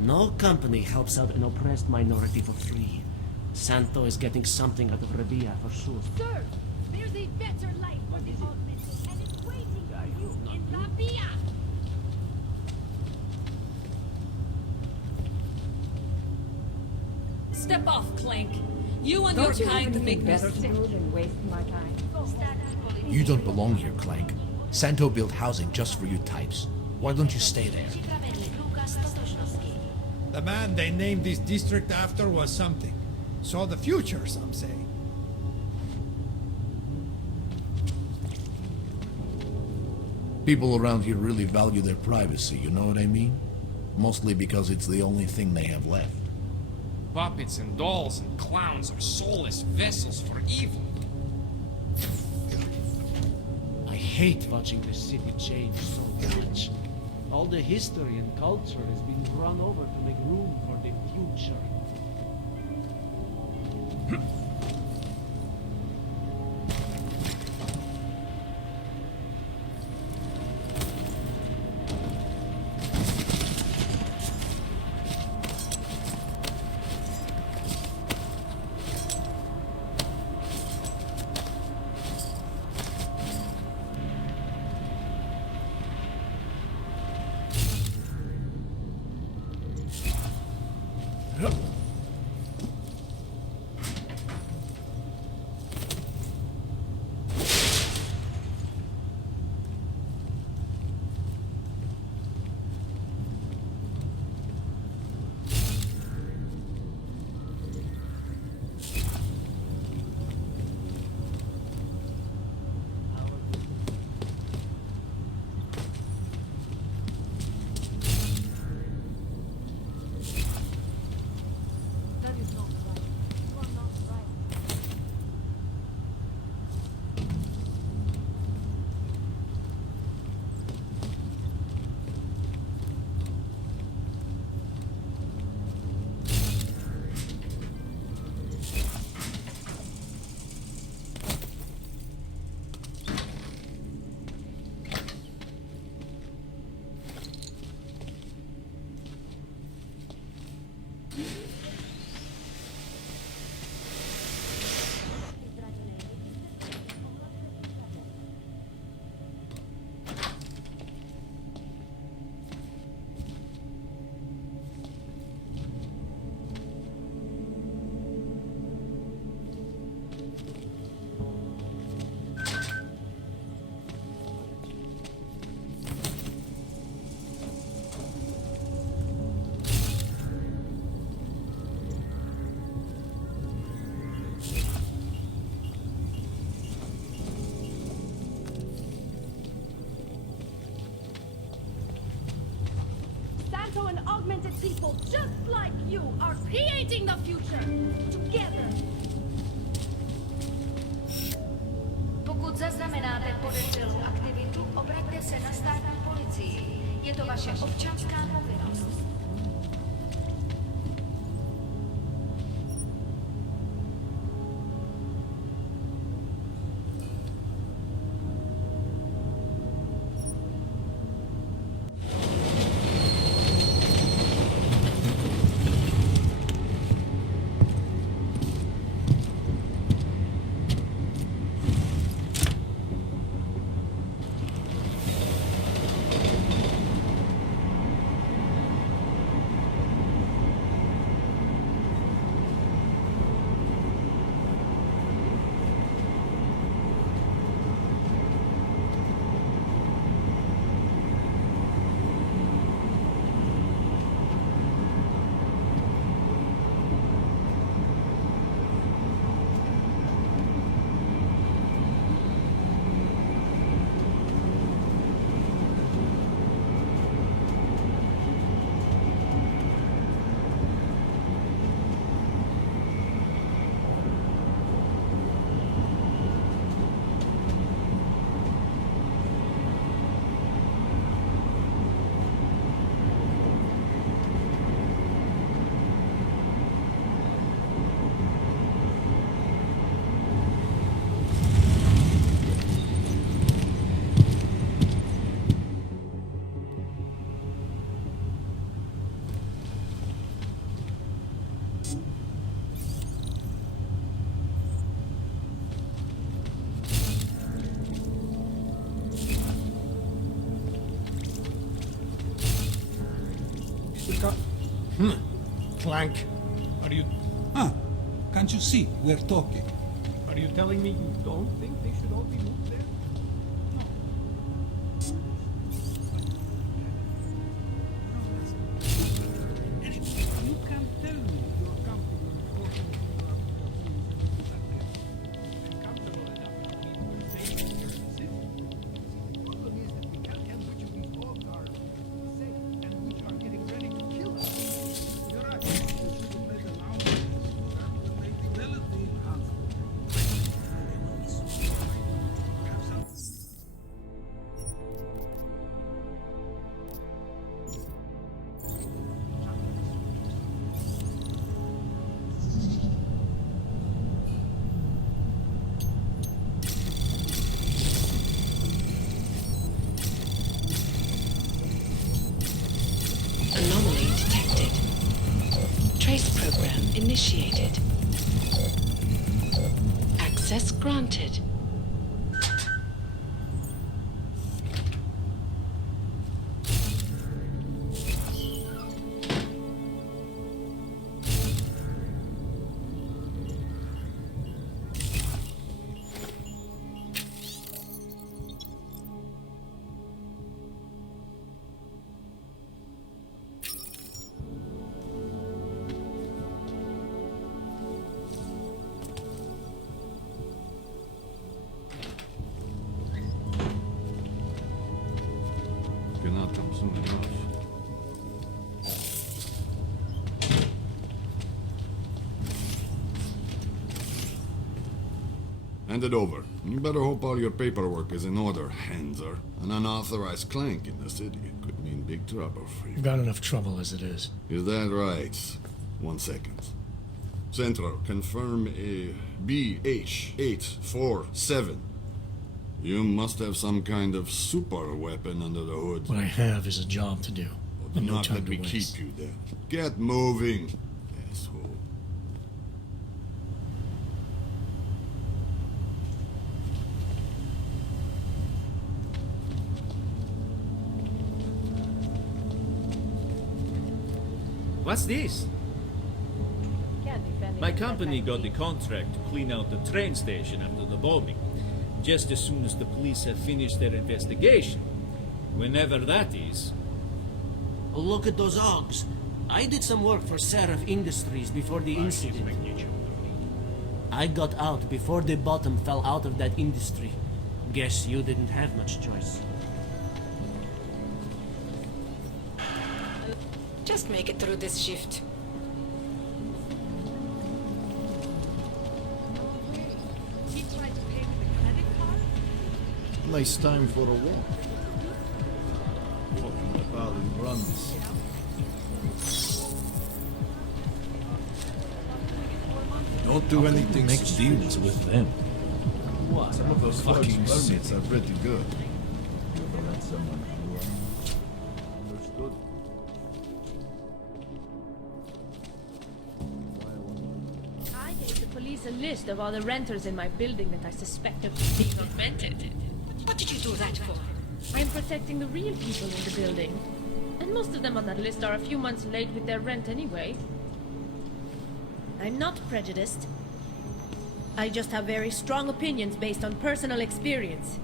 No company helps out an oppressed minority for free. Santo is getting something out of Rabia for sure. Sir, there's a better life for the augmented, and it's waiting for you in Rabia. Step off, Clank. You and Don't your you have kind make anything me better to sick. do than wasting my time? You don't belong here, Clank. Santo built housing just for you types. Why don't you stay there? The man they named this district after was something. Saw the future, some say. People around here really value their privacy, you know what I mean? Mostly because it's the only thing they have left. Puppets and dolls and clowns are soulless vessels for evil. I hate watching the city change so much. All the history and culture has been run over to make room for the future. So an augmented people just like you are creating the future together. Pokud zaznamenáte podezřelou aktivitu, obraťte se na státní policii. Je to vaše občanská povinnost. Clank. Are you... Huh. Can't you see? We're talking. Are you telling me you don't think they should all be moved there? You can tell me you're comfortable reporting and comfortable enough for me to say that you're consistent. The problem is that we can't have which of these old guards are safe and which are getting ready to kill us. You're right. We should have made allowances for capability enhancement. Have some... Anomaly detected. Trace program initiated. Access granted. Cannot come soon enough. Hand it over. You better hope all your paperwork is in order, Hanser. An unauthorized clank in the city could mean big trouble for you. I've got enough trouble as it is. Is that right? 1 second. Central, confirm a BH-847. You must have some kind of super weapon under the hood. What I have is a job to do. Do And no not time let to me waste. keep you there. Get moving, asshole. What's this? My company got the contract to clean out the train station after the bombing, just as soon as the police have finished their investigation. Whenever that is. Look at those Augs. I did some work for Seraph Industries before the incident. I got out before the bottom fell out of that industry. Guess you didn't have much choice. Just make it through this shift. He tried to pay with a credit card? Nice time for a walk. Fucking valley runs. Don't do anything make stupid. deals with them. Some of those fucking experiments are pretty good. Understood. I gave the police a list of all the renters in my building that I suspected of being augmented. What did you do that for? I'm protecting the real people in the building. And most of them on that list are a few months late with their rent anyway. I'm not prejudiced. I just have very strong opinions based on personal experience.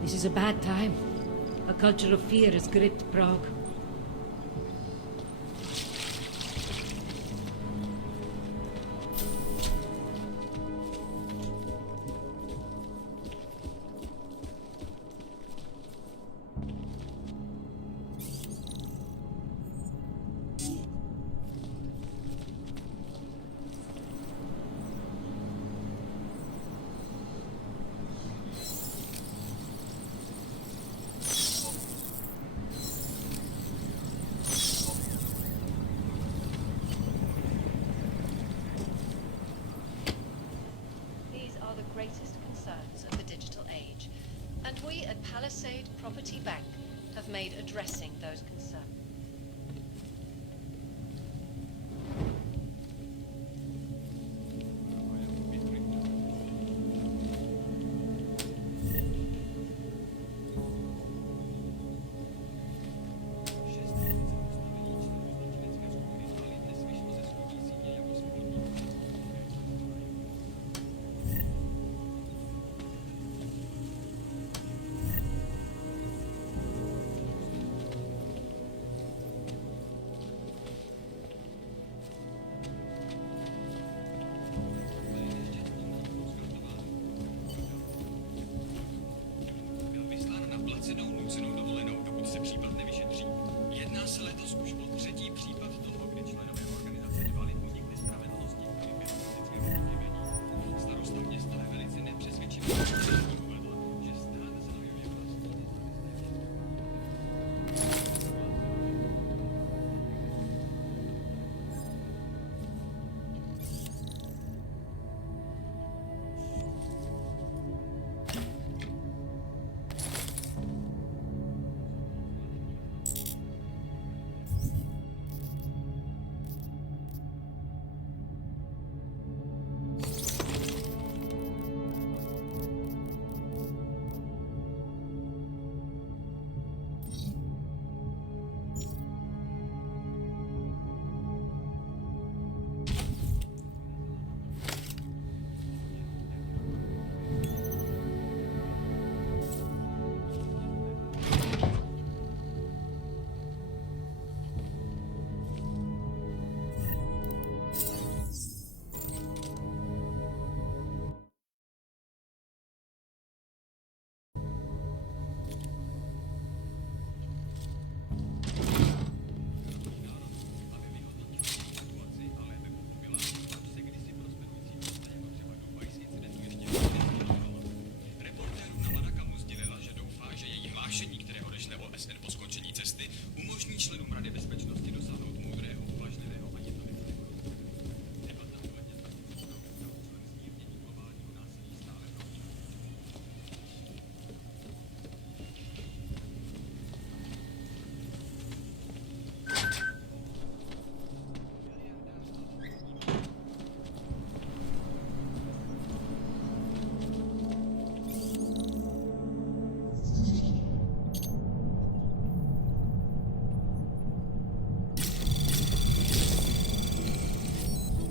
This is a bad time. A culture of fear has gripped Prague. These are the greatest concerns of the digital age, and we at Palisade Property Bank have made addressing those concerns. Byl vyslán na placenou nucenou dovolenou, dokud se případ nevyšetří. Jedná se letos už o třetí případ toho, kdy členové organizace dbali unikly spravedlnosti kvůli byrokratickému pochybení. Starosta města ve velice nepřesvědčivě uvedl, že stát zahajuje vlastní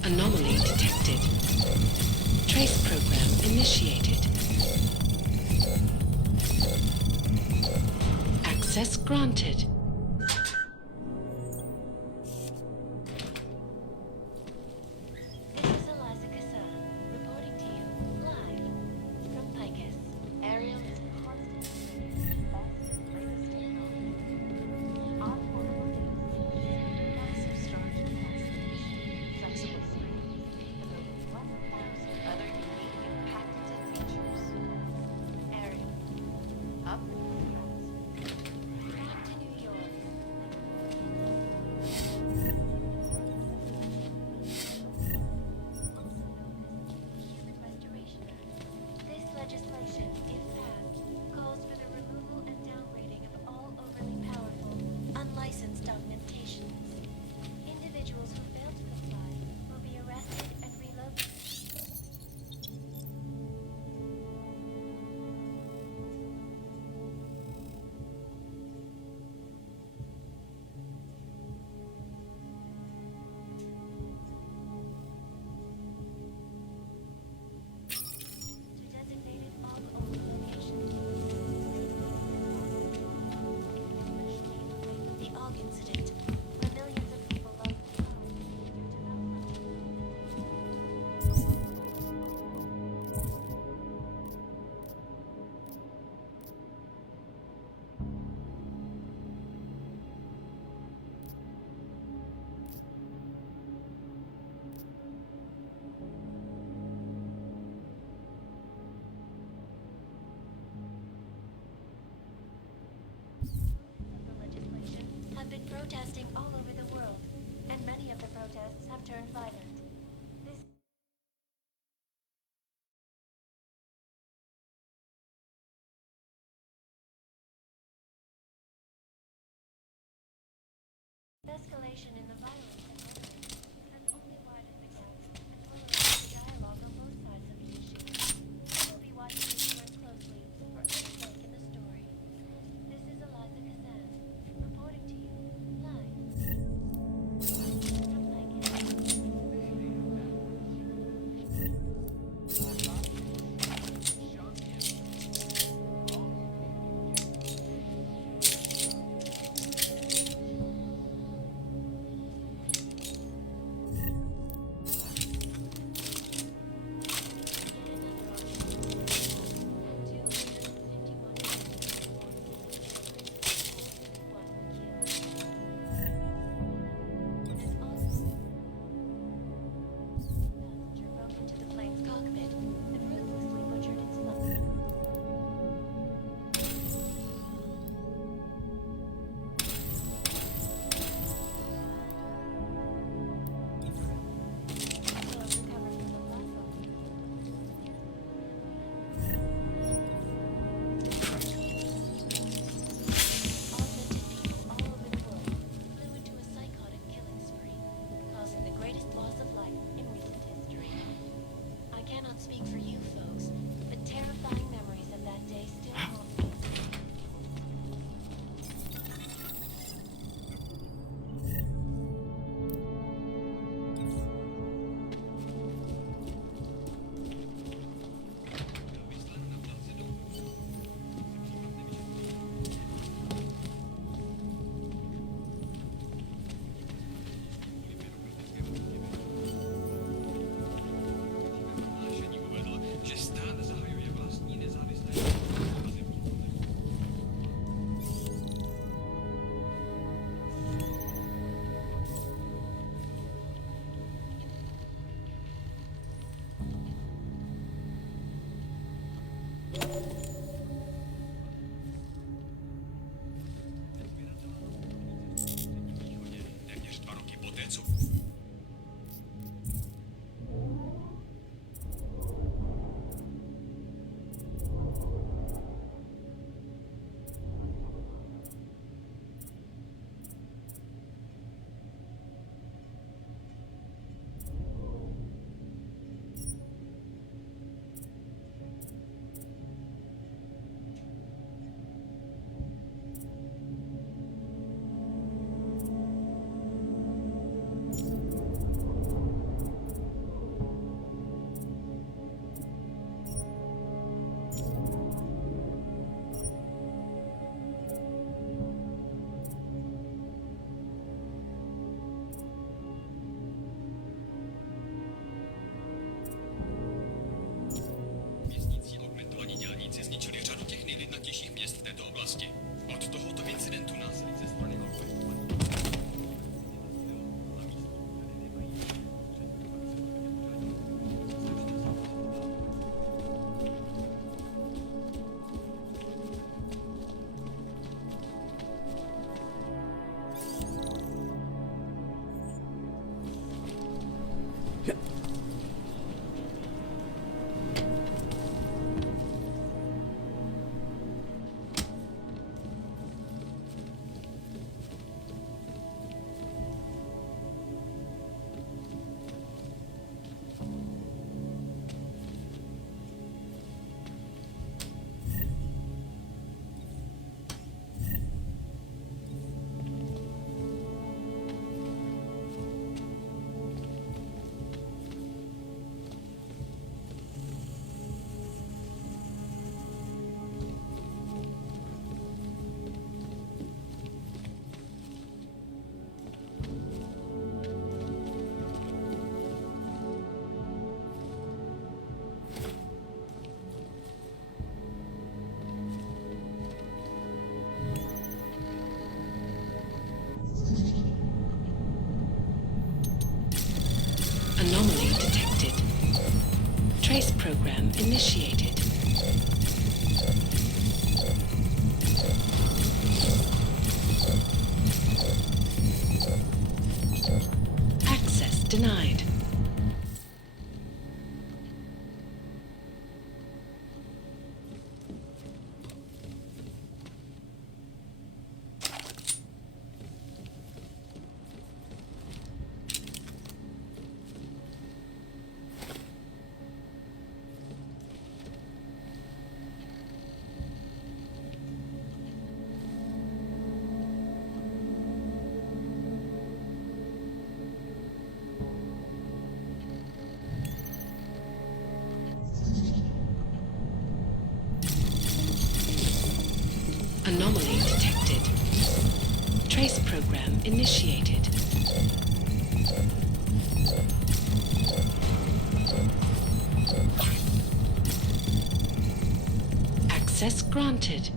Anomaly detected. Trace program initiated. Access granted. This is Eliza Cassan, reporting to you live from Picus. Ariel is in constant marching all over the world, and many of the protests have turned violent. This escalation in the violence has only widened the gap and polarized the dialogue on both sides of the issue. I will be watching this story closely for any break in the story. This is Eliza Kazan, reporting to you live from Anomaly detected. Trace program initiated. Trace program initiated. Access granted.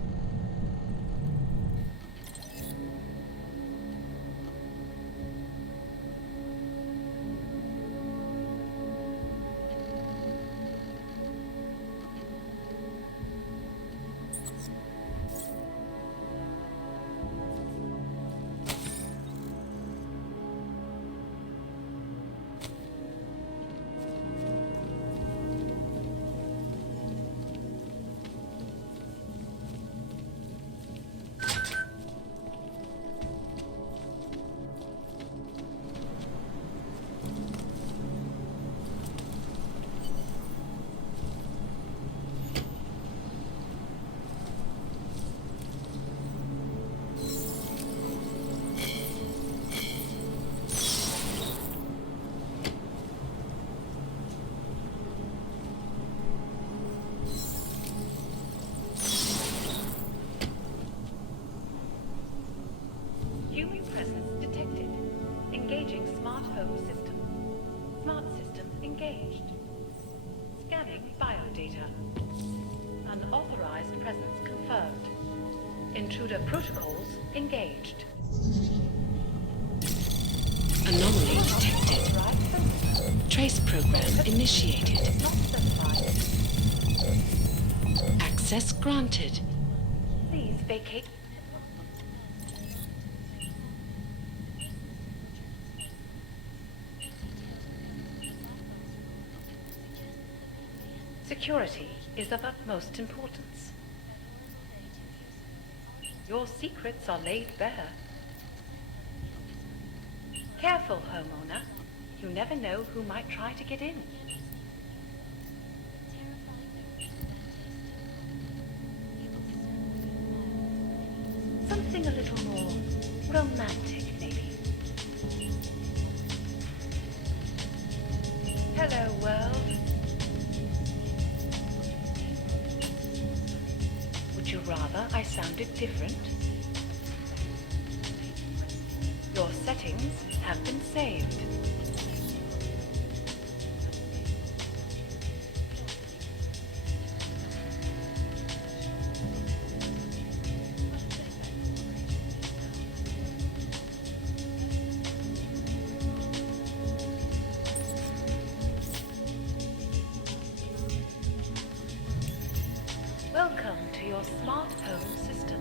Human presence detected. Engaging smart home system. Smart system engaged. Scanning biodata. Unauthorized presence confirmed. Intruder protocols engaged. Anomaly detected. Trace program initiated. Access granted. Please vacate. Security is of utmost importance. Your secrets are laid bare. Careful, homeowner. You never know who might try to get in. Something a little more romantic, maybe. Hello, world. Would you rather I sounded different? Your settings have been saved. Welcome to your smart home system.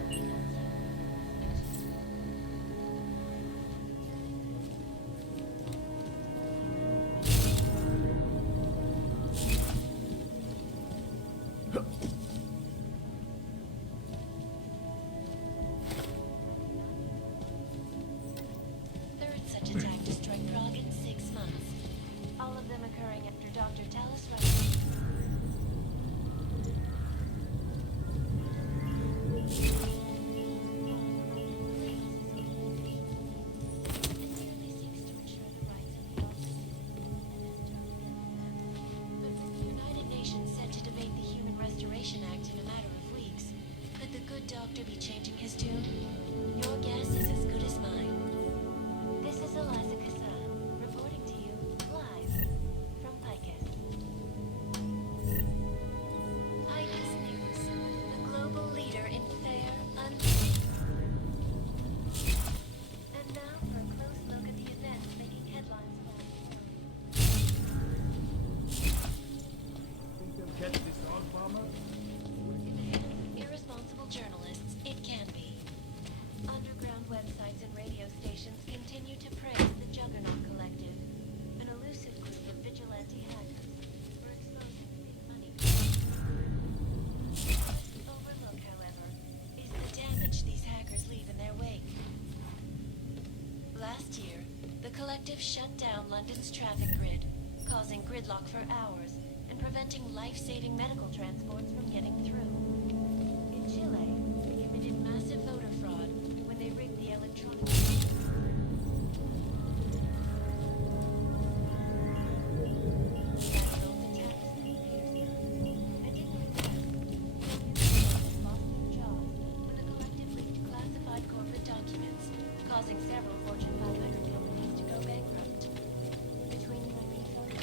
Third such attack destroyed Prague in 6 months. All of them occurring after Dr. Tallis Rice. The United Nations said to debate the Human Restoration Act in a matter of weeks. Could the good doctor be changing his tune? Your guess is as good as mine. This is Eliza Kassan, reporting to you live from Picus. Picus News, the global leader in fair, And now for a close look at the events making headlines around the world. Irresponsible journalists, it can be. Underground websites and radio stations continue to praise the Juggernaut Collective, an elusive group of vigilante hackers for exposing big money. Overlook, however, is the damage these hackers leave in their wake. Last year, the collective shut down London's traffic grid, causing gridlock for hours and preventing life-saving medical transports from getting through. In Chile, they committed massive voter fraud when they rigged the electronic causing several Fortune 500 companies to go bankrupt. Between you and me, Tony,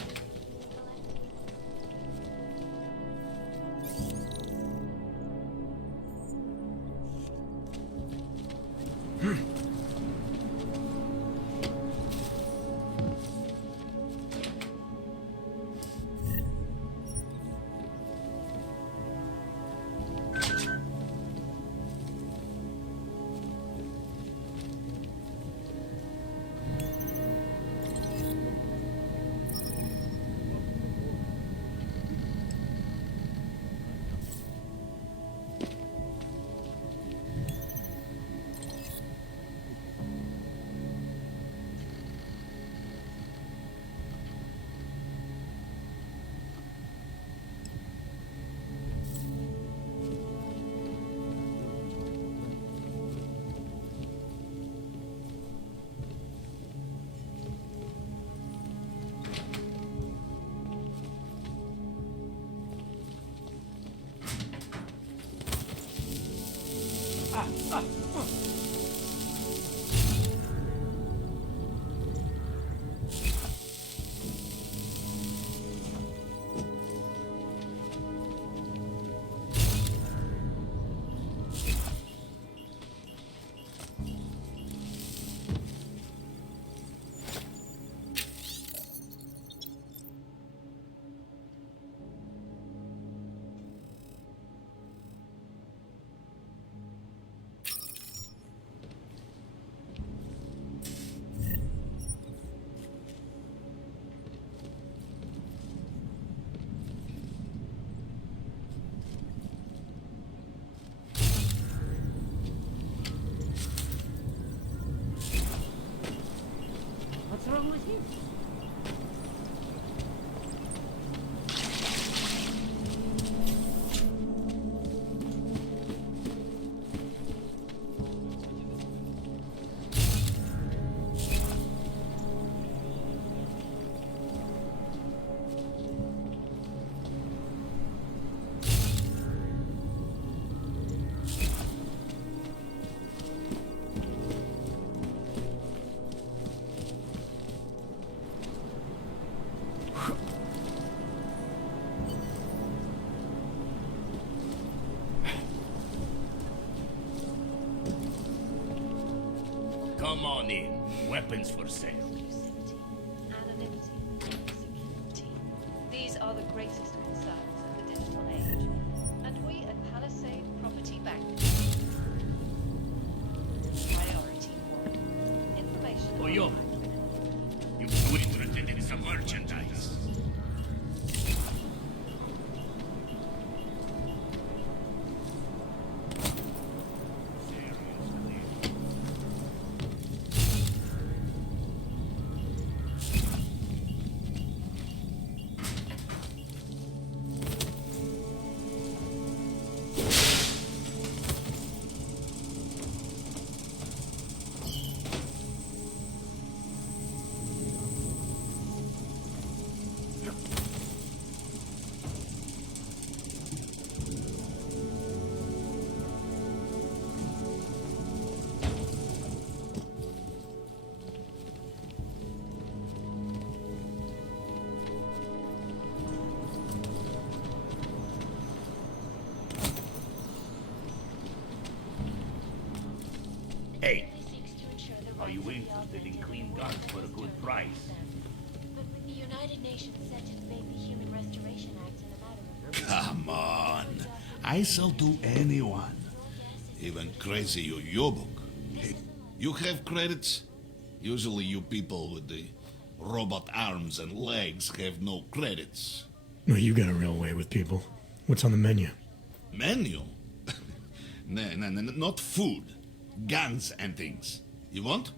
What's wrong with you? Come on in. Weapons for sale. Anonymity, security. These are the greatest concerns of the digital age. And we at Palisade Property Bank. Priority 1. Information. Oh, yo. You too interested in some merchandise? Hey, are you interested in clean guns for a good price? but with the United Nations set to debate the Human Restoration Act in a matter of Come on. I sell to anyone. Even crazy Yobok. Hey, you have credits? Usually you people with the robot arms and legs have no credits. Well, you got a real way with people. What's on the menu? Menu? No, not food. Guns and things. You want?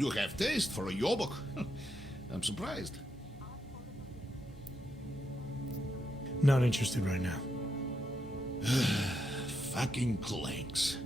You have taste for a yobok. I'm surprised. Not interested right now. Fucking clanks.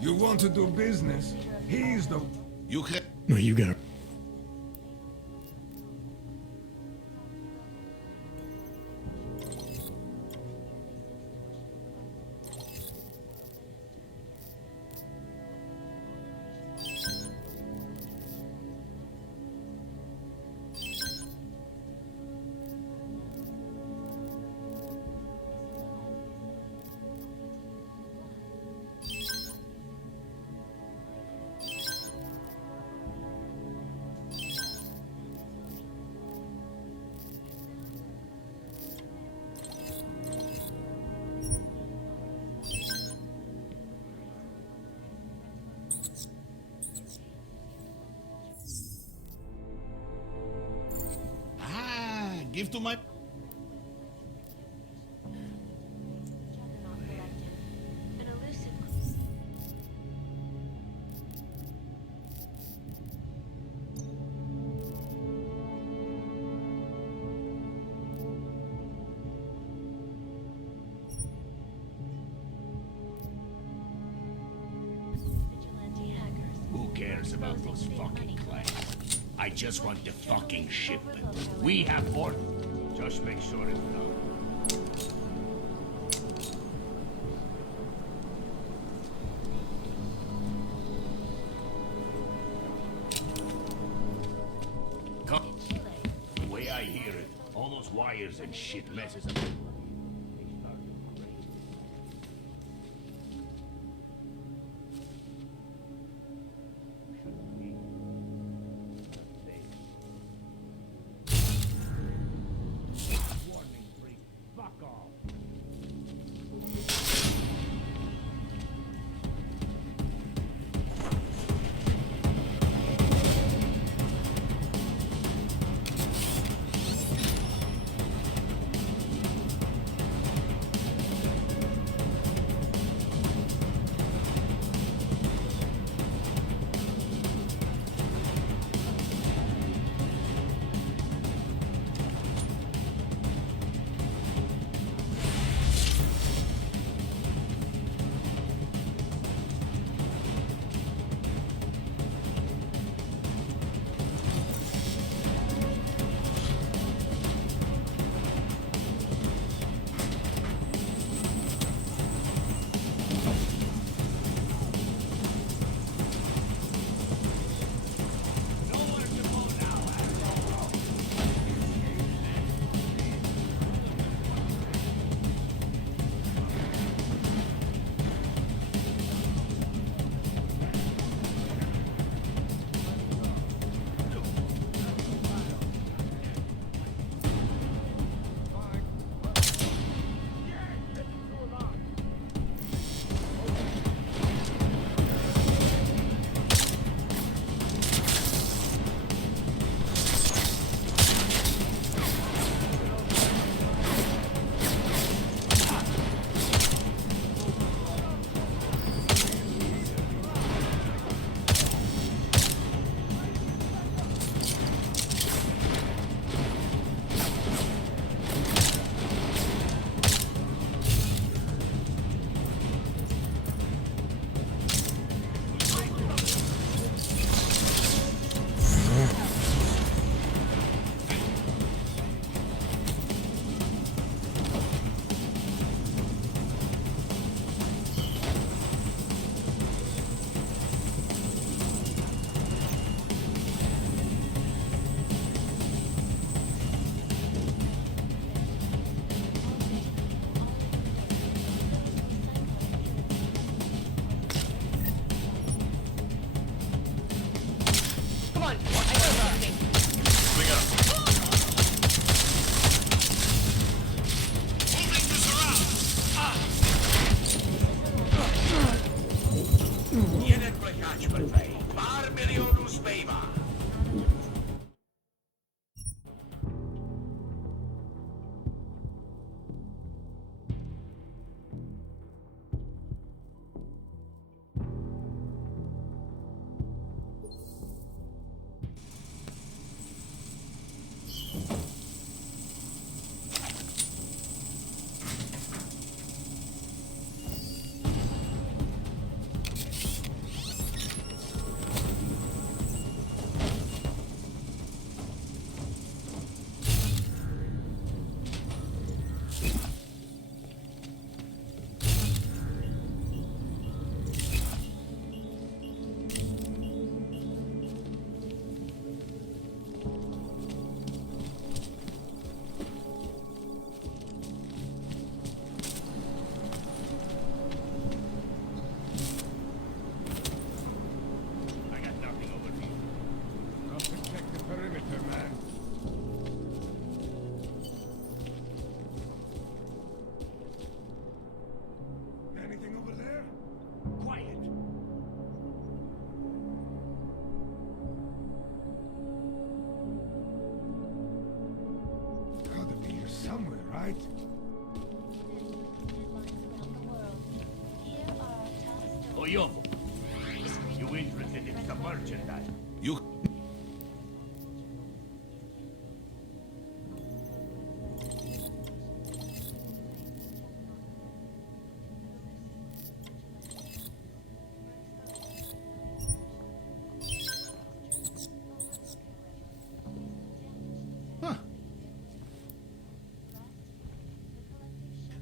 You want to do business? He's the... You have... No, you got it. Give to my... about those fucking claims. I just want the fucking shipment. We have orders. Just make sure it's done. Come. The way I hear it, all those wires and shit messes up. Oyobo, you interested in some merchandise? You...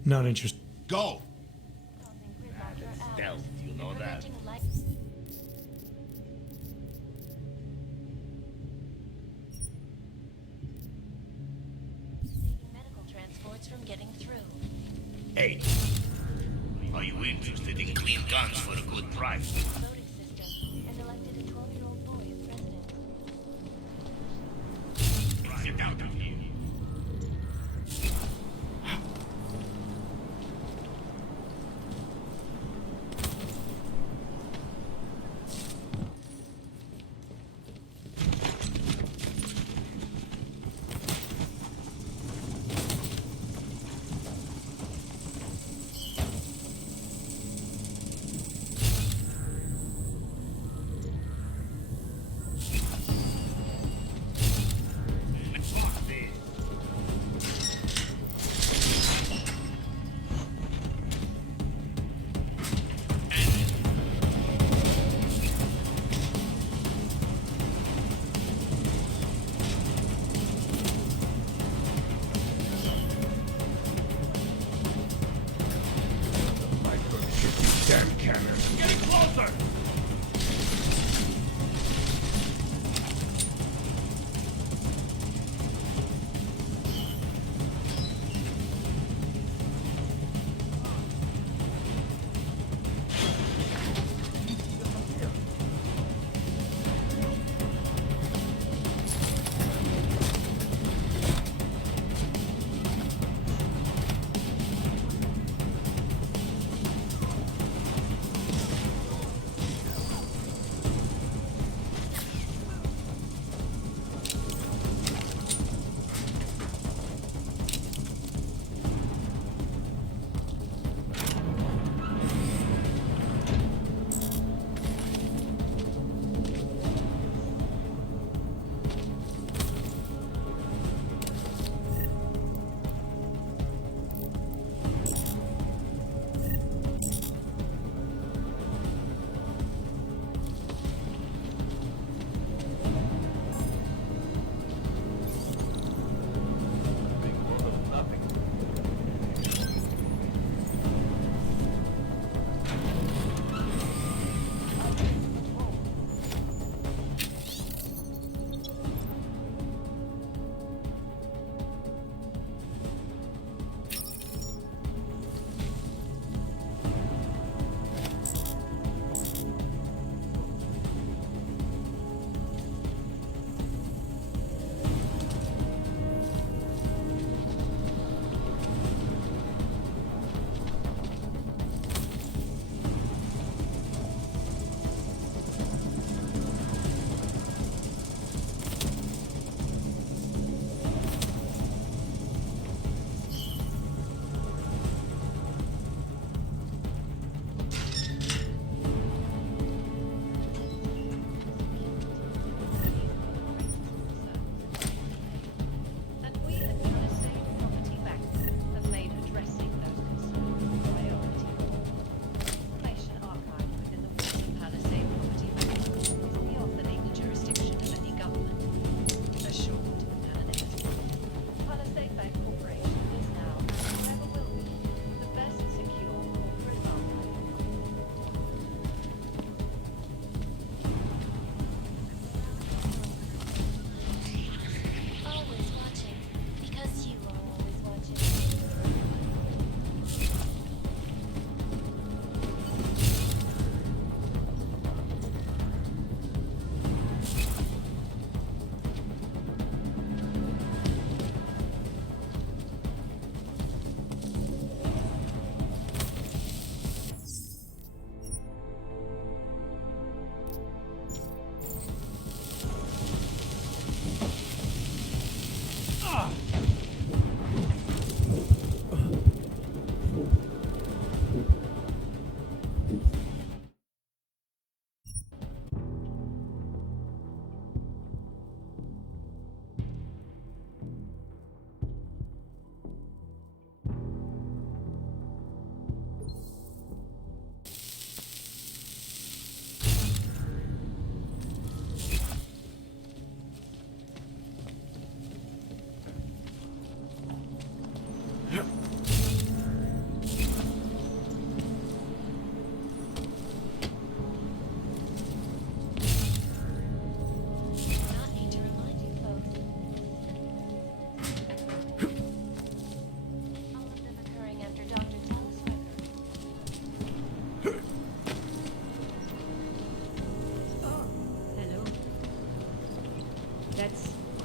Not interested. Go! Stealth, you know that. Medical transports from getting through. Hey, are you interested in clean guns for a good price? Voting system and elected a 12-year-old boy as president. Get out of here. Fuck this.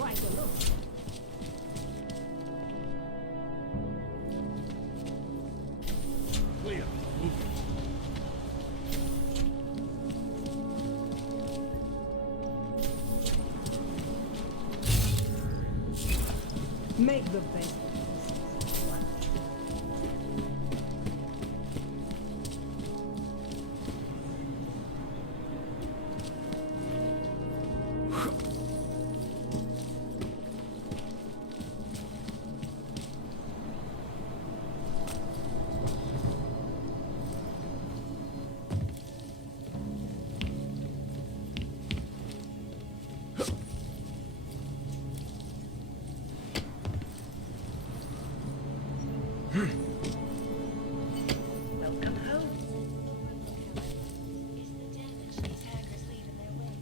quite a look. Clear. Move it. Make the best. Welcome home. Is the damage these hackers leave in their wake?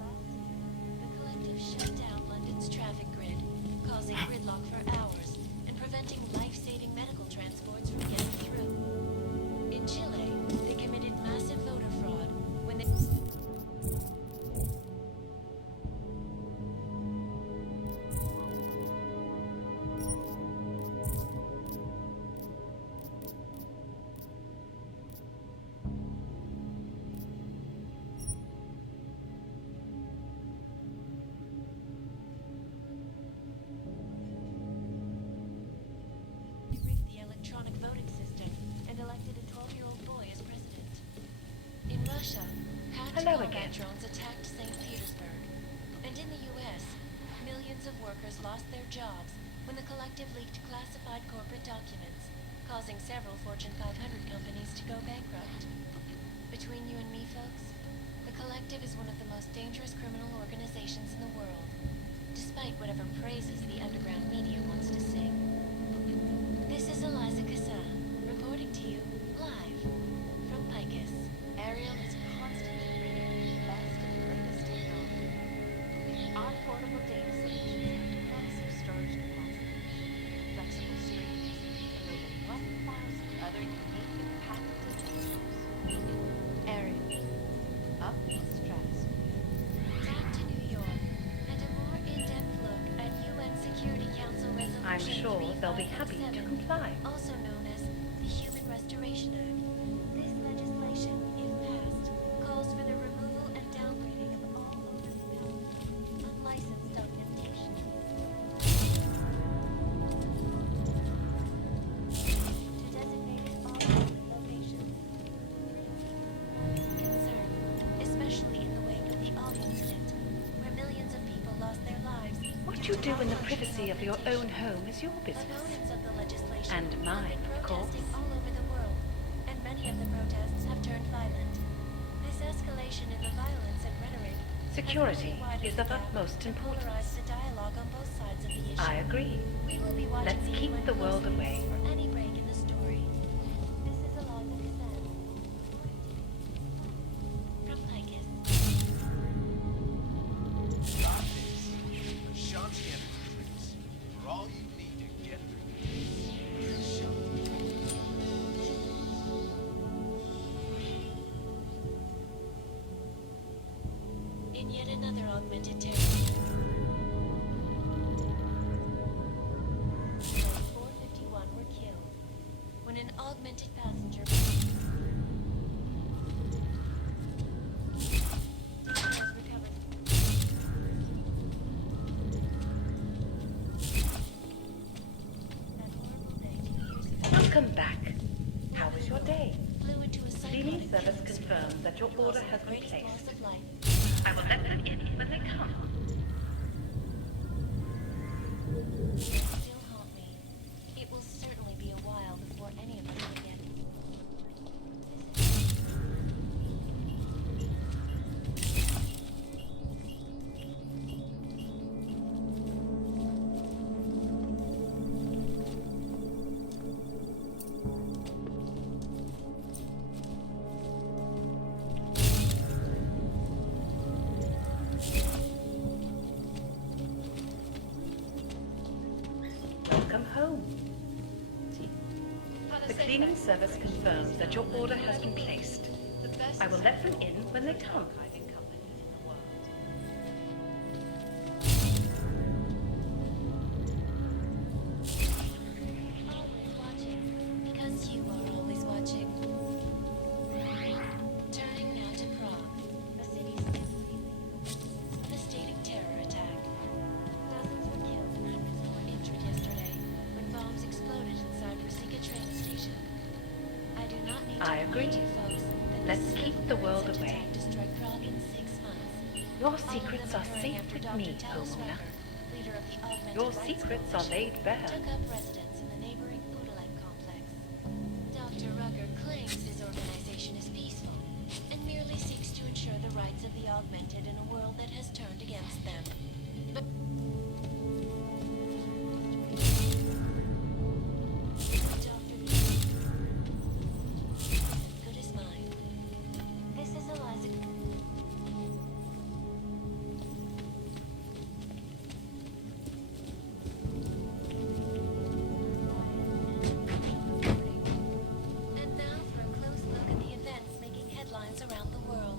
Last year, the collective shut down London's traffic grid, causing gridlock for hours and preventing life-saving medical transports from getting through. In Chile, they committed massive voter fraud when they... rigged the electronic voting system and elected a 12-year-old boy as president. In Russia, hacked combat drones attacked St. Petersburg. And in the US, millions of workers lost their jobs when the collective leaked classified corporate documents, causing several Fortune 500 companies to go bankrupt. Between you and me, folks, the collective is one of the most dangerous criminal organizations in the world, despite whatever praises the underground media wants to sing. This is Eliza Cassan, reporting to you live from Picus. Ariel is constantly bringing the best and latest technology. Our portable data solutions have massive storage capacity, flexible screens, and over 1,000 other unique and patented features. Ariel, up in the stratosphere. Back to New York, and a more in-depth look at UN Security Council Resolution I'm sure they'll be happy to comply. also known as the Human Restoration Act. This legislation, if passed, calls for the removal and downgrading of all over-the-counter, unlicensed documentation. To designated all-public locations. Concern, especially in the wake of the Aug incident, where millions of people lost their lives. What you do in the privacy of your own home is your business. Opponents of the legislation And mine, have been of course. protesting all over the world, and many of the protests have turned violent. This escalation in the violence and rhetoric Security has only is widened of the gap utmost and importance. polarized the dialogue on both sides of the issue. I agree. We will be watching Let's keep UN the world closely away. for any break in the story. This is Eliza Cassan. From Picus. Got this. Ashanti energy drinks. For all you need to get through this. Ashanti. In yet another augmented terror. 451 were killed when an augmented passenger. Details recovered. That horrible day 2 years ago. Welcome back. How was your day? Flew into a Cleaning cyclonic service killing spree, confirms that your order causing has the been greatest loss placed. of life. I will let them in when they come. Still haunt me. It will certainly be a while before any of us forget it. Welcome home. The cleaning service confirms that your order has been placed. I will let them in when they come. I agree. Let's keep the world away. Your secrets are safe with me, homeowner. Your secrets are laid bare. Took up residence in the neighboring Udalek complex. Dr. Rucker claims his organization is peaceful and merely seeks to ensure the rights of the augmented in a world that has turned against them. But good as mine. This is Eliza. And now for a close look at the events making headlines around the world.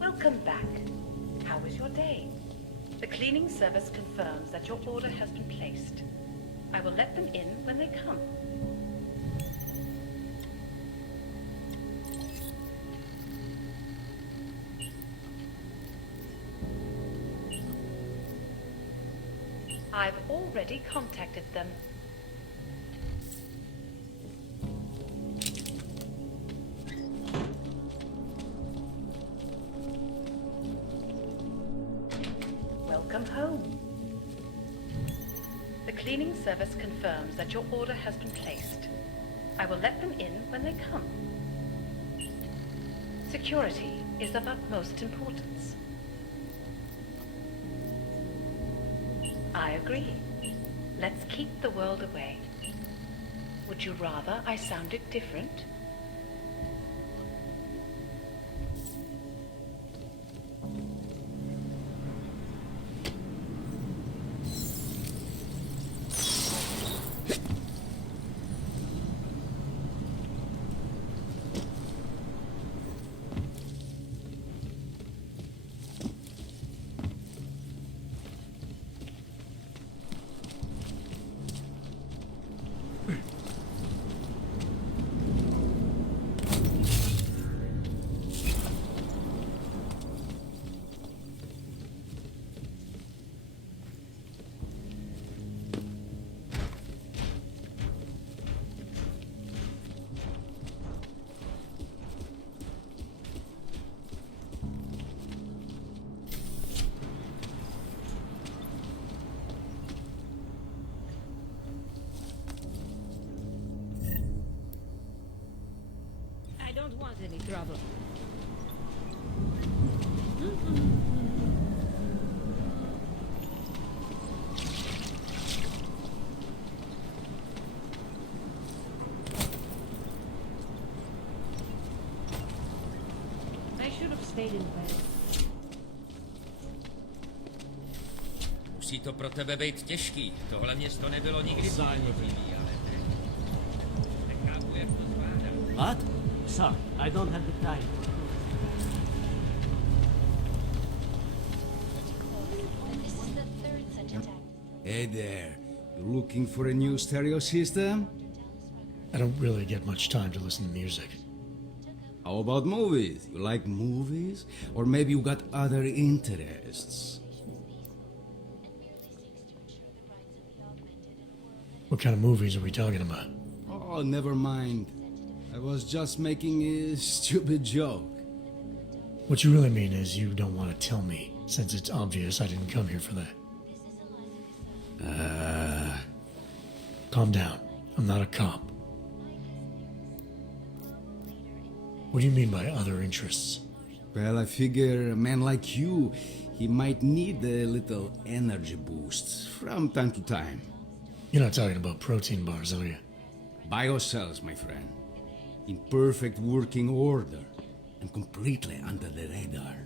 Welcome back. How was your day? The cleaning service confirms that your order has been placed. I will let them in when they come. I've already contacted them. Welcome home. The cleaning service confirms that your order has been placed. I will let them in when they come. Security is of utmost importance. I agree. Let's keep the world away. Would you rather I sounded different? I don't want any trouble. I should have stayed in bed. Musí to pro tebe být těžký. Tohle město nebylo nikdy přívětivý, ale nechápu, jak to zvládám. What? Sir, I don't have the time. This is the third such attack. Hey there. You looking for a new stereo system? I don't really get much time to listen to music. How about movies? You like movies? Or maybe you got other interests? What kind of movies are we talking about? Oh, never mind. I was just making a stupid joke. What you really mean is you don't want to tell me, since it's obvious I didn't come here for that. Calm down. I'm not a cop. What do you mean by other interests? Well, I figure a man like you, he might need a little energy boost from time to time. You're not talking about protein bars, are you? Biocells, my friend. In perfect working order and completely under the radar.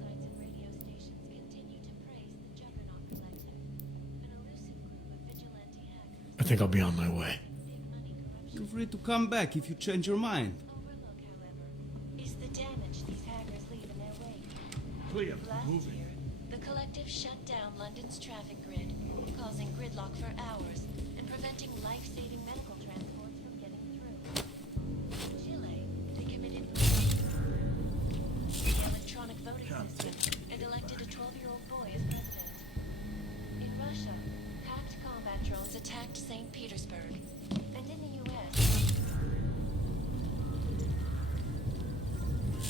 I think I'll be on my way. Feel free to come back if you change your mind. Is the damage these hackers leave in their wake. Clea, Last move it. year, the collective shut down London's traffic grid, causing gridlock for hours and preventing life-saving medical transports from getting through. In Chile, they committed the electronic voting system and elected a 12-year-old boy as president. In Russia, hacked combat drones attacked St. Petersburg. And in the U.S.,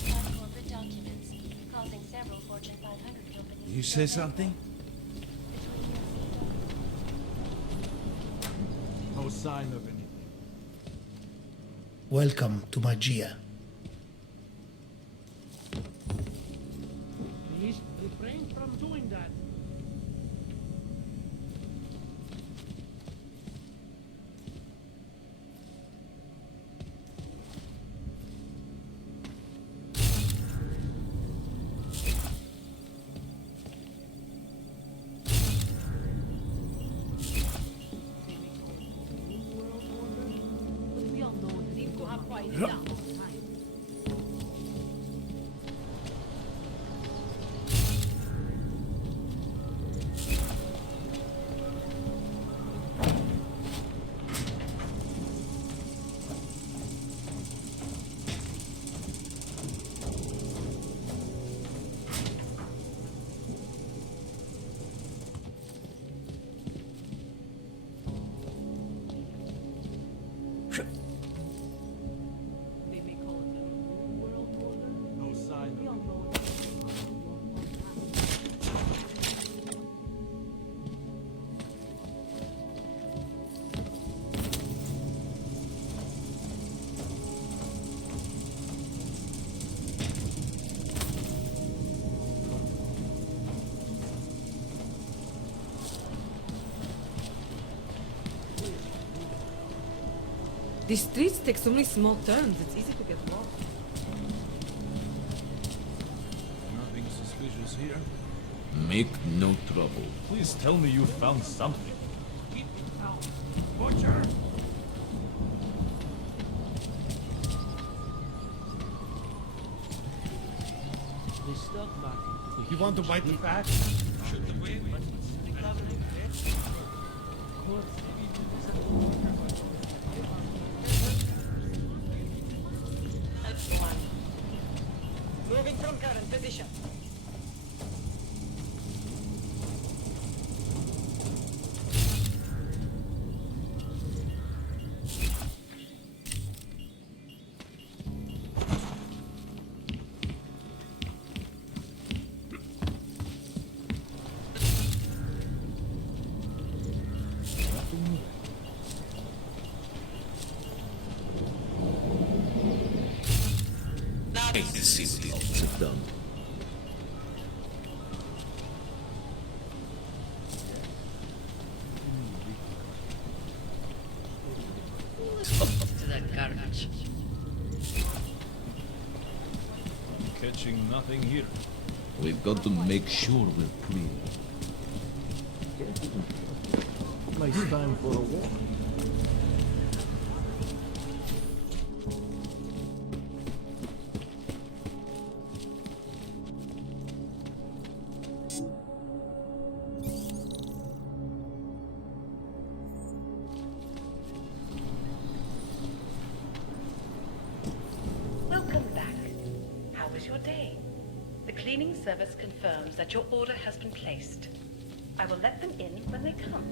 by corporate documents, causing several Fortune 500 companies. You say something? No sign of anything. Welcome to Magia. Please refrain from doing that. We all know it seems to have quieted down over time. These streets take so many small turns, it's easy to get lost. Nothing suspicious here. Make no trouble. Please tell me you found something. Keep it down. Butcher! They stuck, Martin. You want to bite the fact? Should the way we... Moving from current position. Sit down. To that garbage. I'm catching nothing here. We've got to make sure we're clean. Nice time for a walk. Welcome back. How was your day? The cleaning service confirms that your order has been placed. I will let them in when they come.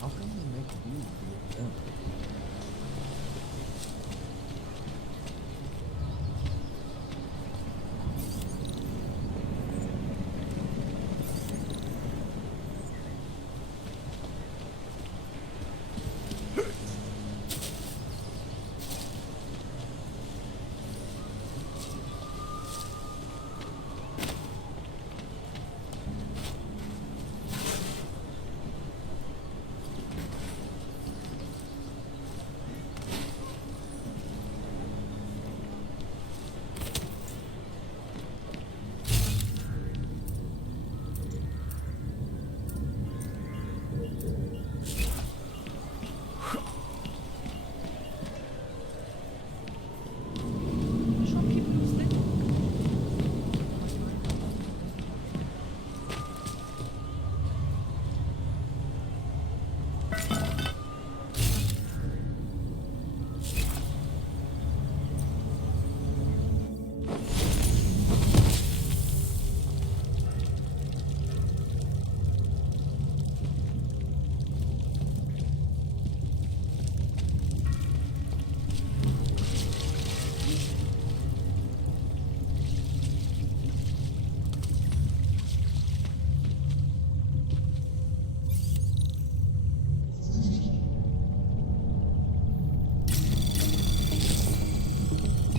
How come they make you do it?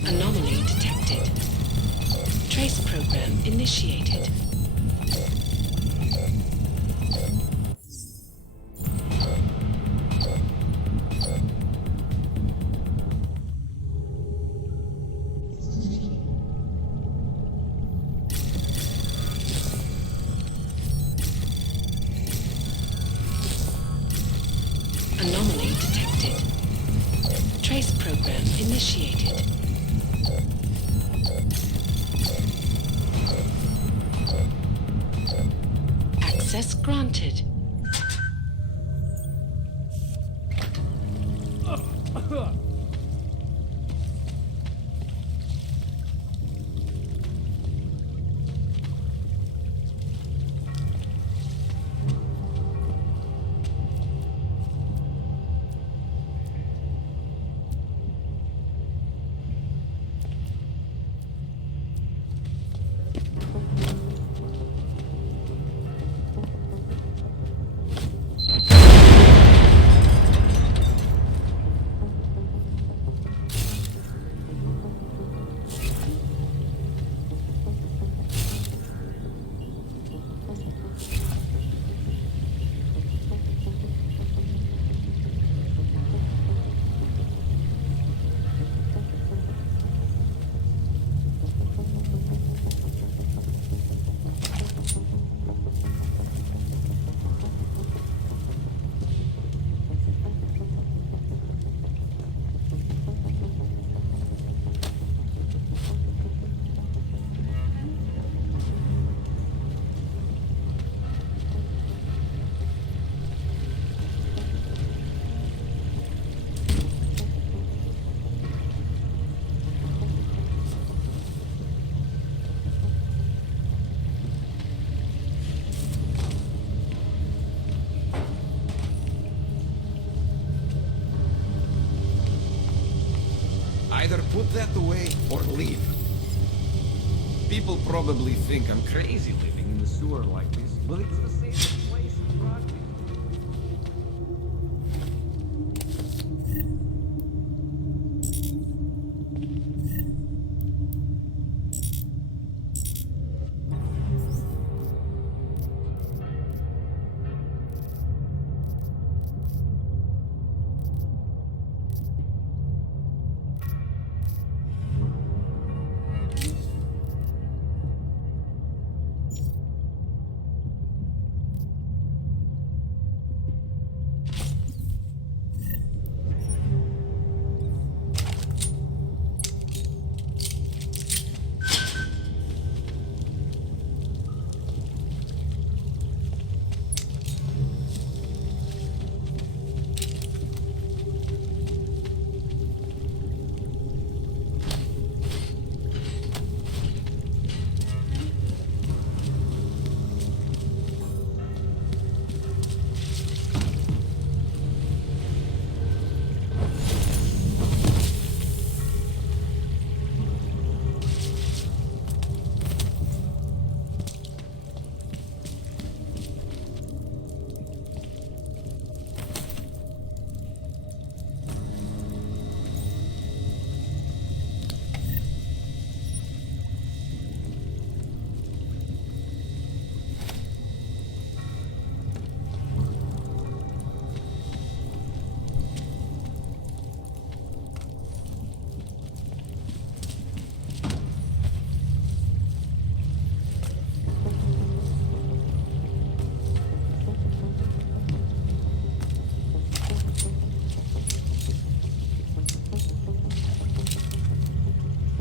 Anomaly detected. Trace program initiated. Anomaly detected. Trace program initiated. Access granted. Either put that away or leave. People probably think I'm crazy living in the sewer like this, but it's the safest place in Prague.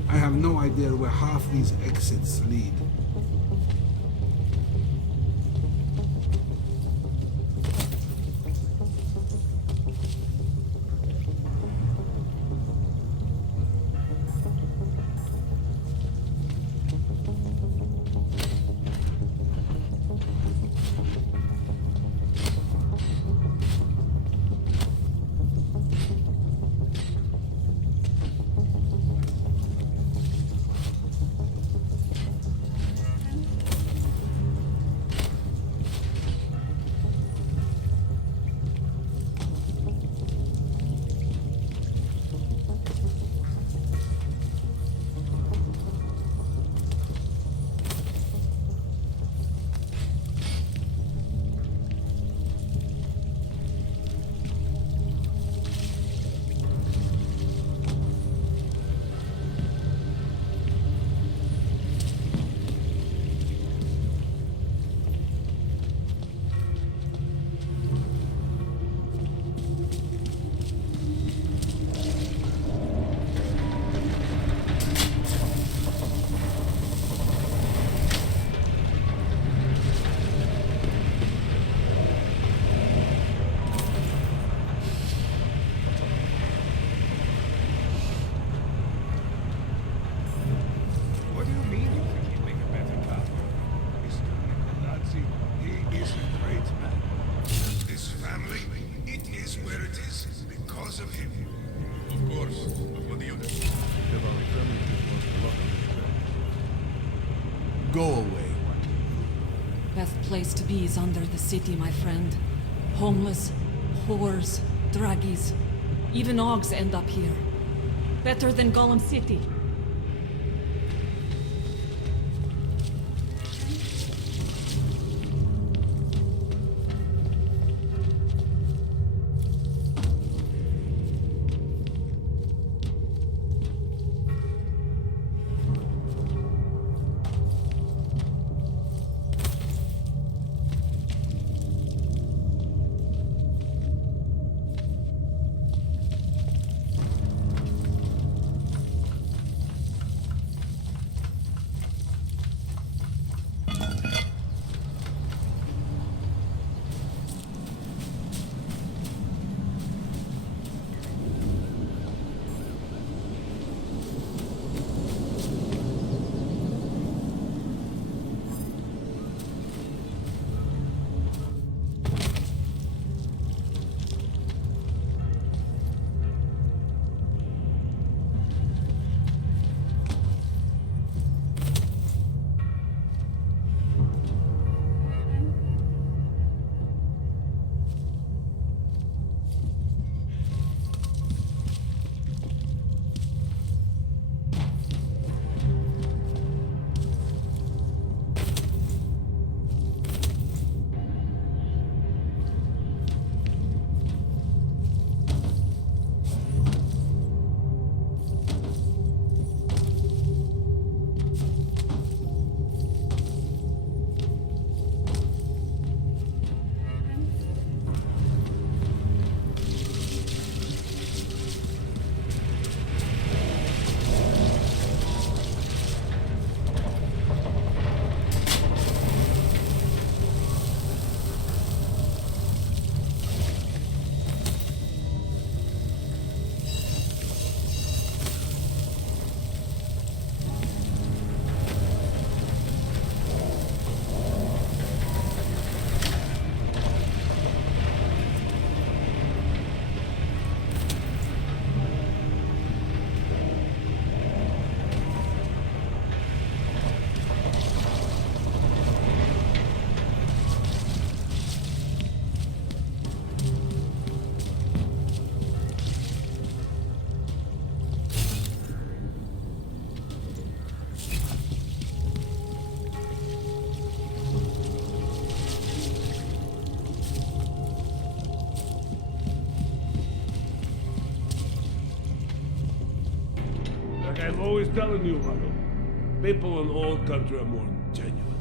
I have no idea where half these exits lead. Of course. But what do you do? Go away. Best place to be is under the city, my friend. Homeless, whores, draggies. Even Augs end up here. Better than Golem City. Like I'm always telling you, Mano, people in old country are more genuine.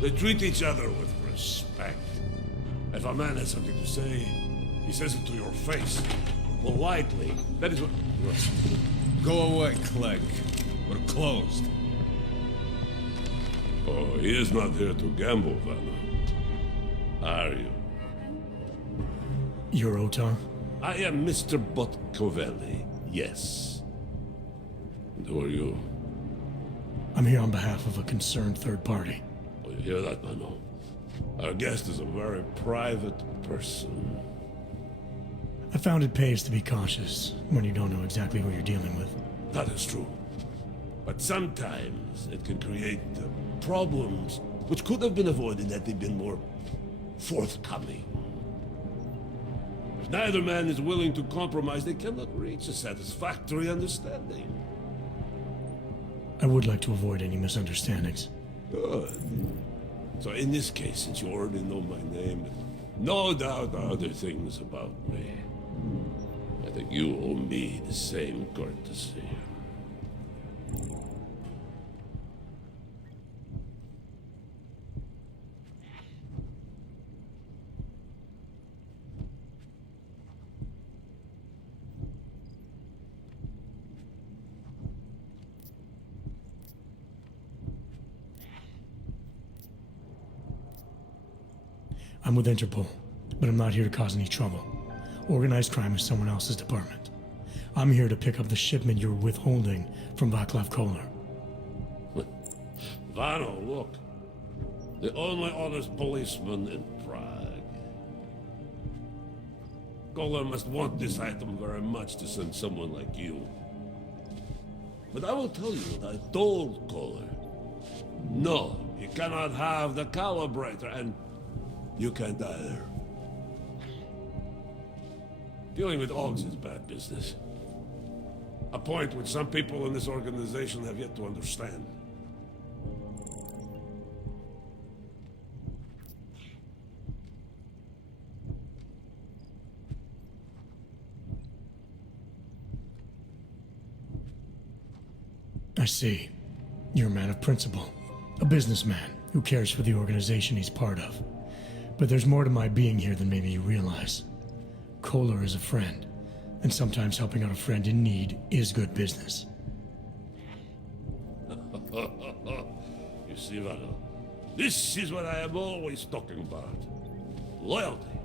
They treat each other with respect. If a man has something to say, he says it to your face. Politely. That is what... Go away, Clegg. We're closed. Oh, he is not here to gamble, Vanna. Are you? You're Ota? I am Mr. Botkovelli, yes. And who are you? I'm here on behalf of a concerned third party. Oh, you hear that, Mano? Our guest is a very private person. I found it pays to be cautious when you don't know exactly who you're dealing with. That is true. But sometimes it can create problems which could have been avoided had they been more forthcoming. If neither man is willing to compromise, they cannot reach a satisfactory understanding. I would like to avoid any misunderstandings. Good. So in this case, since you already know my name, no doubt other things about me, I think you owe me the same courtesy. I'm with Interpol, but I'm not here to cause any trouble. Organized crime is someone else's department. I'm here to pick up the shipment you're withholding from Václav Koller. Vano, look. The only honest policeman in Prague. Kohler must want this item very much to send someone like you. But I will tell you what I told Kohler. No, he cannot have the calibrator, and you can't either. Dealing with Augs is bad business. A point which some people in this organization have yet to understand. I see. You're a man of principle. A businessman who cares for the organization he's part of. But there's more to my being here than maybe you realize. Kohler is a friend, and sometimes helping out a friend in need is good business. You see, Vano, this is what I am always talking about. Loyalty.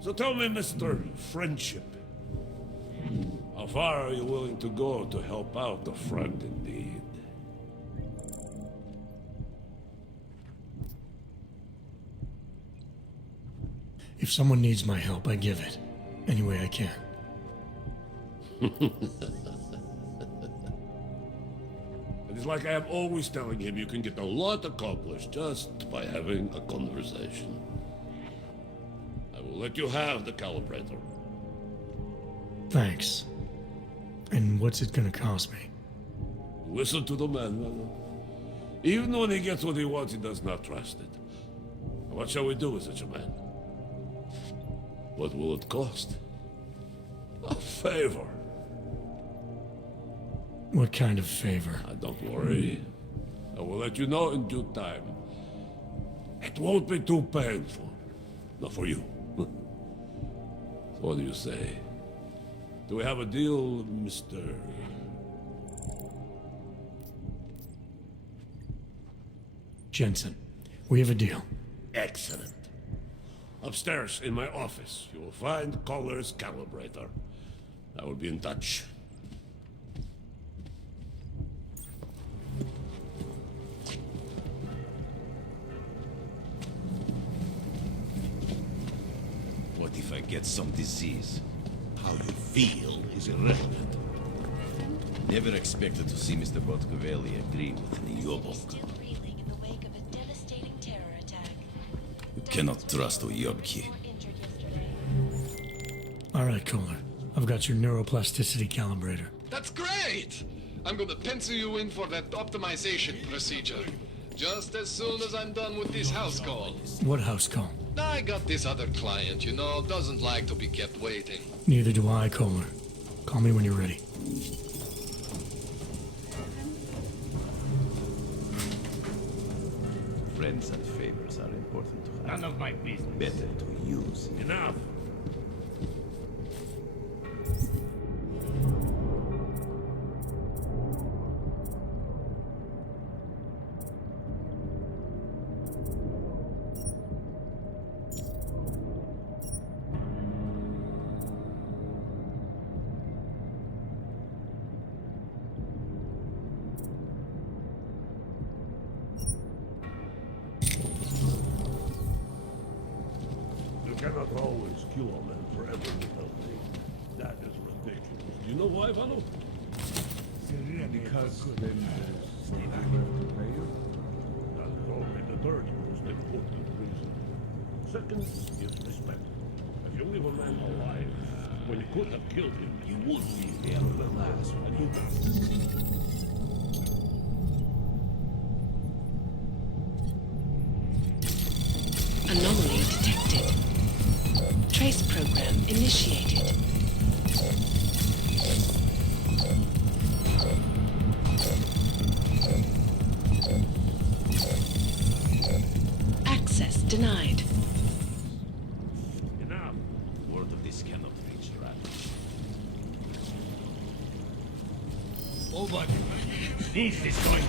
So tell me, Mr. Friendship, how far are you willing to go to help out a friend in need? If someone needs my help, I give it. Any way I can. It is like I am always telling him, you can get a lot accomplished just by having a conversation. I will let you have the calibrator. Thanks. And what's it gonna cost me? Listen to the man, Vano. Even when he gets what he wants, he does not trust it. What shall we do with such a man? What will it cost? A favor. What kind of favor? Don't worry. I will let you know in due time. It won't be too painful. Not for you. What do you say? Do we have a deal, Mr. Jensen? We have a deal. Excellent. Upstairs in my office, you will find Kohler's calibrator. I will be in touch. What if I get some disease? How you feel is irrelevant. Never expected to see Mr. Botkovelli agree with Nyobok. You cannot trust Oyobki. All right, Kohler. I've got your neuroplasticity calibrator. That's great! I'm gonna pencil you in for that optimization procedure. Just as soon as I'm done with this house call. What house call? I got this other client, you know, doesn't like to be kept waiting. Neither do I, Kohler. Call me when you're ready. Friends and favors are important to have. None of my business. Better to use. Enough. You cannot always kill a man for every little thing. That is ridiculous. Do you know why, Vano? Because then stay back to pay you. That is only the dirt who's been put in prison. Second is respect. If you leave a man alive, when you could have killed him, you would be there the last one. Anomaly detected. Trace program initiated. Access denied. Enough. Word of this cannot reach Rat. Oh, but this is going